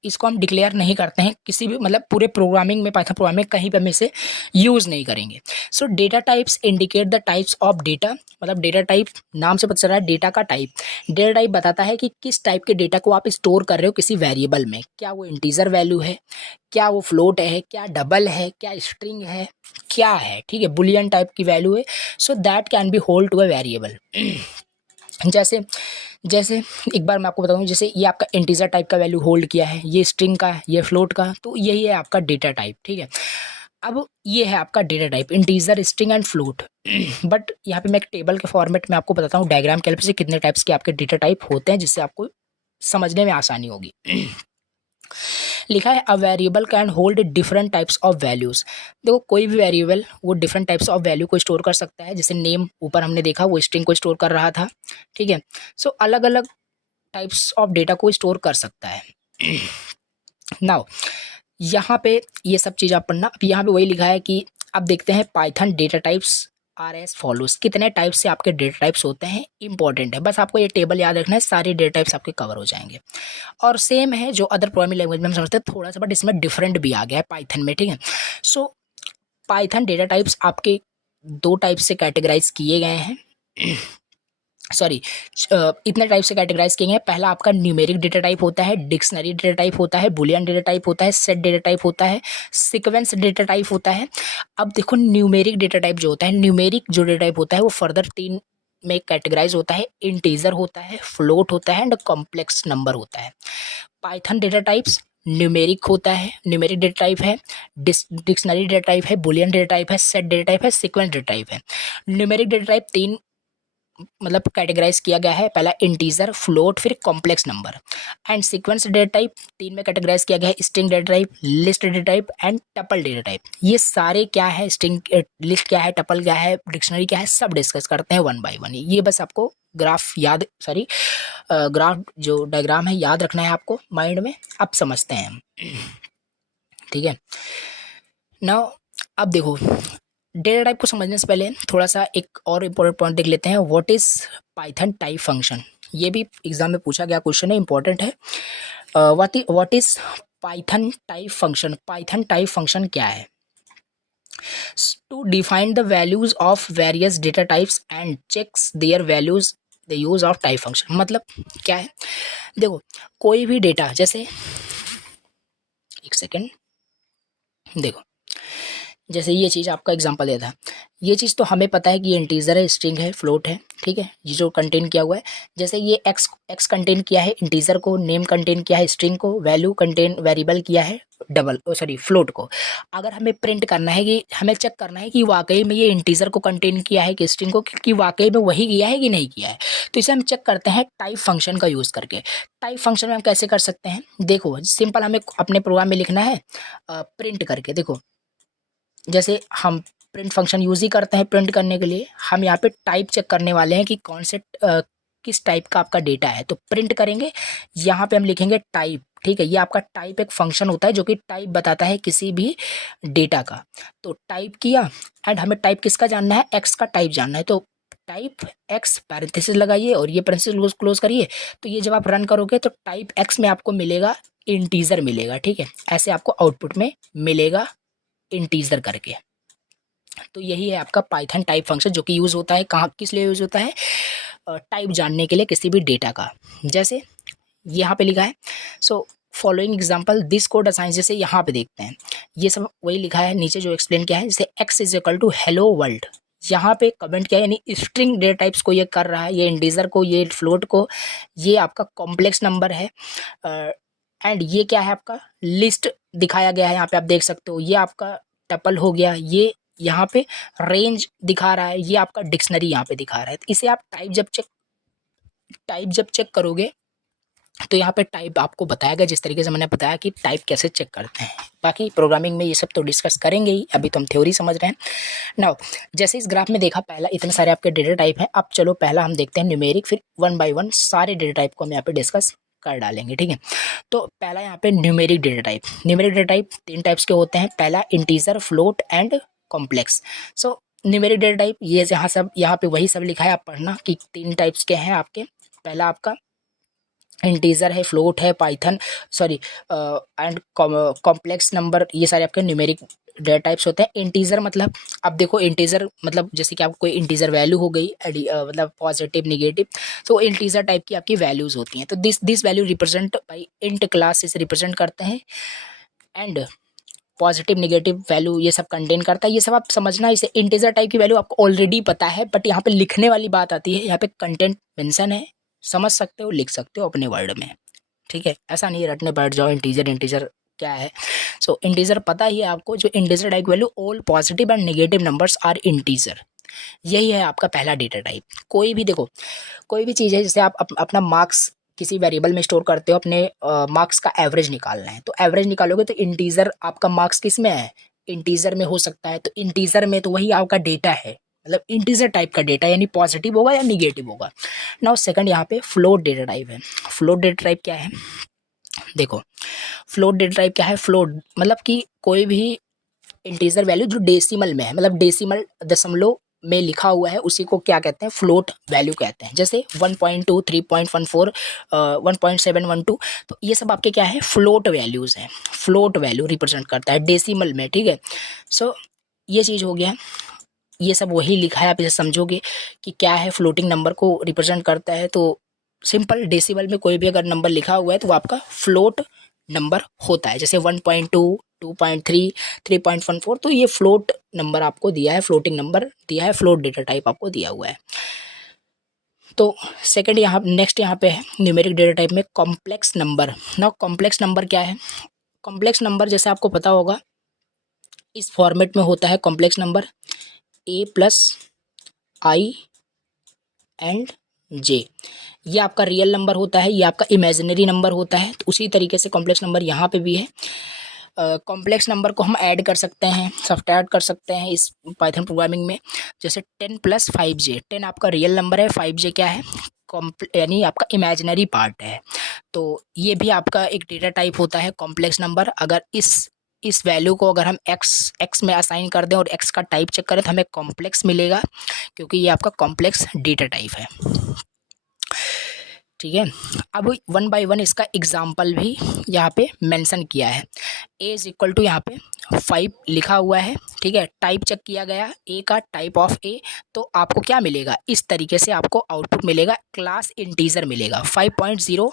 इसको हम डिक्लेयर नहीं करते हैं किसी भी, मतलब पूरे प्रोग्रामिंग में, पाइथन प्रोग्रामिंग में कहीं पर हम इसे यूज़ नहीं करेंगे। सो data types indicate the types of data, मतलब डेटा टाइप नाम से पता चल रहा है डेटा का टाइप। डेटा टाइप बताता है कि किस टाइप के डेटा को आप स्टोर कर रहे हो किसी वेरिएबल में, क्या वो इंटीजर वैल्यू है, क्या वो फ्लोट है, क्या डबल है, क्या स्ट्रिंग है, क्या है, ठीक है, बुलियन टाइप की वैल्यू है। So that can be hold to a variable. जैसे जैसे एक बार मैं आपको बताऊं, जैसे ये आपका इंटीजर टाइप का वैल्यू होल्ड किया है, ये स्ट्रिंग का है, ये फ्लोट का, तो यही है आपका डेटा टाइप, ठीक है। अब ये है आपका data type, integer, string and float. But यहाँ पे मैं एक टेबल के फॉर्मेट में आपको बताता हूँ डायग्राम के हेल्प से कितने टाइप्स के आपके डेटा टाइप होते हैं, जिससे आपको समझने में आसानी होगी। लिखा है a variable can hold different types of values. देखो कोई भी वेरिएबल वो डिफरेंट टाइप्स ऑफ वैल्यू को स्टोर कर सकता है, जैसे नेम ऊपर हमने देखा वो स्ट्रिंग को स्टोर कर रहा था, ठीक है। सो अलग अलग टाइप्स ऑफ डेटा को स्टोर कर सकता है। नाउ यहाँ पे ये सब चीज़ आप पढ़ना। अब यहाँ पे वही लिखा है कि अब देखते हैं Python data types R S follows, कितने टाइप से आपके डेटा टाइप्स होते हैं, इंपॉर्टेंट है, बस आपको ये टेबल याद रखना है, सारे डेटा टाइप्स आपके कवर हो जाएंगे। और सेम है जो अदर प्रोग्रामिंग लैंग्वेज में हम समझते हैं थोड़ा सा, बट इसमें डिफरेंट भी आ गया है पाइथन में, ठीक है। सो पाइथन डेटा टाइप्स आपके दो टाइप से कैटेगराइज किए गए हैं, सॉरी इतने टाइप से कैटेगराइज किए हैं। पहला आपका न्यूमेरिक डेटा टाइप होता है, डिक्शनरी डेटा टाइप होता है, बुलियन डेटा टाइप होता है, सेट डेटा टाइप होता है, सीक्वेंस डेटा टाइप होता है। अब देखो न्यूमेरिक डेटा टाइप जो होता है, न्यूमेरिक जो डेटा टाइप होता है वो फर्दर 3 में कैटेगराइज होता है, इंटीजर होता है, फ्लोट होता है एंड कॉम्प्लेक्स नंबर होता है। पाइथन डेटा टाइप्स न्यूमेरिक होता है, न्यूमेरिक डेटा टाइप है, डिक्शनरी डेटा टाइप है, बुलियन डेटा टाइप है, सेट डेटा टाइप है, सीक्वेंस डेटा टाइप है। न्यूमेरिक डेटा टाइप 3 मतलब कैटेगराइज किया गया है, पहला इंटीजर, फ्लोट, फिर complex number. And sequence data type 3 में कैटेगराइज किया गया है, string data type, list data type and tuple data type. ये सारे क्या है, स्ट्रिंग लिस्ट क्या है, टपल क्या है, डिक्शनरी क्या है, सब डिस्कस करते हैं वन बाय वन। ये बस आपको ग्राफ जो डायग्राम है याद रखना है आपको माइंड में, आप समझते हैं, ठीक है। नाउ अब देखो डेटा टाइप को समझने से पहले थोड़ा सा एक और इम्पोर्टेंट पॉइंट देख लेते हैं, what is Python type function. ये भी एग्जाम में पूछा गया क्वेश्चन है, इंपॉर्टेंट है। What is Python type function. Python type function क्या है, to define the values of various data types and checks their values the use of type function. मतलब क्या है, देखो कोई भी डेटा, जैसे एक सेकेंड, देखो जैसे ये चीज़ आपका एग्जांपल दिया था, ये चीज़ तो हमें पता है कि ये इंटीजर है, स्ट्रिंग है, फ्लोट है, ठीक है, ये जो कंटेन किया हुआ है, जैसे ये एक्स कंटेन किया है इंटीजर को, नेम कंटेन किया है स्ट्रिंग को, वैल्यू कंटेन वेरिएबल किया है फ्लोट को। अगर हमें प्रिंट करना है कि हमें चेक करना है कि वाकई में ये इंटीजर को कंटेन किया है कि स्ट्रिंग को, कि वाकई में वही किया है कि नहीं किया है, तो इसे हम चेक करते हैं टाइप फंक्शन का यूज़ करके। टाइप फंक्शन में हम कैसे कर सकते हैं, देखो सिंपल, हमें अपने प्रोग्राम में लिखना है प्रिंट करके। देखो जैसे हम प्रिंट फंक्शन यूज़ ही करते हैं प्रिंट करने के लिए, हम यहाँ पे टाइप चेक करने वाले हैं कि कौन से किस टाइप का आपका डेटा है, तो प्रिंट करेंगे, यहाँ पे हम लिखेंगे टाइप। ठीक है, ये आपका टाइप एक फंक्शन होता है जो कि टाइप बताता है किसी भी डेटा का। तो टाइप किया, एंड हमें टाइप किसका जानना है, एक्स का टाइप जानना है, तो टाइप एक्स पैरेंथेसिस लगाइए और ये पैरेंथेसिस क्लोज करिए। तो ये जब आप रन करोगे तो टाइप एक्स में आपको मिलेगा इंटीजर मिलेगा। ठीक है, ऐसे आपको आउटपुट में मिलेगा इंटीजर करके। तो यही है आपका पाइथन टाइप फंक्शन, जो कि यूज़ होता है कहाँ, किस लिए यूज़ होता है, टाइप जानने के लिए किसी भी डेटा का। जैसे यहाँ पे लिखा है, so following example this code assign, जैसे यहाँ पे देखते हैं ये सब वही लिखा है, नीचे जो एक्सप्लेन किया है, जैसे x is equal to hello world, यहाँ पे कमेंट किया है, यानी स्ट्रिंग डेटा टाइप्स को ये कर रहा है, ये इंटीजर को, ये फ्लोट को, ये आपका कॉम्प्लेक्स नंबर है, एंड ये क्या है आपका लिस्ट दिखाया गया है, यहाँ पे आप देख सकते हो, ये आपका टपल हो गया, ये यहाँ पे रेंज दिखा रहा है, ये आपका डिक्शनरी यहाँ पे दिखा रहा है। तो इसे आप टाइप जब चेक करोगे तो यहाँ पे टाइप आपको बताएगा, जिस तरीके से मैंने बताया कि टाइप कैसे चेक करते हैं। बाकी प्रोग्रामिंग में ये सब तो डिस्कस करेंगे ही, अभी तो हम थ्योरी समझ रहे हैं। नाउ जैसे इस ग्राफ में देखा, पहला इतने सारे आपके डेटा टाइप हैं, अब चलो पहला हम देखते हैं न्यूमेरिक, फिर वन बाय वन सारे डेटा टाइप को हम यहाँ पे डिस्कस कर डालेंगे। ठीक है, तो पहला यहाँ पे numeric data type. Numeric data type 3 types के होते हैं, पहला integer, float and complex. So numeric data type ये यहाँ पे वही सब लिखा है, आप पढ़ना कि 3 टाइप्स के हैं आपके। पहला आपका इंटीजर है, फ्लोट है, Python sorry and complex number, ये सारे आपके न्यूमेरिक डेटा टाइप्स होते हैं। इंटीजर मतलब, अब देखो इंटीजर मतलब जैसे कि आपको कोई इंटीजर वैल्यू हो गई, मतलब पॉजिटिव निगेटिव, तो इंटीजर टाइप की आपकी वैल्यूज होती हैं। तो this value represent by int class इसे रिप्रेजेंट करते हैं, एंड पॉजिटिव निगेटिव वैल्यू ये सब कंटेन करता है। ये सब आप समझना, इसे इंटीजर टाइप की वैल्यू आपको ऑलरेडी पता है, बट यहाँ पे लिखने वाली बात आती है, यहाँ पे कंटेंट मेंशन है, समझ सकते हो, लिख सकते हो अपने वर्ड में। ठीक है, ऐसा नहीं रटने बैठ जाओ इंटीजर क्या है। सो इंटीजर पता ही है आपको, जो integer type value all positive and negative numbers are integer, यही है आपका पहला डेटा टाइप। कोई भी देखो, कोई भी चीज़ है, जैसे आप अपना मार्क्स किसी वेरिएबल में स्टोर करते हो, अपने मार्क्स का एवरेज निकालना है, तो एवरेज निकालोगे तो इंटीजर आपका मार्क्स किस में है, इंटीजर में हो सकता है, तो इंटीजर में तो वही आपका डेटा है, मतलब इंटीजर टाइप का डेटा, यानी पॉजिटिव होगा या निगेटिव होगा। नाउ सेकंड यहाँ पे फ्लोट डेटा टाइप है। फ्लोट डेटा टाइप क्या है, देखो फ्लोट डेटा टाइप क्या है, फ्लोट मतलब कि कोई भी इंटीजर वैल्यू जो डेसिमल में है, मतलब डेसिमल दशमलव में लिखा हुआ है, उसी को क्या कहते हैं, फ्लोट वैल्यू कहते हैं। जैसे 1.2, 3.14, 1.712, तो ये सब आपके क्या है, फ्लोट वैल्यूज़ हैं। फ्लोट वैल्यू रिप्रेजेंट करता है डेसिमल में। ठीक है, सो ये चीज़ हो गया, ये सब वही लिखा है, आप इसे समझोगे कि क्या है, फ्लोटिंग नंबर को रिप्रेजेंट करता है। तो सिंपल डेसिमल में कोई भी अगर नंबर लिखा हुआ है तो वो आपका फ्लोट नंबर होता है। जैसे 1.2, 2.3, 3.14, तो ये फ्लोट नंबर आपको दिया है, फ्लोटिंग नंबर दिया है, फ्लोट डेटा टाइप आपको दिया हुआ है। तो सेकंड यहाँ नेक्स्ट यहाँ पे है न्यूमेरिक डेटा टाइप में कॉम्प्लेक्स नंबर। ना कॉम्प्लेक्स नंबर क्या है, कॉम्प्लेक्स नंबर जैसे आपको पता होगा इस फॉर्मेट में होता है complex number a+i and j, ये आपका रियल नंबर होता है, ये आपका इमेजिनरी नंबर होता है। तो उसी तरीके से कॉम्प्लेक्स नंबर यहाँ पे भी है। कॉम्प्लेक्स नंबर को हम ऐड कर सकते हैं, सब्ट्रैक्ट कर सकते हैं इस पाइथन प्रोग्रामिंग में। जैसे 10 + 5j, 10 आपका रियल नंबर है, 5j क्या है, यानी आपका इमेजिनरी पार्ट है। तो ये भी आपका एक डेटा टाइप होता है कॉम्प्लेक्स नंबर। अगर इस वैल्यू को अगर हम एक्स में असाइन कर दें और एक्स का टाइप चेक करें तो हमें कॉम्प्लेक्स मिलेगा, क्योंकि ये आपका कॉम्प्लेक्स डेटा टाइप है। ठीक है। अब वन बाय वन इसका एग्जाम्पल भी यहाँ पे मेंशन किया है। ए इज इक्वल टू यहाँ पे 5 लिखा हुआ है, ठीक है। टाइप चेक किया गया ए का, टाइप ऑफ ए, तो आपको क्या मिलेगा, इस तरीके से आपको आउटपुट मिलेगा, क्लास इंटीजर मिलेगा। 5.0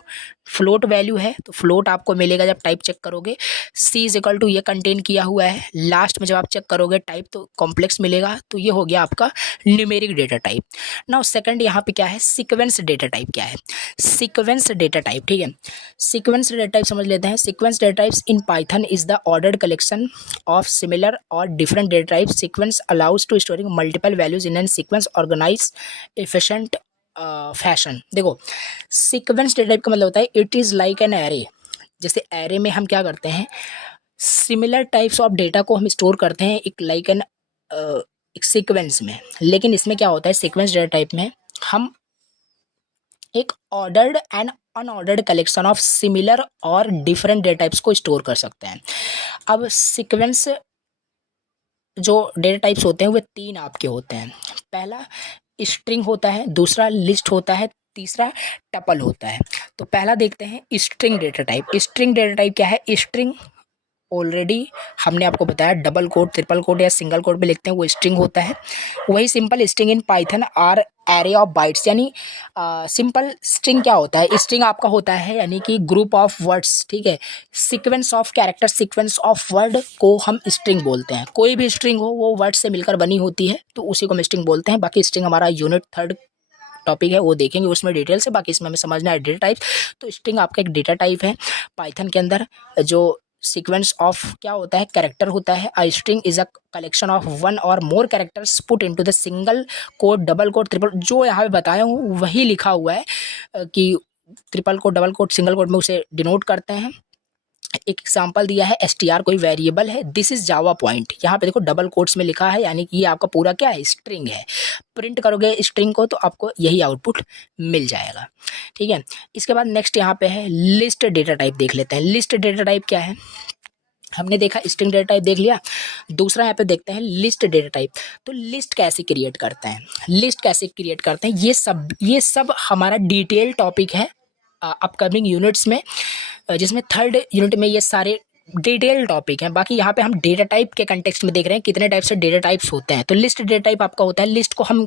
फ्लोट वैल्यू है, तो फ्लोट आपको मिलेगा जब टाइप चेक करोगे। सी इज इक्वल टू ये कंटेन किया हुआ है, लास्ट में जब आप चेक करोगे टाइप तो कॉम्प्लेक्स मिलेगा, तो ये हो गया आपका numeric data type. Now second यहाँ पे क्या है, सीक्वेंस डेटा टाइप क्या है, सीक्वेंस डेटा टाइप, ठीक है। सीक्वेंस डेटा टाइप समझ लेते हैं। Sequence data types in Python is the ordered collection of similar or different data type. Sequence allows to storing multiple values in an sequence organise efficient fashion. देखो, sequence data type का मतलब होता है it is like an array. जैसे array में हम क्या करते हैं, सिमिलर टाइप्स ऑफ डेटा को हम स्टोर करते हैं एक लाइक एन एक सीक्वेंस में, लेकिन इसमें क्या होता है, सीक्वेंस डेटा टाइप में हम एक ordered and unordered collection of similar or different data types को स्टोर कर सकते हैं। अब सीक्वेंस जो डेटा टाइप्स होते हैं वे 3 आपके होते हैं। पहला स्ट्रिंग होता है, दूसरा लिस्ट होता है, तीसरा टपल होता है। तो पहला देखते हैं string data type. String data type क्या है, स्ट्रिंग ऑलरेडी हमने आपको बताया डबल कोट, ट्रिपल कोट या सिंगल कोट में लिखते हैं वो स्ट्रिंग होता है। वही simple string in Python are array of bytes, यानी सिंपल स्ट्रिंग क्या होता है, स्ट्रिंग आपका होता है यानी कि ग्रुप ऑफ वर्ड्स, ठीक है। Sequence of character, sequence of word को हम स्ट्रिंग बोलते हैं। कोई भी स्ट्रिंग हो वो वर्ड से मिलकर बनी होती है, तो उसी को हम स्ट्रिंग बोलते हैं। बाकी स्ट्रिंग हमारा यूनिट 3 टॉपिक है, वो देखेंगे उसमें डिटेल से। बाकी इसमें हमें समझना है डेटा टाइप। तो स्ट्रिंग आपका एक डेटा टाइप है पाइथन के अंदर। जो सीक्वेंस ऑफ क्या होता है, कैरेक्टर होता है। A string is a collection of one or more characters put into the single quote, double quote, triple, जो यहाँ पे बताया हूँ वही लिखा हुआ है कि triple quote, double quote, single quote में उसे डिनोट करते हैं। एक एग्जांपल दिया है str कोई वेरिएबल है, दिस इज जावा पॉइंट, यहाँ पे देखो डबल कोट्स में लिखा है, यानी कि ये आपका पूरा क्या है, स्ट्रिंग है। प्रिंट करोगे स्ट्रिंग को तो आपको यही आउटपुट मिल जाएगा, ठीक है। इसके बाद नेक्स्ट यहाँ पे है लिस्ट डेटा टाइप, देख लेते हैं लिस्ट डेटा टाइप क्या है। हमने देखा स्ट्रिंग डेटा टाइप देख लिया, दूसरा यहाँ पे देखते हैं लिस्ट डेटा टाइप। तो लिस्ट कैसे क्रिएट करते हैं, लिस्ट कैसे क्रिएट करते हैं, ये सब हमारा डिटेल टॉपिक है अपकमिंग यूनिट्स में, जिसमें 3rd यूनिट में ये सारे डिटेल टॉपिक हैं। बाकी यहाँ पे हम डेटा टाइप के कंटेक्स्ट में देख रहे हैं कितने टाइप से डेटा टाइप्स होते हैं। तो लिस्ट डेटा टाइप आपका होता है, लिस्ट को हम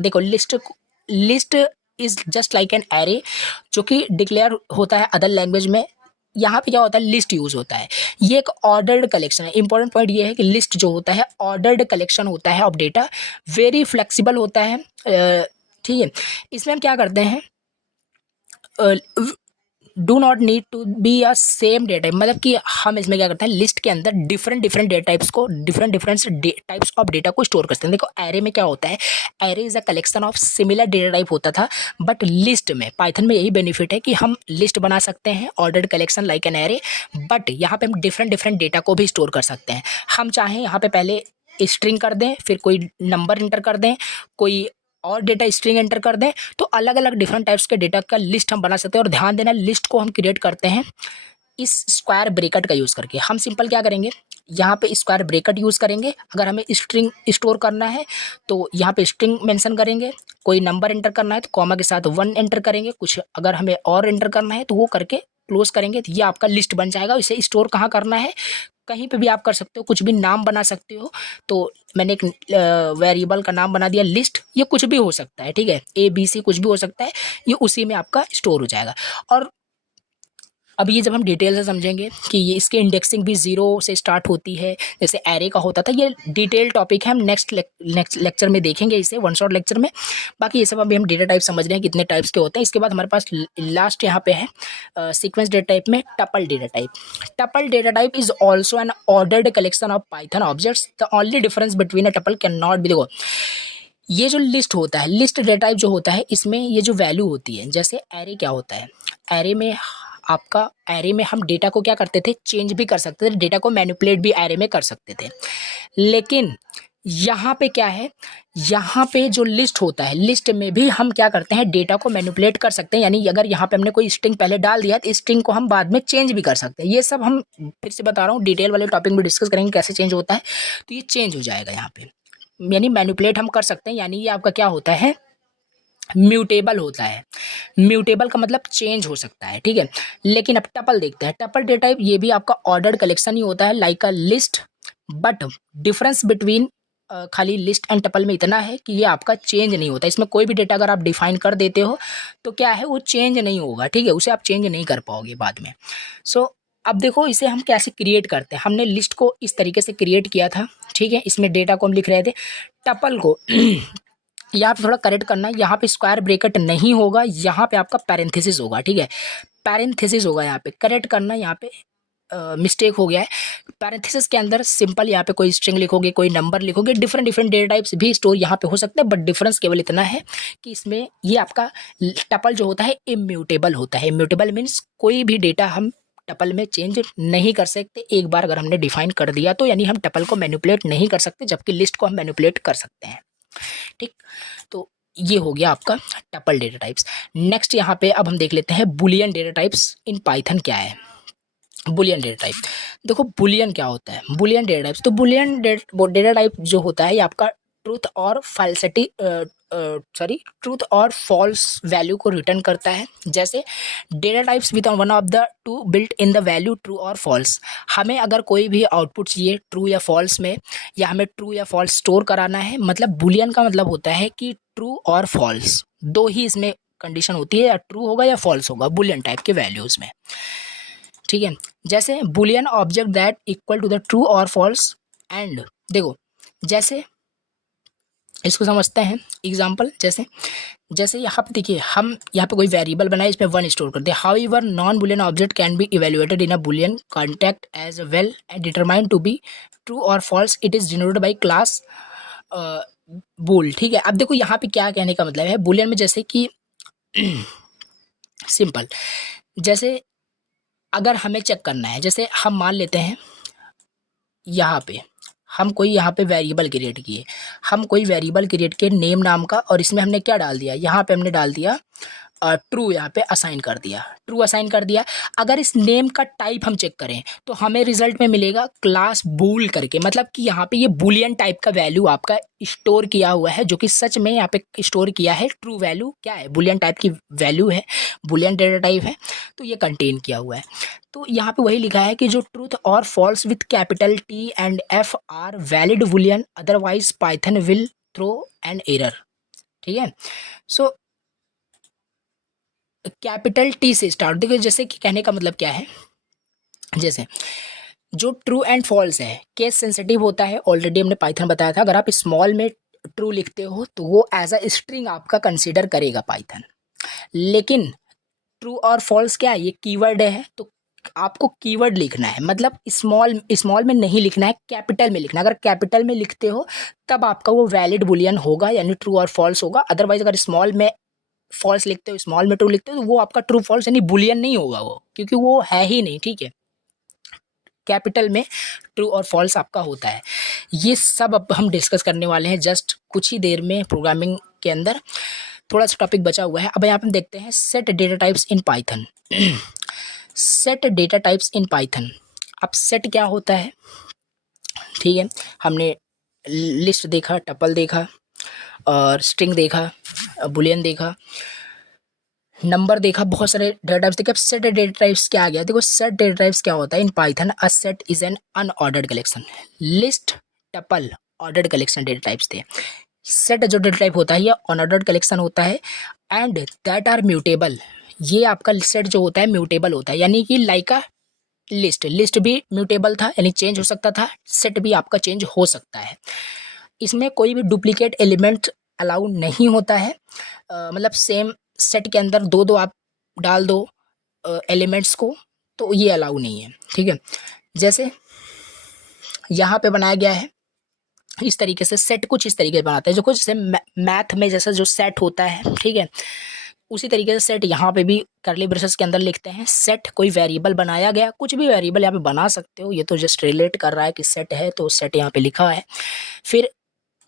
देखो, list is just like an array, जो कि डिक्लेयर होता है अदर लैंग्वेज में। यहाँ पे क्या होता है, लिस्ट यूज होता है। ये एक ऑर्डर्ड कलेक्शन है। इंपॉर्टेंट पॉइंट ये है कि लिस्ट जो होता है ऑर्डर्ड कलेक्शन होता है ऑफ डेटा, वेरी फ्लेक्सिबल होता है, ठीक है। इसमें हम क्या करते हैं, do not need to be a same data type, मतलब कि हम इसमें क्या करते हैं, लिस्ट के अंदर डिफरेंट डेटा टाइप्स को, डिफरेंट टाइप्स ऑफ डेटा को स्टोर करते हैं। देखो एरे में क्या होता है, array is a collection of similar data type होता था, बट लिस्ट में, पाइथन में यही बेनिफिट है कि हम लिस्ट बना सकते हैं ordered collection like an array, but यहाँ पे हम डिफरेंट डेटा को भी स्टोर कर सकते हैं। हम चाहें यहाँ पे पहले स्ट्रिंग कर दें, फिर कोई नंबर इंटर कर दें, कोई और डेटा स्ट्रिंग एंटर कर दें, तो अलग अलग डिफरेंट टाइप्स के डेटा का लिस्ट हम बना सकते हैं। और ध्यान देना, लिस्ट को हम क्रिएट करते हैं इस स्क्वायर ब्रैकेट का यूज़ करके। हम सिंपल क्या करेंगे, यहाँ पे स्क्वायर ब्रैकेट यूज़ करेंगे। अगर हमें स्ट्रिंग स्टोर करना है तो यहाँ पे स्ट्रिंग मेंशन करेंगे, कोई नंबर एंटर करना है तो कॉमा के साथ 1 एंटर करेंगे, कुछ अगर हमें और एंटर करना है तो वो करके क्लोज करेंगे, तो ये आपका लिस्ट बन जाएगा। इसे स्टोर कहाँ करना है, कहीं पे भी आप कर सकते हो, कुछ भी नाम बना सकते हो। तो मैंने एक वेरिएबल का नाम बना दिया लिस्ट, ये कुछ भी हो सकता है, ठीक है, ABC कुछ भी हो सकता है, ये उसी में आपका स्टोर हो जाएगा। और अब ये जब हम डिटेल से समझेंगे कि ये इसके इंडेक्सिंग भी 0 से स्टार्ट होती है, जैसे एरे का होता था, ये डिटेल टॉपिक है, हम नेक्स्ट लेक्चर में देखेंगे इसे, वन शॉट लेक्चर में। बाकी ये सब अभी हम डेटा टाइप समझ रहे हैं कितने टाइप्स के होते हैं। इसके बाद हमारे पास लास्ट यहाँ पे है सीक्वेंस डेटा टाइप में tuple data type. Tuple data type is also an ordered collection of Python objects, the only difference between a tuple can not be, देखो ये जो लिस्ट होता है, लिस्ट डेटा टाइप जो होता है, इसमें ये जो वैल्यू होती है, जैसे एरे क्या होता है, एरे में आपका, एरे में हम डेटा को क्या करते थे, चेंज भी कर सकते थे, डेटा को मैनिपुलेट भी एरे में कर सकते थे। लेकिन यहाँ पे क्या है, यहाँ पे जो लिस्ट होता है, लिस्ट में भी हम क्या करते हैं, डेटा को मैनिपुलेट कर सकते हैं। यानी अगर यहाँ पे हमने कोई स्ट्रिंग पहले डाल दिया तो स्ट्रिंग को हम बाद में चेंज भी कर सकते हैं। ये सब हम फिर से बता रहा हूँ, डिटेल वाले टॉपिक में डिस्कस करेंगे कैसे चेंज होता है। तो ये चेंज हो जाएगा यहाँ पे, यानी मैनिपुलेट हम कर सकते हैं। यानी ये आपका क्या होता है, म्यूटेबल होता है। म्यूटेबल का मतलब चेंज हो सकता है, ठीक है। लेकिन अब टपल देखते हैं। टपल डेटा टाइप ये भी आपका ऑर्डर्ड कलेक्शन ही होता है, like a list, but difference between खाली लिस्ट एंड टपल में इतना है कि ये आपका चेंज नहीं होता। इसमें कोई भी डेटा अगर आप डिफाइन कर देते हो तो क्या है, वो चेंज नहीं होगा, ठीक है, उसे आप चेंज नहीं कर पाओगे बाद में। सो अब देखो इसे हम कैसे क्रिएट करते हैं। हमने लिस्ट को इस तरीके से क्रिएट किया था, ठीक है। इसमें डेटा को हम लिख रहे थे। टपल को यहाँ पे थोड़ा करेक्ट करना है, यहाँ पे स्क्वायर ब्रैकेट नहीं होगा, यहाँ पे आपका पैरेंथेसिस होगा, ठीक है, पैरेंथेसिस होगा। यहाँ पे करेक्ट करना, यहाँ पे मिस्टेक हो गया है। पैरेंथेसिस के अंदर सिंपल यहाँ पे कोई स्ट्रिंग लिखोगे, कोई नंबर लिखोगे, डिफरेंट डिफरेंट डेटा टाइप्स भी स्टोर यहाँ पे हो सकते हैं, बट डिफरेंस केवल इतना है कि इसमें ये आपका टपल जो होता है इम्यूटेबल होता है। इम्यूटेबल मीन्स कोई भी डेटा हम टपल में चेंज नहीं कर सकते। एक बार अगर हमने डिफाइन कर दिया तो यानी हम टपल को मैनिपुलेट नहीं कर सकते, जबकि लिस्ट को हम मैनिपुलेट कर सकते हैं, ठीक। तो ये हो गया आपका टपल डेटा टाइप्स। नेक्स्ट यहाँ पे अब हम देख लेते हैं Boolean data types in Python क्या है। बुलियन डेटा टाइप, देखो बुलियन क्या होता है। बुलियन डेटा टाइप्स, तो बुलियन डेटा टाइप जो होता है ये आपका ट्रूथ और फाल्सिटी ट्रूथ और फॉल्स वैल्यू को रिटर्न करता है। जैसे data types with one of the two built in the value true और फॉल्स। हमें अगर कोई भी आउटपुट चाहिए ट्रू या फॉल्स में, या हमें ट्रू या फॉल्स स्टोर कराना है, मतलब बुलियन का मतलब होता है कि ट्रू और फॉल्स दो ही इसमें कंडीशन होती है, या ट्रू होगा या फॉल्स होगा बुलियन टाइप के वैल्यूज में, ठीक है। जैसे boolean object that equal to the true और फॉल्स एंड, देखो जैसे इसको समझते हैं एग्जांपल। जैसे यहाँ पे देखिए, हम यहाँ पे कोई वेरिएबल बनाए, इसमें 1 स्टोर कर दे। However non boolean object can be evaluated in a boolean context as well and determined to be true और false. It is denoted by class bool, ठीक है। अब देखो यहाँ पे क्या कहने का मतलब है बुलियन में, जैसे कि सिंपल, जैसे अगर हमें चेक करना है, जैसे हम मान लेते हैं यहाँ पे हम कोई यहाँ पे वेरिएबल क्रिएट किए, हम कोई वेरिएबल क्रिएट किए नेम नाम का, और इसमें हमने क्या डाल दिया, यहाँ पे हमने डाल दिया ट्रू, यहाँ पे असाइन कर दिया, ट्रू असाइन कर दिया। अगर इस नेम का टाइप हम चेक करें तो हमें रिजल्ट में मिलेगा क्लास बूल करके, मतलब कि यहाँ पे ये बुलियन टाइप का वैल्यू आपका स्टोर किया हुआ है, जो कि सच में यहाँ पे स्टोर किया है। ट्रू वैल्यू क्या है, बुलियन टाइप की वैल्यू है, बुलियन डेटा टाइप है, तो ये कंटेन किया हुआ है। तो यहाँ पे वही लिखा है कि जो ट्रूथ और false with capital T and F are valid boolean, otherwise Python will throw an error, ठीक है। सो कैपिटल टी से स्टार्ट, देखो जैसे कि कहने का मतलब क्या है, जैसे जो ट्रू एंड फॉल्स है केस सेंसिटिव होता है, ऑलरेडी हमने पाइथन बताया था। अगर आप स्मॉल में ट्रू लिखते हो तो वो एज अ स्ट्रिंग आपका कंसीडर करेगा पाइथन। लेकिन ट्रू और फॉल्स क्या है, ये कीवर्ड है, तो आपको कीवर्ड लिखना है, मतलब स्मॉल में नहीं लिखना है, कैपिटल में लिखना है। अगर कैपिटल में लिखते हो तब आपका वो वैलिड बुलियन होगा, यानी ट्रू और फॉल्स होगा। अदरवाइज अगर स्मॉल में फॉल्स लिखते हो, स्मॉल में ट्रू लिखते हो, तो वो आपका ट्रू फॉल्स यानी बुलियन नहीं होगा वो, क्योंकि वो है ही नहीं, ठीक है। कैपिटल में ट्रू और फॉल्स आपका होता है। ये सब अब हम डिस्कस करने वाले हैं जस्ट कुछ ही देर में प्रोग्रामिंग के अंदर। थोड़ा सा टॉपिक बचा हुआ है। अब यहाँ पे हम देखते हैं set data types in Python. Set data types in Python. अब सेट क्या होता है, ठीक है, हमने लिस्ट देखा, टपल देखा, और स्ट्रिंग देखा, बुलियन देखा, नंबर देखा, बहुत सारे डेटा टाइप्स देखे। अब सेट डेटा टाइप्स क्या आ गया, देखो सेट डेटा टाइप्स क्या होता है in Python. A set is an unordered collection. List, tuple ordered collection data types थे। सेट जो डेटा टाइप होता है ये अनऑर्डर्ड कलेक्शन होता है, एंड दैट आर म्यूटेबल। ये आपका सेट जो होता है म्यूटेबल होता है, यानी कि लाइक अ लिस्ट भी म्यूटेबल था, यानी चेंज हो सकता था, सेट भी आपका चेंज हो सकता है। इसमें कोई भी डुप्लीकेट एलिमेंट अलाउ नहीं होता है, मतलब सेम सेट के अंदर दो आप डाल दो एलिमेंट्स को, तो ये अलाउ नहीं है, ठीक है। जैसे यहाँ पे बनाया गया है इस तरीके से, सेट कुछ इस तरीके से बनाते हैं, जो कुछ जैसे मैथ में जैसा जो सेट होता है, ठीक है, उसी तरीके से सेट यहाँ पे भी करली ब्रेसेस के अंदर लिखते हैं। सेट कोई वेरिएबल बनाया गया, कुछ भी वेरिएबल यहाँ पे बना सकते हो, ये तो जस्ट रिलेट कर रहा है कि सेट है, तो सेट यहाँ पे लिखा है। फिर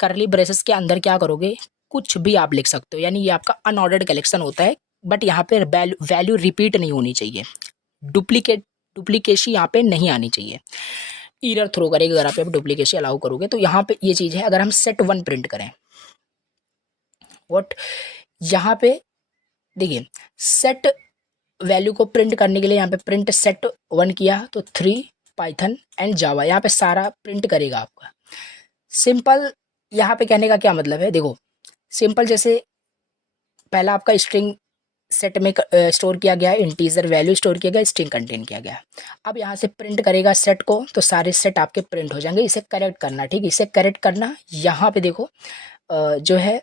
करली ब्रेसेस के अंदर क्या करोगे, कुछ भी आप लिख सकते हो, यानी ये आपका अनऑर्डर्ड कलेक्शन होता है, बट यहाँ पे वैल्यू रिपीट नहीं होनी चाहिए, डुप्लीकेशन यहाँ पे नहीं आनी चाहिए, एरर थ्रो करेगा अगर आप डुप्लीकेशन अलाउ करोगे। तो यहाँ पे ये चीज़ है। अगर हम सेट 1 प्रिंट करें, व्हाट यहाँ पे देखिए सेट वैल्यू को प्रिंट करने के लिए यहाँ पे प्रिंट सेट 1 किया तो 3 पाइथन एंड जावा यहाँ पे सारा प्रिंट करेगा आपका। सिंपल यहाँ पे कहने का क्या मतलब है, देखो सिंपल जैसे पहला आपका स्ट्रिंग सेट में स्टोर किया गया है, इंटीजर वैल्यू स्टोर किया गया, स्ट्रिंग कंटेन किया गया। अब यहाँ से प्रिंट करेगा सेट को तो सारे सेट आपके प्रिंट हो जाएंगे। इसे करेक्ट करना, ठीक है, इसे करेक्ट करना। यहाँ पे देखो जो है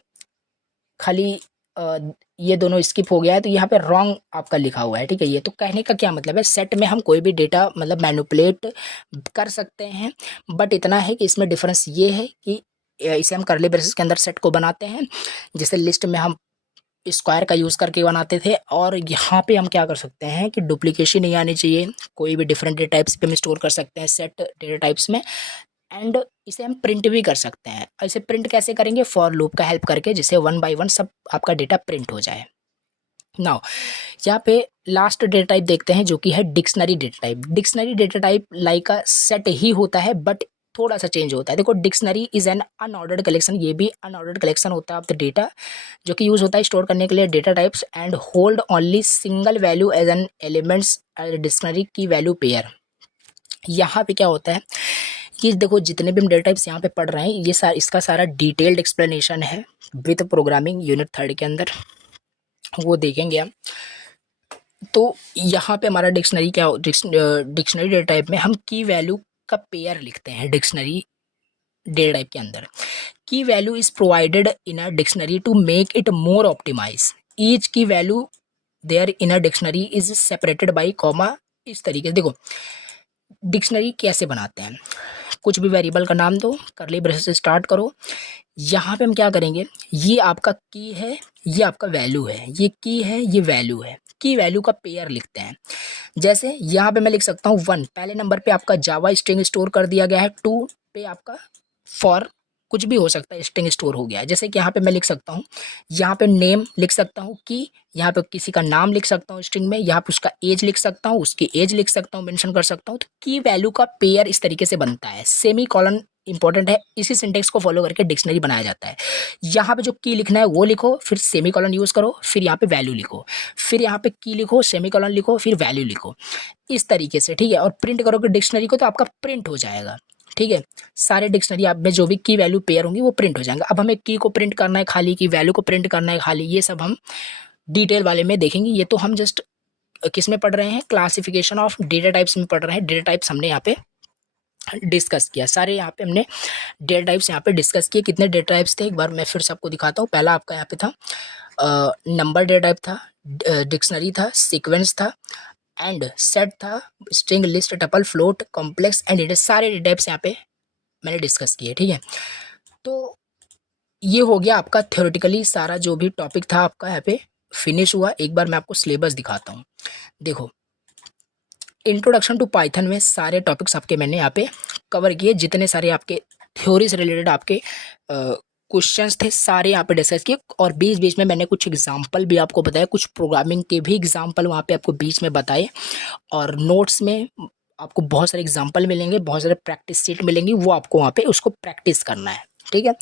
खाली ये दोनों स्किप हो गया है तो यहाँ पे रॉन्ग आपका लिखा हुआ है, ठीक है। ये तो कहने का क्या मतलब है, सेट में हम कोई भी डेटा मतलब मैनिपुलेट कर सकते हैं, बट इतना है कि इसमें डिफरेंस ये है कि इसे हम करली ब्रेसेस के अंदर सेट को बनाते हैं, जैसे लिस्ट में हम स्क्वायर का यूज़ करके बनाते थे। और यहाँ पे हम क्या कर सकते हैं कि डुप्लीकेशन नहीं आनी चाहिए, कोई भी डिफरेंट डेटा टाइप्स पे हम स्टोर कर सकते हैं सेट डेटा टाइप्स में। एंड इसे हम प्रिंट भी कर सकते हैं। इसे प्रिंट कैसे करेंगे, फॉर लूप का हेल्प करके, जिससे 1 बाय 1 सब आपका डेटा प्रिंट हो जाए। नाउ यहाँ पे लास्ट डेटा टाइप देखते हैं जो कि है dictionary data type. Dictionary data type like a set ही होता है बट थोड़ा सा चेंज होता है। देखो dictionary is an unordered collection, ये भी अनऑर्डर्ड कलेक्शन होता है ऑफ द डेटा जो कि यूज होता है स्टोर करने के लिए data types and hold only single value as an elements dictionary की वैल्यू पेयर। यहाँ पे क्या होता है कि देखो जितने भी हम डेटा टाइप्स यहाँ पे पढ़ रहे हैं ये इसका सारा डिटेल्ड एक्सप्लेनेशन है विद प्रोग्रामिंग यूनिट 3 के अंदर, वो देखेंगे हम। तो यहाँ पे हमारा डिक्शनरी क्या डिक्शनरी डेटा टाइप में हम की वैल्यू का पेयर लिखते हैं डिक्शनरी डेटा टाइप के अंदर। Key value is provided in a dictionary to make it more optimise. Each key value there in a dictionary is separated by comma. इस तरीके से देखो डिक्शनरी कैसे बनाते हैं, कुछ भी वेरिएबल का नाम दो, करली ब्रेसेस से स्टार्ट करो। यहाँ पे हम क्या करेंगे, ये आपका की है, ये आपका वैल्यू है, ये की है, ये वैल्यू है। की वैल्यू का पेयर लिखते हैं। जैसे यहाँ पे मैं लिख सकता हूँ 1, पहले नंबर पे आपका जावा स्ट्रिंग स्टोर कर दिया गया है, 2 पे आपका फॉर कुछ भी हो सकता है स्ट्रिंग स्टोर हो गया है। जैसे कि यहाँ पे मैं लिख सकता हूँ, यहाँ पे नेम लिख सकता हूँ की, यहाँ पे किसी का नाम लिख सकता हूँ स्ट्रिंग में, यहाँ पे उसका एज लिख सकता हूँ, उसकी एज लिख सकता हूँ, मेंशन कर सकता हूँ। तो की वैल्यू का पेयर इस तरीके से बनता है। सेमी कॉलन इंपॉर्टेंट है, इसी सिंटेक्स को फॉलो करके डिक्शनरी बनाया जाता है। यहाँ पे जो की लिखना है वो लिखो, फिर सेमी कॉलन यूज करो, फिर यहाँ पे वैल्यू लिखो, फिर यहाँ पे की लिखो, सेमी कॉलन लिखो, फिर वैल्यू लिखो, इस तरीके से, ठीक है। और प्रिंट करोगे डिक्शनरी को तो आपका प्रिंट हो जाएगा, ठीक है। सारे डिक्शनरी आप में जो भी की वैल्यू पेयर होंगी वो प्रिंट हो जाएंगे। अब हमें की को प्रिंट करना है खाली, की वैल्यू को प्रिंट करना है खाली, ये सब हम डिटेल वाले में देखेंगे। ये तो हम जस्ट किस में पढ़ रहे हैं, क्लासिफिकेशन ऑफ डेटा टाइप्स में पढ़ रहे हैं। डेटा टाइप्स हमने यहाँ पे डिस्कस किया, सारे यहाँ पे हमने डेटा टाइप्स यहाँ पे डिस्कस किए। कितने डेटा टाइप्स थे एक बार मैं फिर से आपको दिखाता हूँ। पहला आपका यहाँ पे था नंबर डेटा टाइप था, डिक्शनरी था, सीक्वेंस था एंड सेट था, string, list, tuple, float, complex and data. सारे डेटा टाइप्स यहाँ पे मैंने डिस्कस किए, ठीक है। तो ये हो गया आपका थ्योरेटिकली सारा जो भी टॉपिक था आपका यहाँ पे फिनिश हुआ। एक बार मैं आपको सिलेबस दिखाता हूँ। देखो इंट्रोडक्शन टू पाइथन में सारे टॉपिक्स आपके मैंने यहाँ पे कवर किए, जितने सारे आपके थ्योरी से रिलेटेड आपके क्वेश्चंस थे सारे यहाँ पे डिस्कस किए। और बीच बीच में मैंने कुछ एग्जांपल भी आपको बताया, कुछ प्रोग्रामिंग के भी एग्जांपल वहाँ पे आपको बीच में बताए। और नोट्स में आपको बहुत सारे एग्जांपल मिलेंगे, बहुत सारे प्रैक्टिस सीट मिलेंगी, वो आपको वहाँ पे उसको प्रैक्टिस करना है, ठीक है।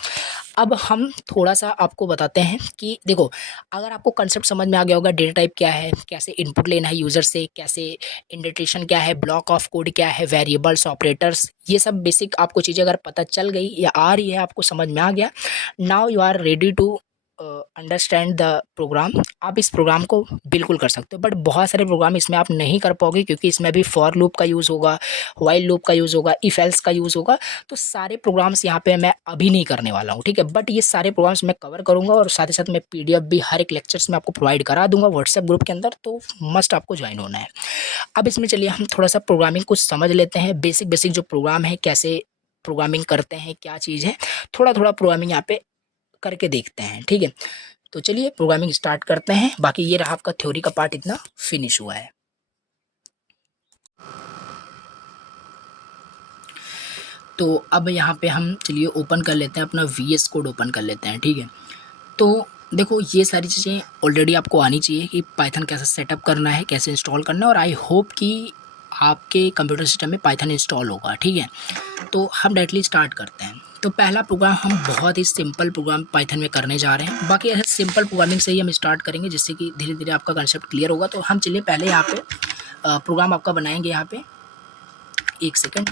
अब हम थोड़ा सा आपको बताते हैं कि देखो अगर आपको कंसेप्ट समझ में आ गया होगा, डेटा टाइप क्या है, कैसे इनपुट लेना है यूज़र से, कैसे इंडेंटेशन क्या है, ब्लॉक ऑफ कोड क्या है, वेरिएबल्स, ऑपरेटर्स, ये सब बेसिक आपको चीज़ें अगर पता चल गई या आ रही है, आपको समझ में आ गया, now you are ready to understand the program. आप इस प्रोग्राम को बिल्कुल कर सकते हो, बट बहुत सारे प्रोग्राम इसमें आप नहीं कर पाओगे क्योंकि इसमें भी फॉर लूप का यूज़ होगा, व्हाइल लूप का यूज़ होगा, इफ एल्स का यूज़ होगा। तो सारे प्रोग्राम्स यहाँ पे मैं अभी नहीं करने वाला हूँ, ठीक है। बट ये सारे प्रोग्राम्स मैं कवर करूँगा और साथ ही साथ मैं PDF भी हर एक लेक्चर्स में आपको प्रोवाइड करा दूंगा व्हाट्सएप ग्रुप के अंदर, तो मस्ट आपको ज्वाइन होना है। अब इसमें चलिए हम थोड़ा सा प्रोग्रामिंग कुछ समझ लेते हैं, बेसिक बेसिक जो प्रोग्राम है, कैसे प्रोग्रामिंग करते हैं, क्या चीज़ है, थोड़ा थोड़ा प्रोग्रामिंग यहाँ पे करके देखते हैं, ठीक है। तो चलिए प्रोग्रामिंग स्टार्ट करते हैं। बाकी ये रहा आपका थ्योरी का पार्ट, इतना फिनिश हुआ है। तो अब यहाँ पे हम चलिए ओपन कर लेते हैं, अपना VS कोड ओपन कर लेते हैं, ठीक है। तो देखो ये सारी चीज़ें ऑलरेडी आपको आनी चाहिए कि पाइथन कैसे सेटअप करना है, कैसे इंस्टॉल करना है, और आई होप कि आपके कंप्यूटर सिस्टम में पाइथन इंस्टॉल होगा, ठीक है। तो हम डायरेक्टली स्टार्ट करते हैं। तो पहला प्रोग्राम हम बहुत ही सिंपल प्रोग्राम पाइथन में करने जा रहे हैं। बाकी ऐसे सिंपल प्रोग्रामिंग से ही हम स्टार्ट करेंगे जिससे कि धीरे धीरे आपका कंसेप्ट क्लियर होगा। तो हम चलिए पहले यहाँ पे प्रोग्राम आपका बनाएंगे। यहाँ पे एक सेकंड,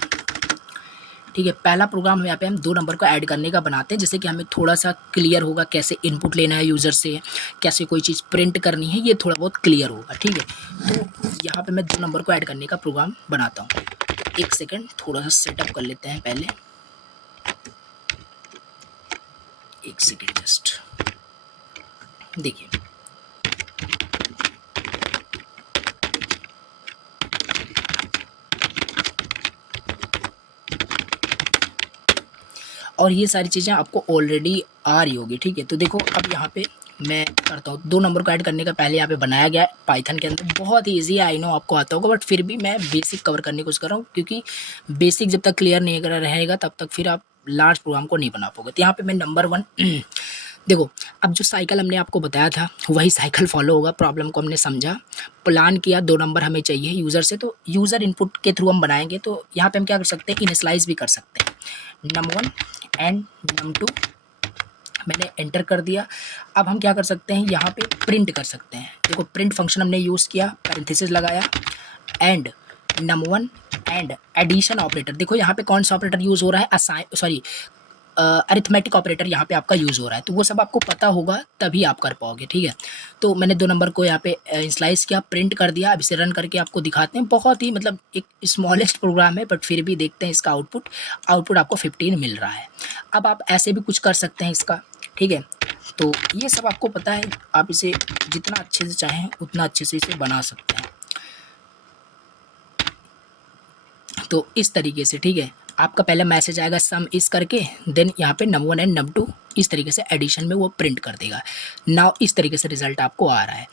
ठीक है। पहला प्रोग्राम यहाँ पे हम 2 नंबर को ऐड करने का बनाते हैं, जिससे कि हमें थोड़ा सा क्लियर होगा कैसे इनपुट लेना है यूज़र से, कैसे कोई चीज़ प्रिंट करनी है, ये थोड़ा बहुत क्लियर होगा, ठीक है। तो यहाँ पे मैं 2 नंबर को ऐड करने का प्रोग्राम बनाता हूँ। एक सेकंड, थोड़ा सा सेटअप कर लेते हैं पहले। एक सेकंड जस्ट देखिए, और ये सारी चीज़ें आपको ऑलरेडी आ रही होगी, ठीक है। तो देखो अब यहाँ पे मैं करता हूँ 2 नंबर को ऐड करने का पहले यहाँ पे बनाया गया है पाइथन के अंदर। बहुत ही ईजी है, आई नो आपको आता होगा, बट फिर भी मैं बेसिक कवर करने की कोशिश कर रहा हूँ, क्योंकि बेसिक जब तक क्लियर नहीं रहेगा तब तक फिर आप लार्ज प्रोग्राम को नहीं बना पाओगे। तो यहाँ पे मैं नंबर 1 देखो, अब जो साइकिल हमने आपको बताया था वही साइकिल फॉलो होगा। प्रॉब्लम को हमने समझा, प्लान किया, 2 नंबर हमें चाहिए यूज़र से, तो यूज़र इनपुट के थ्रू हम बनाएंगे। तो यहाँ पे हम क्या कर सकते हैं, इनिशियलाइज भी कर सकते हैं। num1 एंड num2 मैंने एंटर कर दिया। अब हम क्या कर सकते हैं, यहाँ पे प्रिंट कर सकते हैं। देखो प्रिंट फंक्शन हमने यूज़ किया, पैरेंथेसिस लगाया, and num1 and addition operator. देखो यहाँ पे कौन सा ऑपरेटर यूज़ हो रहा है, अरिथमेटिक ऑपरेटर यहाँ पे आपका यूज़ हो रहा है। तो वो सब आपको पता होगा तभी आप कर पाओगे, ठीक है। तो मैंने 2 नंबर को यहाँ पे स्लाइस किया, प्रिंट कर दिया। अब इसे रन करके आपको दिखाते हैं। बहुत ही मतलब एक स्मॉलेस्ट प्रोग्राम है, बट फिर भी देखते हैं इसका आउटपुट आपको 15 मिल रहा है। अब आप ऐसे भी कुछ कर सकते हैं इसका, ठीक है। तो ये सब आपको पता है, आप इसे जितना अच्छे से चाहें उतना अच्छे से इसे बना सकते हैं। तो इस तरीके से, ठीक है, आपका पहला मैसेज आएगा सम इस करके, देन यहाँ पे num1 एंड num2 इस तरीके से एडिशन में वो प्रिंट कर देगा। नाउ इस तरीके से रिजल्ट आपको आ रहा है।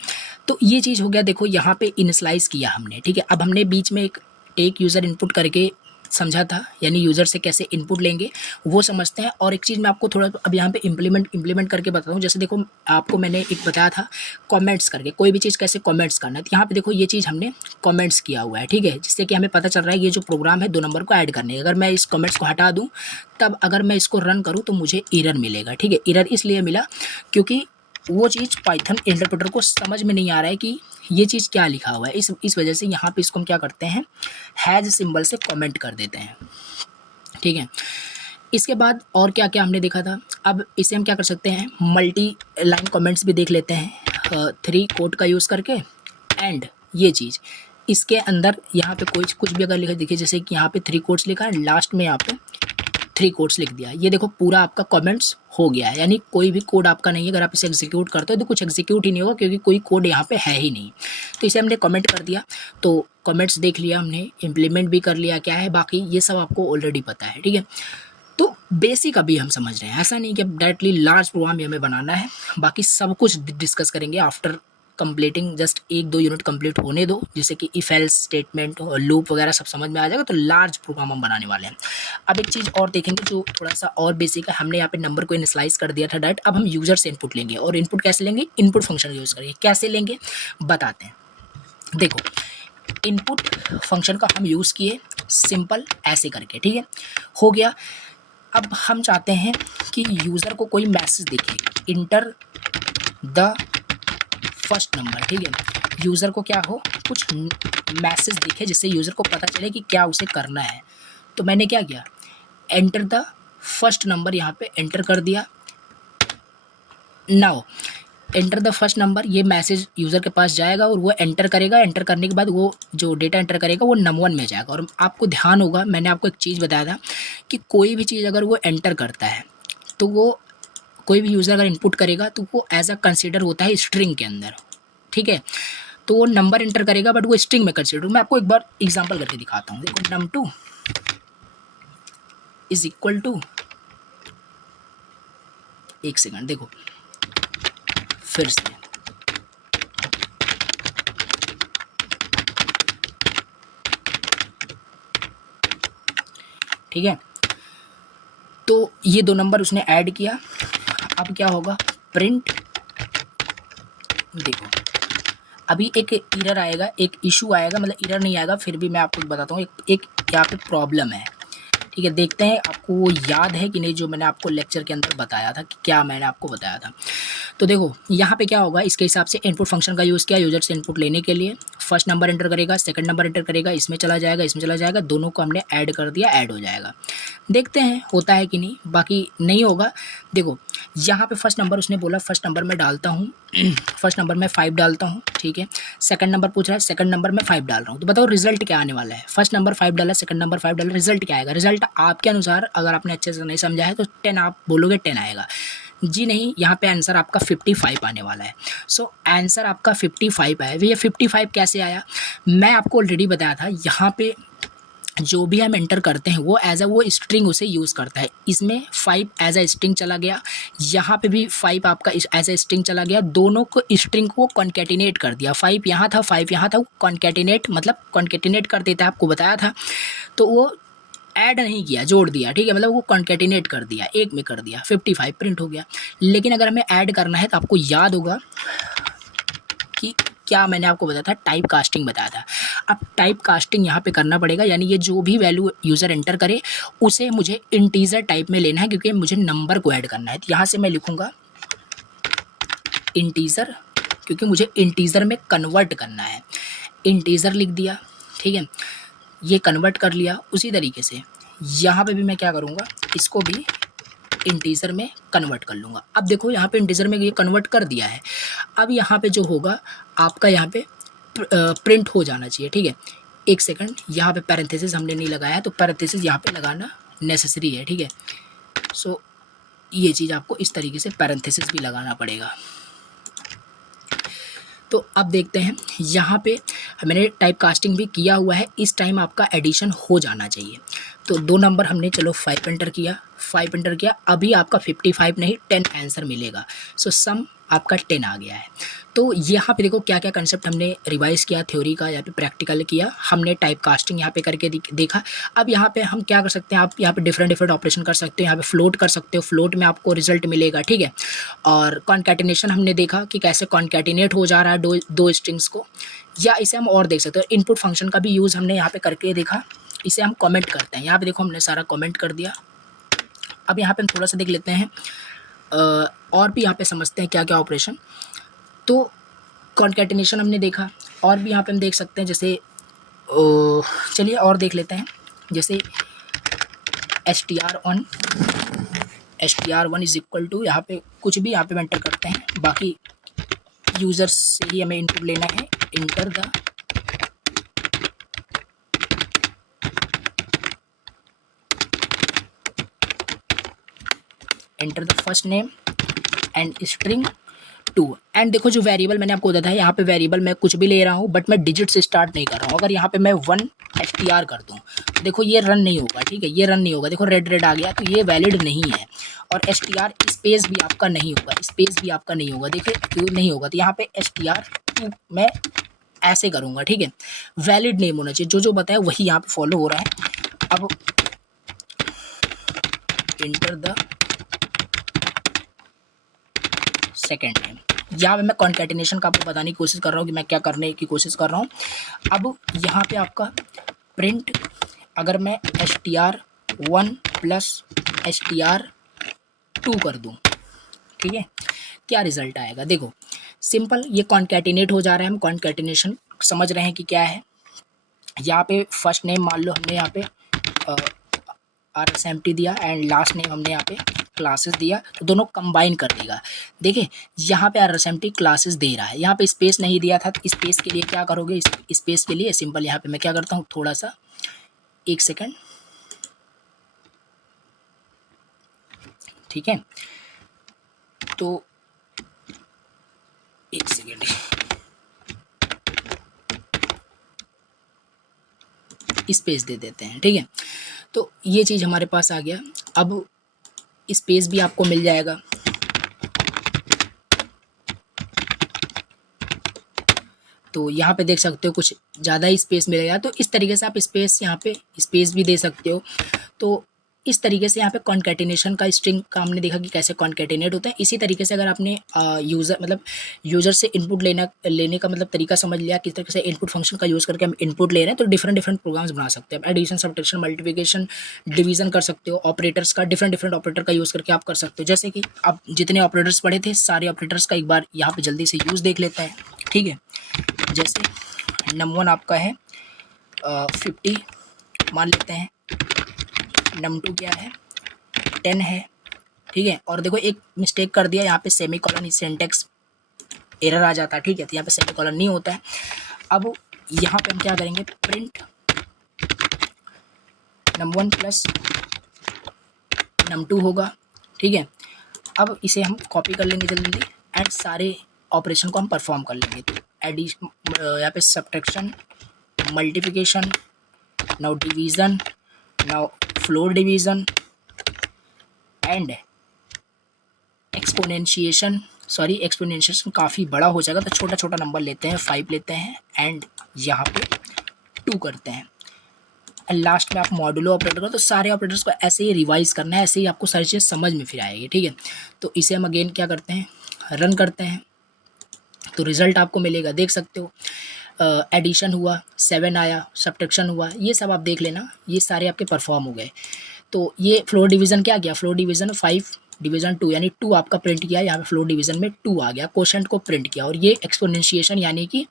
तो ये चीज़ हो गया। देखो यहाँ पे इनिशियलाइज किया हमने, ठीक है। अब हमने बीच में एक यूज़र इनपुट करके समझा था, यानी यूज़र से कैसे इनपुट लेंगे वो समझते हैं। और एक चीज़ मैं आपको थोड़ा अब यहाँ पे इम्प्लीमेंट करके बताता हूँ। जैसे देखो आपको मैंने एक बताया था कमेंट्स करके, कोई भी चीज़ कैसे कमेंट्स करना है। तो यहाँ पे देखो ये चीज़ हमने कमेंट्स किया हुआ है, ठीक है, जिससे कि हमें पता चल रहा है ये जो प्रोग्राम है 2 नंबर को ऐड करने। अगर मैं इस कमेंट्स को हटा दूँ, तब अगर मैं इसको रन करूँ तो मुझे एरर मिलेगा, ठीक है। एरर इसलिए मिला क्योंकि वो चीज़ पाइथन इंटरप्रेटर को समझ में नहीं आ रहा है कि ये चीज़ क्या लिखा हुआ है। इस वजह से यहाँ पे इसको हम क्या करते हैं, हैज सिंबल से कमेंट कर देते हैं, ठीक है। इसके बाद और क्या क्या हमने देखा था। अब इसे हम क्या कर सकते हैं, मल्टी लाइन कमेंट्स भी देख लेते हैं 3 कोट का यूज़ करके। एंड ये चीज़ इसके अंदर यहाँ पे कुछ भी अगर लिखा, देखिए जैसे कि यहाँ पे 3 कोट्स लिखा है, लास्ट में यहाँ पे 3 कोड्स लिख दिया। ये देखो पूरा आपका कमेंट्स हो गया है, यानी कोई भी कोड आपका नहीं है। अगर आप इसे एग्जीक्यूट करते हो तो कुछ एग्जीक्यूट ही नहीं होगा, क्योंकि कोई कोड यहाँ पे है ही नहीं। तो इसे हमने कमेंट कर दिया, तो कमेंट्स देख लिया हमने, इम्प्लीमेंट भी कर लिया क्या है, बाकी ये सब आपको ऑलरेडी पता है, ठीक है। तो बेसिक अभी हम समझ रहे हैं, ऐसा नहीं कि अब डायरेक्टली लार्ज प्रोग्राम हमें बनाना है। बाकी सब कुछ डिस्कस करेंगे after completing, just 1-2 unit complete होने दो, जैसे कि इफ एल्स स्टेटमेंट और लूप वगैरह सब समझ में आ जाएगा। तो लार्ज प्रोग्राम हम बनाने वाले हैं। अब एक चीज़ और देखेंगे जो थोड़ा सा और बेसिक है। हमने यहाँ पे नंबर को इनिशियलाइज कर दिया था डायरेक्ट। अब हम यूज़र से इनपुट लेंगे, और इनपुट कैसे लेंगे, इनपुट फंक्शन यूज़ करेंगे। कैसे लेंगे बताते हैं। देखो इनपुट फंक्शन का हम यूज़ किए सिंपल ऐसे करके, ठीक है, हो गया। अब हम चाहते हैं कि यूज़र को कोई मैसेज दिखे, इंटर द फर्स्ट नंबर, ठीक है। यूज़र को क्या हो, कुछ मैसेज दिखे जिससे यूज़र को पता चले कि क्या उसे करना है। तो मैंने क्या किया, एंटर द फर्स्ट नंबर यहाँ पे एंटर कर दिया। Now enter the first number, ये मैसेज यूज़र के पास जाएगा और वो एंटर करेगा। एंटर करने के बाद वो जो डेटा एंटर करेगा वो num1 में जाएगा। और आपको ध्यान होगा, मैंने आपको एक चीज़ बताया था कि कोई भी चीज़ अगर वो एंटर करता है तो वो कोई भी यूज़र अगर इनपुट करेगा तो वो एज अ कंसिडर होता है स्ट्रिंग के अंदर, ठीक है। तो वो नंबर एंटर करेगा बट वो स्ट्रिंग में कंसिडर। मैं आपको एक बार एग्जांपल करके दिखाता हूँ। देखो num2 इज इक्वल टू, एक सेकंड देखो फिर से, ठीक है। तो ये 2 नंबर उसने ऐड किया। अब क्या होगा, प्रिंट, देखो अभी एक एरर आएगा, एक इशू आएगा, मतलब एरर नहीं आएगा, फिर भी मैं आपको बताता हूँ एक यहाँ पे प्रॉब्लम है, ठीक है, देखते हैं आपको वो याद है कि नहीं जो मैंने आपको लेक्चर के अंदर बताया था कि क्या मैंने आपको बताया था। तो देखो यहाँ पे क्या होगा, इसके हिसाब से इनपुट फंक्शन का यूज़ किया यूजर से इनपुट लेने के लिए। फर्स्ट नंबर एंटर करेगा, सेकंड नंबर एंटर करेगा, इसमें चला जाएगा, इसमें चला जाएगा, दोनों को हमने ऐड कर दिया, ऐड हो जाएगा। देखते हैं होता है कि नहीं, बाकी नहीं होगा। देखो यहाँ पे फर्स्ट नंबर उसने बोला फर्स्ट नंबर में डालता हूँ फर्स्ट नंबर में 5 डालता हूँ, ठीक है। सेकंड नंबर पूछ रहा है, सेकंड नंबर में 5 डाल रहा हूँ, तो बताओ रिजल्ट क्या आने वाला है। फर्स्ट नंबर 5 डाला, सेकंड नंबर 5 डाला, रिजल्ट क्या आएगा। रिजल्ट आपके अनुसार अगर आपने अच्छे से नहीं समझा है तो 10 आप बोलोगे 10 आएगा। जी नहीं, यहाँ पे आंसर आपका 55 आने वाला है। सो आंसर आपका 55 आया। ये 55 कैसे आया, मैं आपको ऑलरेडी बताया था। यहाँ पे जो भी हम एंटर करते हैं वो एज अ वो स्ट्रिंग उसे यूज़ करता है। इसमें 5 एज अ स्ट्रिंग चला गया, यहाँ पे भी 5 आपका एज अ स्ट्रिंग चला गया, दोनों को स्ट्रिंग को कॉन्केटिनेट कर दिया। 5 यहाँ था, 5 यहाँ था, कॉन्केटिनेट मतलब कॉन्केटिनेट कर देता है, आपको बताया था। तो वो ऐड नहीं किया, जोड़ दिया, ठीक है, मतलब वो कॉन्केटिनेट कर दिया, एक में कर दिया, 55 प्रिंट हो गया। लेकिन अगर हमें ऐड करना है तो आपको याद होगा कि क्या मैंने आपको बताया था, टाइप कास्टिंग बताया था। अब टाइप कास्टिंग यहाँ पे करना पड़ेगा, यानी ये जो भी वैल्यू यूज़र एंटर करे उसे मुझे इंटीजर टाइप में लेना है, क्योंकि मुझे नंबर को ऐड करना है। तो यहाँ से मैं लिखूँगा इंटीजर, क्योंकि मुझे इंटीजर में कन्वर्ट करना है। इंटीजर लिख दिया, ठीक है, ये कन्वर्ट कर लिया। उसी तरीके से यहाँ पे भी मैं क्या करूँगा, इसको भी इंटीजर में कन्वर्ट कर लूँगा। अब देखो यहाँ पे इंटीजर में ये कन्वर्ट कर दिया है। अब यहाँ पे जो होगा आपका यहाँ पे प्रिंट हो जाना चाहिए, ठीक है। एक सेकंड, यहाँ पे पैरेंथेसिस हमने नहीं लगाया है, तो पैरेंथेसिस यहाँ पे लगाना नेसेसरी है, ठीक है। सो ये चीज़ आपको इस तरीके से पैरेंथेसिस भी लगाना पड़ेगा। तो अब देखते हैं, यहाँ पे मैंने टाइप कास्टिंग भी किया हुआ है। इस टाइम आपका एडिशन हो जाना चाहिए। तो 2 नंबर हमने चलो 5 एंटर किया, 5 एंटर किया, अभी आपका 55 नहीं 10 आंसर मिलेगा। सो सम आपका 10 आ गया है। तो यहाँ पे देखो क्या क्या कंसेप्ट हमने रिवाइज किया, थ्योरी का या फिर प्रैक्टिकल किया। हमने टाइप कास्टिंग यहाँ पे करके देखा। अब यहाँ पे हम क्या कर सकते हैं, आप यहाँ पे डिफरेंट ऑपरेशन कर सकते हो। यहाँ पे फ्लोट कर सकते हो, फ्लोट में आपको रिजल्ट मिलेगा, ठीक है। और कॉन्कैटिनेशन हमने देखा कि कैसे कॉन्कैटिनेट हो जा रहा है दो स्ट्रिंग्स को, या इसे हम और देख सकते हो। इनपुट फंक्शन का भी यूज़ हमने यहाँ पे करके देखा। इसे हम कमेंट करते हैं, यहाँ पे देखो हमने सारा कमेंट कर दिया। अब यहाँ पे हम थोड़ा सा देख लेते हैं और भी यहाँ पे समझते हैं क्या क्या ऑपरेशन। तो कॉन्कैटिनेशन हमने देखा, और भी यहाँ पे हम देख सकते हैं, जैसे चलिए और देख लेते हैं। जैसे str1 इज इक्वल टू, यहाँ पे कुछ भी यहाँ पे एंटर करते हैं, बाकी यूज़र्स से ही हमें इनपुट लेना है। Enter the first name and string 2। And देखो जो वेरिएबल मैंने आपको बताया, यहाँ पे वेरिएबल मैं कुछ भी ले रहा हूँ, बट मैं डिजिट से स्टार्ट नहीं कर रहा हूँ। अगर यहाँ पे मैं 1 str कर दूँ, देखो ये रन नहीं होगा, ठीक है, ये रन नहीं होगा। देखो रेड आ गया, तो ये वैलिड नहीं है। और str स्पेस भी आपका नहीं होगा, स्पेस भी आपका नहीं होगा। देखिए क्यों नहीं होगा, तो यहाँ पे str2 मैं ऐसे करूँगा, ठीक है। वैलिड नेम होना चाहिए, जो बताया वही यहाँ पे फॉलो हो रहा है। अब इंटर द सेकेंड नेम, यहाँ पे मैं कॉन्कैटिनेशन का आपको बताने की कोशिश कर रहा हूँ कि मैं क्या करने की कोशिश कर रहा हूँ। अब यहाँ पे आपका प्रिंट, अगर मैं str1 प्लस str2 कर दूँ, ठीक है, क्या रिजल्ट आएगा। देखो सिंपल, ये कॉन्कैटिनेट हो जा रहा है। हम कॉन्कैटिनेशन समझ रहे हैं कि क्या है। यहाँ पे फर्स्ट नेम मान लो हमने यहाँ पे RSMT दिया, एंड लास्ट नेम हमने यहाँ पे क्लासेस दिया, तो दोनों कंबाइन कर देगा। देखिए यहाँ पे RSMT क्लासेस दे रहा है, यहाँ पे स्पेस नहीं दिया था, तो स्पेस के लिए क्या करोगे, स्पेस के लिए सिंपल यहाँ पे मैं क्या करता हूँ, थोड़ा सा एक सेकंड, ठीक है, तो एक सेकंड, स्पेस दे देते हैं, ठीक है। तो ये चीज़ हमारे पास आ गया। अब स्पेस भी आपको मिल जाएगा। तो यहाँ पे देख सकते हो कुछ ज़्यादा ही स्पेस मिलेगा, तो इस तरीके से आप स्पेस यहाँ पे स्पेस भी दे सकते हो। तो इस तरीके से यहाँ पे कॉन्केटिनेशन का स्ट्रिंग का हमने देखा कि कैसे कॉन्केटिनेट होता है। इसी तरीके से अगर आपने यूज़र से इनपुट लेने का मतलब तरीका समझ लिया, किस तरीके से इनपुट फंक्शन का यूज़ करके हम इनपुट ले रहे हैं, तो डिफरेंट प्रोग्राम्स बना सकते हैं। एडिशन, सब्ट्रैक्शन, मल्टीप्लिकेशन, डिवीजन कर सकते हो। ऑपरेटर्स का डिफरेंट ऑपरेटर का यूज़ करके आप कर सकते हो। जैसे कि आप जितने ऑपरेटर्स पढ़े थे सारे ऑपरेटर्स का एक बार यहाँ पे जल्दी से यूज़ देख लेते हैं, ठीक है। जैसे num1 आपका है 50 मान लेते हैं, num2 क्या है 10 है, ठीक है। और देखो एक मिस्टेक कर दिया यहाँ पे, सेमीकोलन, सिंटैक्स एरर आ जाता है, ठीक है। तो यहाँ पे सेमीकोलन नहीं होता है। अब यहाँ पे हम क्या करेंगे, प्रिंट num1 प्लस num2 होगा, ठीक है। अब इसे हम कॉपी कर लेंगे जल्दी एंड सारे ऑपरेशन को हम परफॉर्म कर लेंगे। तो एडिशन, यहाँ पे subtraction, multiplication, now division, now floor division and exponentiation. Exponentiation काफ़ी बड़ा हो जाएगा, तो छोटा छोटा नंबर लेते हैं, 5 लेते हैं एंड यहाँ पे 2 करते हैं। लास्ट में आप मॉडुलो ऑपरेटर करो। तो सारे ऑपरेटर्स को ऐसे ही रिवाइज करना है, ऐसे ही आपको सारी चीज़ समझ में फिर आएगी, ठीक है। तो इसे हम अगेन क्या करते हैं, रन करते हैं, तो रिज़ल्ट आपको मिलेगा, देख सकते हो। एडिशन हुआ 7 आया, सब्ट्रैक्शन हुआ, ये सब आप देख लेना, ये सारे आपके परफॉर्म हो गए। तो ये फ्लोर डिवीज़न क्या गया, फ्लोर डिवीज़न 5 डिवीज़न 2 यानी 2 आपका प्रिंट किया, यहाँ पे फ्लोर डिवीज़न में 2 आ गया, क्वोशंट को प्रिंट किया। और ये एक्सपोनेंशिएशन यानी कि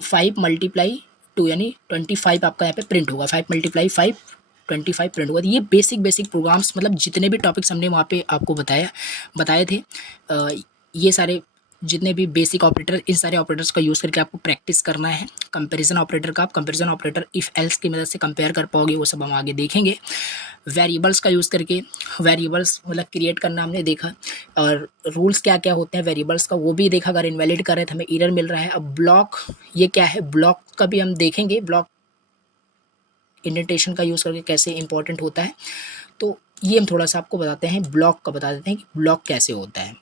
5 मल्टीप्लाई 2 यानी 25 आपका यहाँ पे प्रिंट होगा, 5 मल्टीप्लाई 5 25 प्रिंट होगा। तो ये बेसिक प्रोग्राम्स, मतलब जितने भी टॉपिक्स हमने वहाँ पे आपको बताए थे, ये सारे जितने भी बेसिक ऑपरेटर, इन सारे ऑपरेटर्स का यूज़ करके आपको प्रैक्टिस करना है। कंपैरिजन ऑपरेटर का, आप कंपैरिजन ऑपरेटर इफ़ एल्स की मदद से कंपेयर कर पाओगे, वो सब हम आगे देखेंगे। वेरिएबल्स का यूज़ करके, वेरिएबल्स मतलब क्रिएट करना हमने देखा, और रूल्स क्या क्या होते हैं वेरिएबल्स का वो भी देखा। अगर इनवैलिड कर रहे तो हमें एरर मिल रहा है। अब ब्लॉक, ये क्या है, ब्लॉक का भी हम देखेंगे, ब्लॉक इंडेंटेशन का यूज़ करके कैसे इंपॉर्टेंट होता है। तो ये हम थोड़ा सा आपको बताते हैं, ब्लॉक का बता देते हैं कि ब्लॉक कैसे होता है।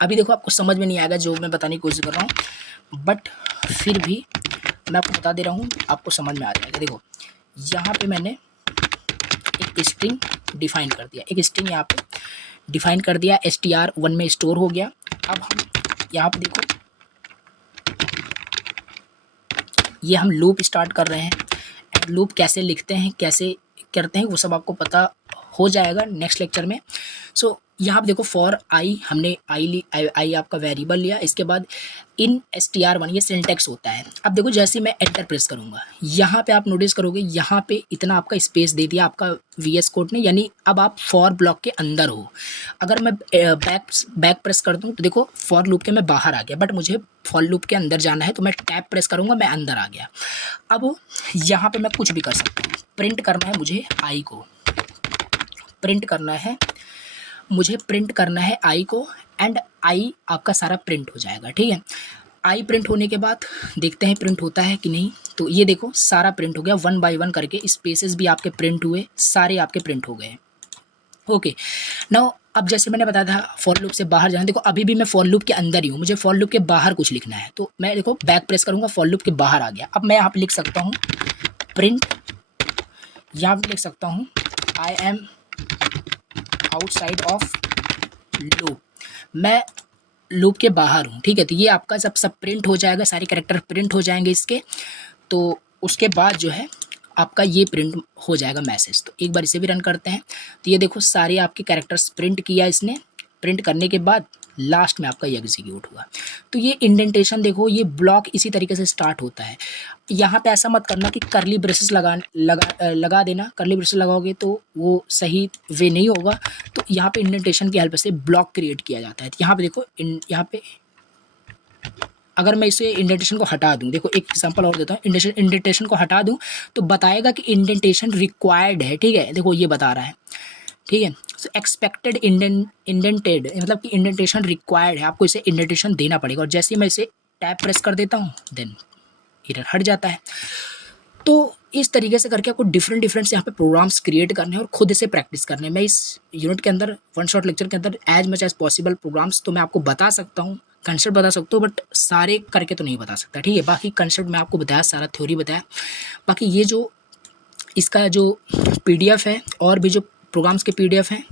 अभी देखो आपको समझ में नहीं आएगा जो मैं बताने की कोशिश कर रहा हूँ, बट फिर भी मैं आपको बता दे रहा हूँ, आपको समझ में आ जाएगा। देखो यहाँ पे मैंने एक स्ट्रिंग डिफाइन कर दिया, एक स्ट्रिंग यहाँ पे डिफाइन कर दिया, str1 में स्टोर हो गया। अब हम यहाँ पे देखो, ये हम लूप स्टार्ट कर रहे हैं। लूप कैसे लिखते हैं, कैसे करते हैं, वो सब आपको पता हो जाएगा नेक्स्ट लेक्चर में। सो यहाँ पे देखो फॉर आई, हमने आई आपका वेरिएबल लिया, इसके बाद इन str1 ये सिंटैक्स होता है। अब देखो जैसे मैं एंटर प्रेस करूँगा, यहाँ पे आप नोटिस करोगे यहाँ पे इतना आपका स्पेस दे दिया आपका VS कोड ने, यानी अब आप फॉर ब्लॉक के अंदर हो। अगर मैं बैक प्रेस कर दूँ तो देखो फॉर लूप के मैं बाहर आ गया, बट मुझे फॉर लूप के अंदर जाना है, तो मैं टैब प्रेस करूँगा, मैं अंदर आ गया। अब यहाँ पे मैं कुछ भी कर सकता हूँ, प्रिंट करना है मुझे आई को, प्रिंट करना है मुझे, प्रिंट करना है आई को, एंड आई आपका सारा प्रिंट हो जाएगा, ठीक है। आई प्रिंट होने के बाद देखते हैं प्रिंट होता है कि नहीं। तो ये देखो सारा प्रिंट हो गया, 1 बाय 1 करके स्पेसेस भी आपके प्रिंट हुए, सारे आपके प्रिंट हो गए। ओके नाउ अब जैसे मैंने बताया था फॉर लूप से बाहर जाना, देखो अभी भी मैं फॉर लूप के अंदर ही हूँ, मुझे फॉर लूप के बाहर कुछ लिखना है, तो मैं देखो बैक प्रेस करूँगा, फॉर लूप के बाहर आ गया। अब मैं यहाँ पे लिख सकता हूँ प्रिंट, यहाँ पे लिख सकता हूँ I am outside of loop, मैं लूप के बाहर हूँ, ठीक है। तो ये आपका जब सब प्रिंट हो जाएगा, सारे कैरेक्टर प्रिंट हो जाएंगे इसके, तो उसके बाद जो है आपका ये प्रिंट हो जाएगा मैसेज। तो एक बार इसे भी रन करते हैं, तो ये देखो सारे आपके कैरेक्टर्स प्रिंट किया इसने, प्रिंट करने के बाद लास्ट में आपका ये एग्जीक्यूट हुआ। तो ये इंडेंटेशन देखो, ये ब्लॉक इसी तरीके से स्टार्ट होता है। यहाँ पे ऐसा मत करना कि करली ब्रेसेस लगा देना, करली ब्रेसेस लगाओगे तो वो सही वे नहीं होगा। तो यहाँ पे इंडेंटेशन की हेल्प से ब्लॉक क्रिएट किया जाता है। तो यहाँ पे देखो, यहाँ पे अगर मैं इसे इंडेंटेशन को हटा दूं, देखो एक एग्जांपल और देता हूँ, इंडेंटेशन को हटा दूं तो बताएगा कि इंडेंटेशन रिक्वायर्ड है, ठीक है। देखो ये बता रहा है, ठीक है। सो एक्सपेक्टेड इंडेंटेड मतलब कि इंडेंटेशन रिक्वायर्ड है, आपको इसे इंडेंटेशन देना पड़ेगा। और जैसे ही मैं इसे टैब प्रेस कर देता हूँ देन एरर हट जाता है। तो इस तरीके से करके आपको डिफरेंट यहाँ पे प्रोग्राम्स क्रिएट करने हैं और खुद से प्रैक्टिस करने हैं। मैं इस यूनिट के अंदर, वन शॉट लेक्चर के अंदर as much as possible programs तो मैं आपको बता सकता हूँ, कंसेप्ट बता सकता हूँ, बट सारे करके तो नहीं बता सकता, ठीक है। बाकी कंसेप्ट मैं आपको बताया, सारा थ्योरी बताया। बाकी ये जो इसका जो पीडीएफ है और भी जो प्रोग्राम्स के पीडीएफ हैं,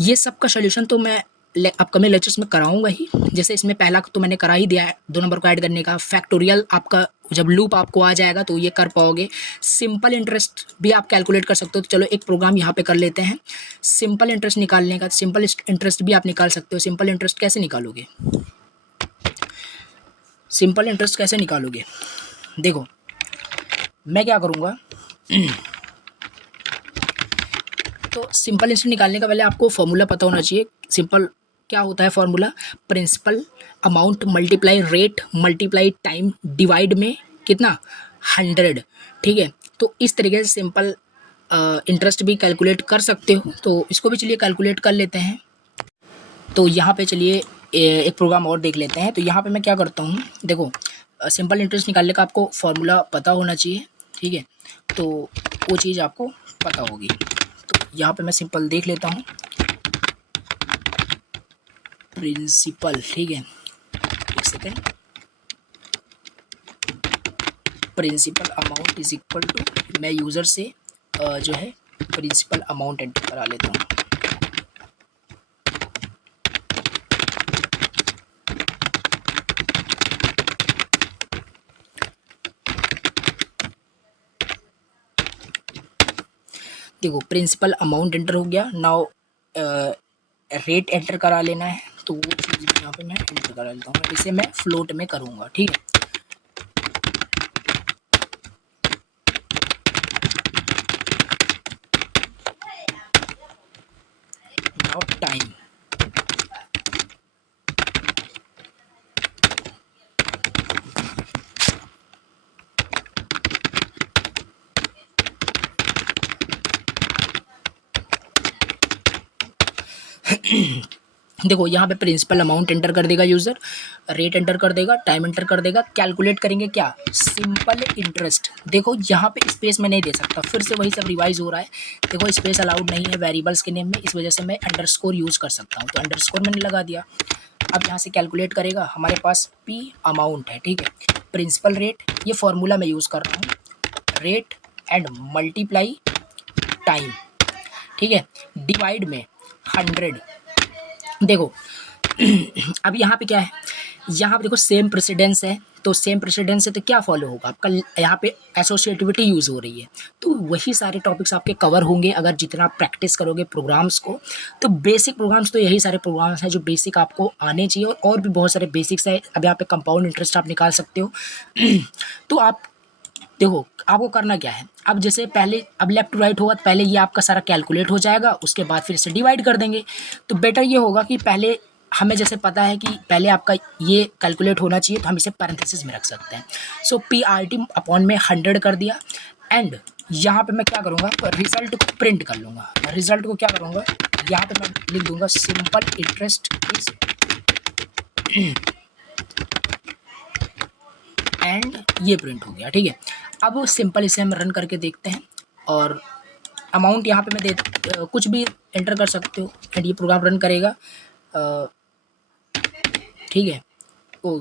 ये सब का सोल्यूशन तो मैं अपकमिंग लेक्चर्स में कराऊंगा ही। जैसे इसमें पहला तो मैंने करा ही दिया है 2 नंबर को ऐड करने का। फैक्टोरियल आपका जब लूप आपको आ जाएगा तो ये कर पाओगे। सिंपल इंटरेस्ट भी आप कैलकुलेट कर सकते हो। तो चलो एक प्रोग्राम यहाँ पे कर लेते हैं सिंपल इंटरेस्ट निकालने का। सिंपल इंटरेस्ट भी आप निकाल सकते हो। सिंपल इंटरेस्ट कैसे निकालोगे? सिंपल इंटरेस्ट कैसे निकालोगे? देखो मैं क्या करूँगा, तो सिंपल इंटरेस्ट निकालने का पहले आपको फॉर्मूला पता होना चाहिए। सिंपल क्या होता है formula? Principal amount multiply rate multiply time divide में कितना 100। ठीक है, तो इस तरीके से सिंपल इंटरेस्ट भी कैलकुलेट कर सकते हो। तो इसको भी चलिए कैलकुलेट कर लेते हैं। तो यहाँ पे चलिए एक प्रोग्राम और देख लेते हैं। तो यहाँ पे मैं क्या करता हूँ, देखो सिंपल इंटरेस्ट निकालने का आपको फॉर्मूला पता होना चाहिए। ठीक है, तो वो चीज़ आपको पता होगी। तो यहाँ पे मैं सिंपल देख लेता हूँ प्रिंसिपल। ठीक है, एक second. Principal amount is equal to, मैं यूज़र से जो है प्रिंसिपल अमाउंट एंटर करा लेता हूँ। देखो प्रिंसिपल अमाउंट एंटर हो गया। नाउ रेट एंटर करा लेना है। तो वो चीज़ यहाँ पे मैं एंटर करा लेता हूँ। इसे मैं फ्लोट में करूँगा। ठीक है, नाउ टाइम। देखो यहाँ पे प्रिंसिपल अमाउंट एंटर कर देगा यूज़र, रेट एंटर कर देगा, टाइम एंटर कर देगा। कैलकुलेट करेंगे क्या? Simple interest. देखो यहाँ पे स्पेस में नहीं दे सकता, फिर से वही सब रिवाइज हो रहा है। देखो स्पेस अलाउड नहीं है वेरिएबल्स के नेम में, इस वजह से मैं अंडरस्कोर यूज़ कर सकता हूँ। तो अंडरस्कोर मैंने लगा दिया। अब यहाँ से कैलकुलेट करेगा। हमारे पास पी अमाउंट है। ठीक है, प्रिंसिपल रेट, ये फॉर्मूला मैं यूज़ कर रहा हूँ, रेट एंड मल्टीप्लाई टाइम। ठीक है, डिवाइड में 100। देखो अब यहाँ पे क्या है, यहाँ पे देखो सेम प्रेसिडेंस है। तो सेम प्रेसिडेंस है तो क्या फॉलो होगा आपका? यहाँ पे एसोसिएटिविटी यूज़ हो रही है। तो वही सारे टॉपिक्स आपके कवर होंगे अगर जितना प्रैक्टिस करोगे प्रोग्राम्स को। तो बेसिक प्रोग्राम्स तो यही सारे प्रोग्राम्स हैं जो बेसिक आपको आने चाहिए। और भी बहुत सारे बेसिक्स है। अब यहाँ पे कंपाउंड इंटरेस्ट आप निकाल सकते हो। तो आप देखो आपको करना क्या है, अब जैसे पहले अब लेफ्ट टू राइट होगा तो पहले ये आपका सारा कैलकुलेट हो जाएगा, उसके बाद फिर से डिवाइड कर देंगे। तो बेटर ये होगा कि पहले हमें जैसे पता है कि पहले आपका ये कैलकुलेट होना चाहिए, तो हम इसे पैरेंथेसिस में रख सकते हैं। सो PRT अपॉन में 100 कर दिया। एंड यहाँ पे मैं क्या करूँगा, रिजल्ट को प्रिंट कर लूँगा। रिजल्ट को क्या करूँगा, यहाँ पे मैं लिख दूँगा सिंपल इंटरेस्ट इज एंड ये प्रिंट हो गया। ठीक है, अब सिंपल इसे हम रन करके देखते हैं। और अमाउंट यहाँ पे मैं कुछ भी एंटर कर सकते हो एंड ये प्रोग्राम रन करेगा। ठीक है, ओ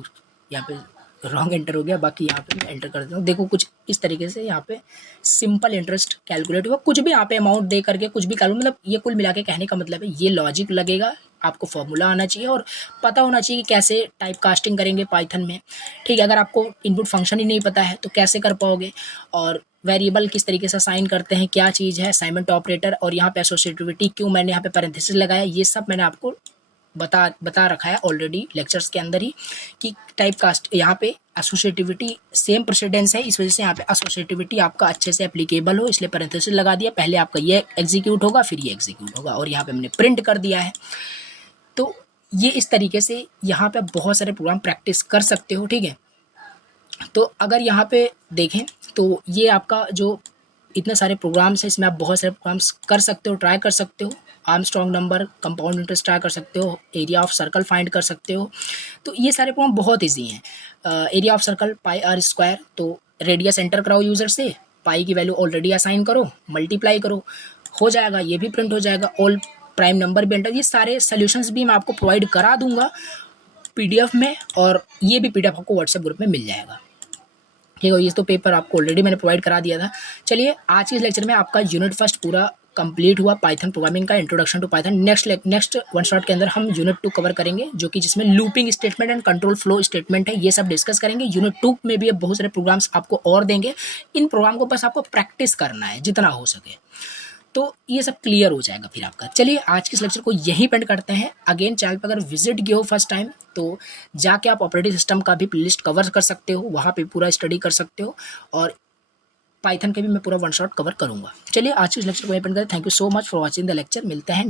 यहाँ पे रॉन्ग एंटर हो गया, बाकी यहाँ पे मैं एंटर कर देता हूँ। देखो कुछ इस तरीके से यहाँ पे सिंपल इंटरेस्ट कैलकुलेट हुआ। कुछ भी यहाँ पे अमाउंट दे करके कुछ भी करूँ, मतलब ये कुल मिला के कहने का मतलब है ये लॉजिक लगेगा। आपको फॉर्मूला आना चाहिए और पता होना चाहिए कि कैसे टाइप कास्टिंग करेंगे पाइथन में। ठीक है, अगर आपको इनपुट फंक्शन ही नहीं पता है तो कैसे कर पाओगे, और वेरिएबल किस तरीके से असाइन करते हैं, क्या चीज़ है असाइनमेंट ऑपरेटर, और यहाँ पे एसोसिएटिविटी क्यों मैंने यहाँ पे पैरेंथेसिस लगाया, ये सब मैंने आपको बता रखा है ऑलरेडी लेक्चर्स के अंदर ही कि टाइप कास्ट यहाँ पे एसोसिएटिविटी सेम प्रेसिडेंस है, इस वजह से यहाँ पे एसोसिएटिविटी आपका अच्छे से एप्लीकेबल हो इसलिए पैरेंथेसिस लगा दिया। पहले आपका ये एग्जीक्यूट होगा फिर ये एग्जीक्यूट होगा, और यहाँ पे हमने प्रिंट कर दिया है। तो ये इस तरीके से यहाँ पे बहुत सारे प्रोग्राम प्रैक्टिस कर सकते हो। ठीक है, तो अगर यहाँ पे देखें तो ये आपका जो इतने सारे प्रोग्राम्स हैं, इसमें आप बहुत सारे प्रोग्राम्स कर सकते हो, ट्राई कर सकते हो। Armstrong number, compound interest try कर सकते हो, एरिया ऑफ सर्कल फाइंड कर सकते हो। तो ये सारे प्रोग्राम बहुत ईजी हैं। Area of circle pi r square, तो रेडियस एंटर कराओ यूज़र से, पाई की वैल्यू ऑलरेडी असाइन करो, मल्टीप्लाई करो, हो जाएगा, ये भी प्रिंट हो जाएगा। ऑल प्राइम नंबर भी एंटर, ये सारे सोल्यूशंस भी मैं आपको प्रोवाइड करा दूंगा PDF में, और ये भी PDF आपको व्हाट्सएप ग्रुप में मिल जाएगा। ठीक है। ये तो पेपर आपको ऑलरेडी मैंने प्रोवाइड करा दिया था। चलिए आज के इस लेक्चर में आपका यूनिट फर्स्ट पूरा कंप्लीट हुआ पाइथन प्रोग्रामिंग का introduction to Python. Next one shot के अंदर हम यूनिट 2 कवर करेंगे, जो कि जिसमें looping statement and control flow statement है, ये सब डिस्कस करेंगे। यूनिट 2 में भी अब बहुत सारे प्रोग्राम्स आपको और देंगे। इन प्रोग्राम को बस आपको प्रैक्टिस करना है जितना हो सके, तो ये सब क्लियर हो जाएगा फिर आपका। चलिए आज के इस लेक्चर को यहीं पेंड करते हैं। अगेन चैनल पर अगर विजिट किए हो फर्स्ट टाइम तो जाके आप ऑपरेटिंग सिस्टम का भी प्लेलिस्ट कवर कर सकते हो, वहाँ पे पूरा स्टडी कर सकते हो, और पाइथन के भी मैं पूरा वन शॉट कवर करूँगा। चलिए आज के इस लेक्चर को यहीं पेंड करें। Thank you so much for watching the lecture. मिलते हैं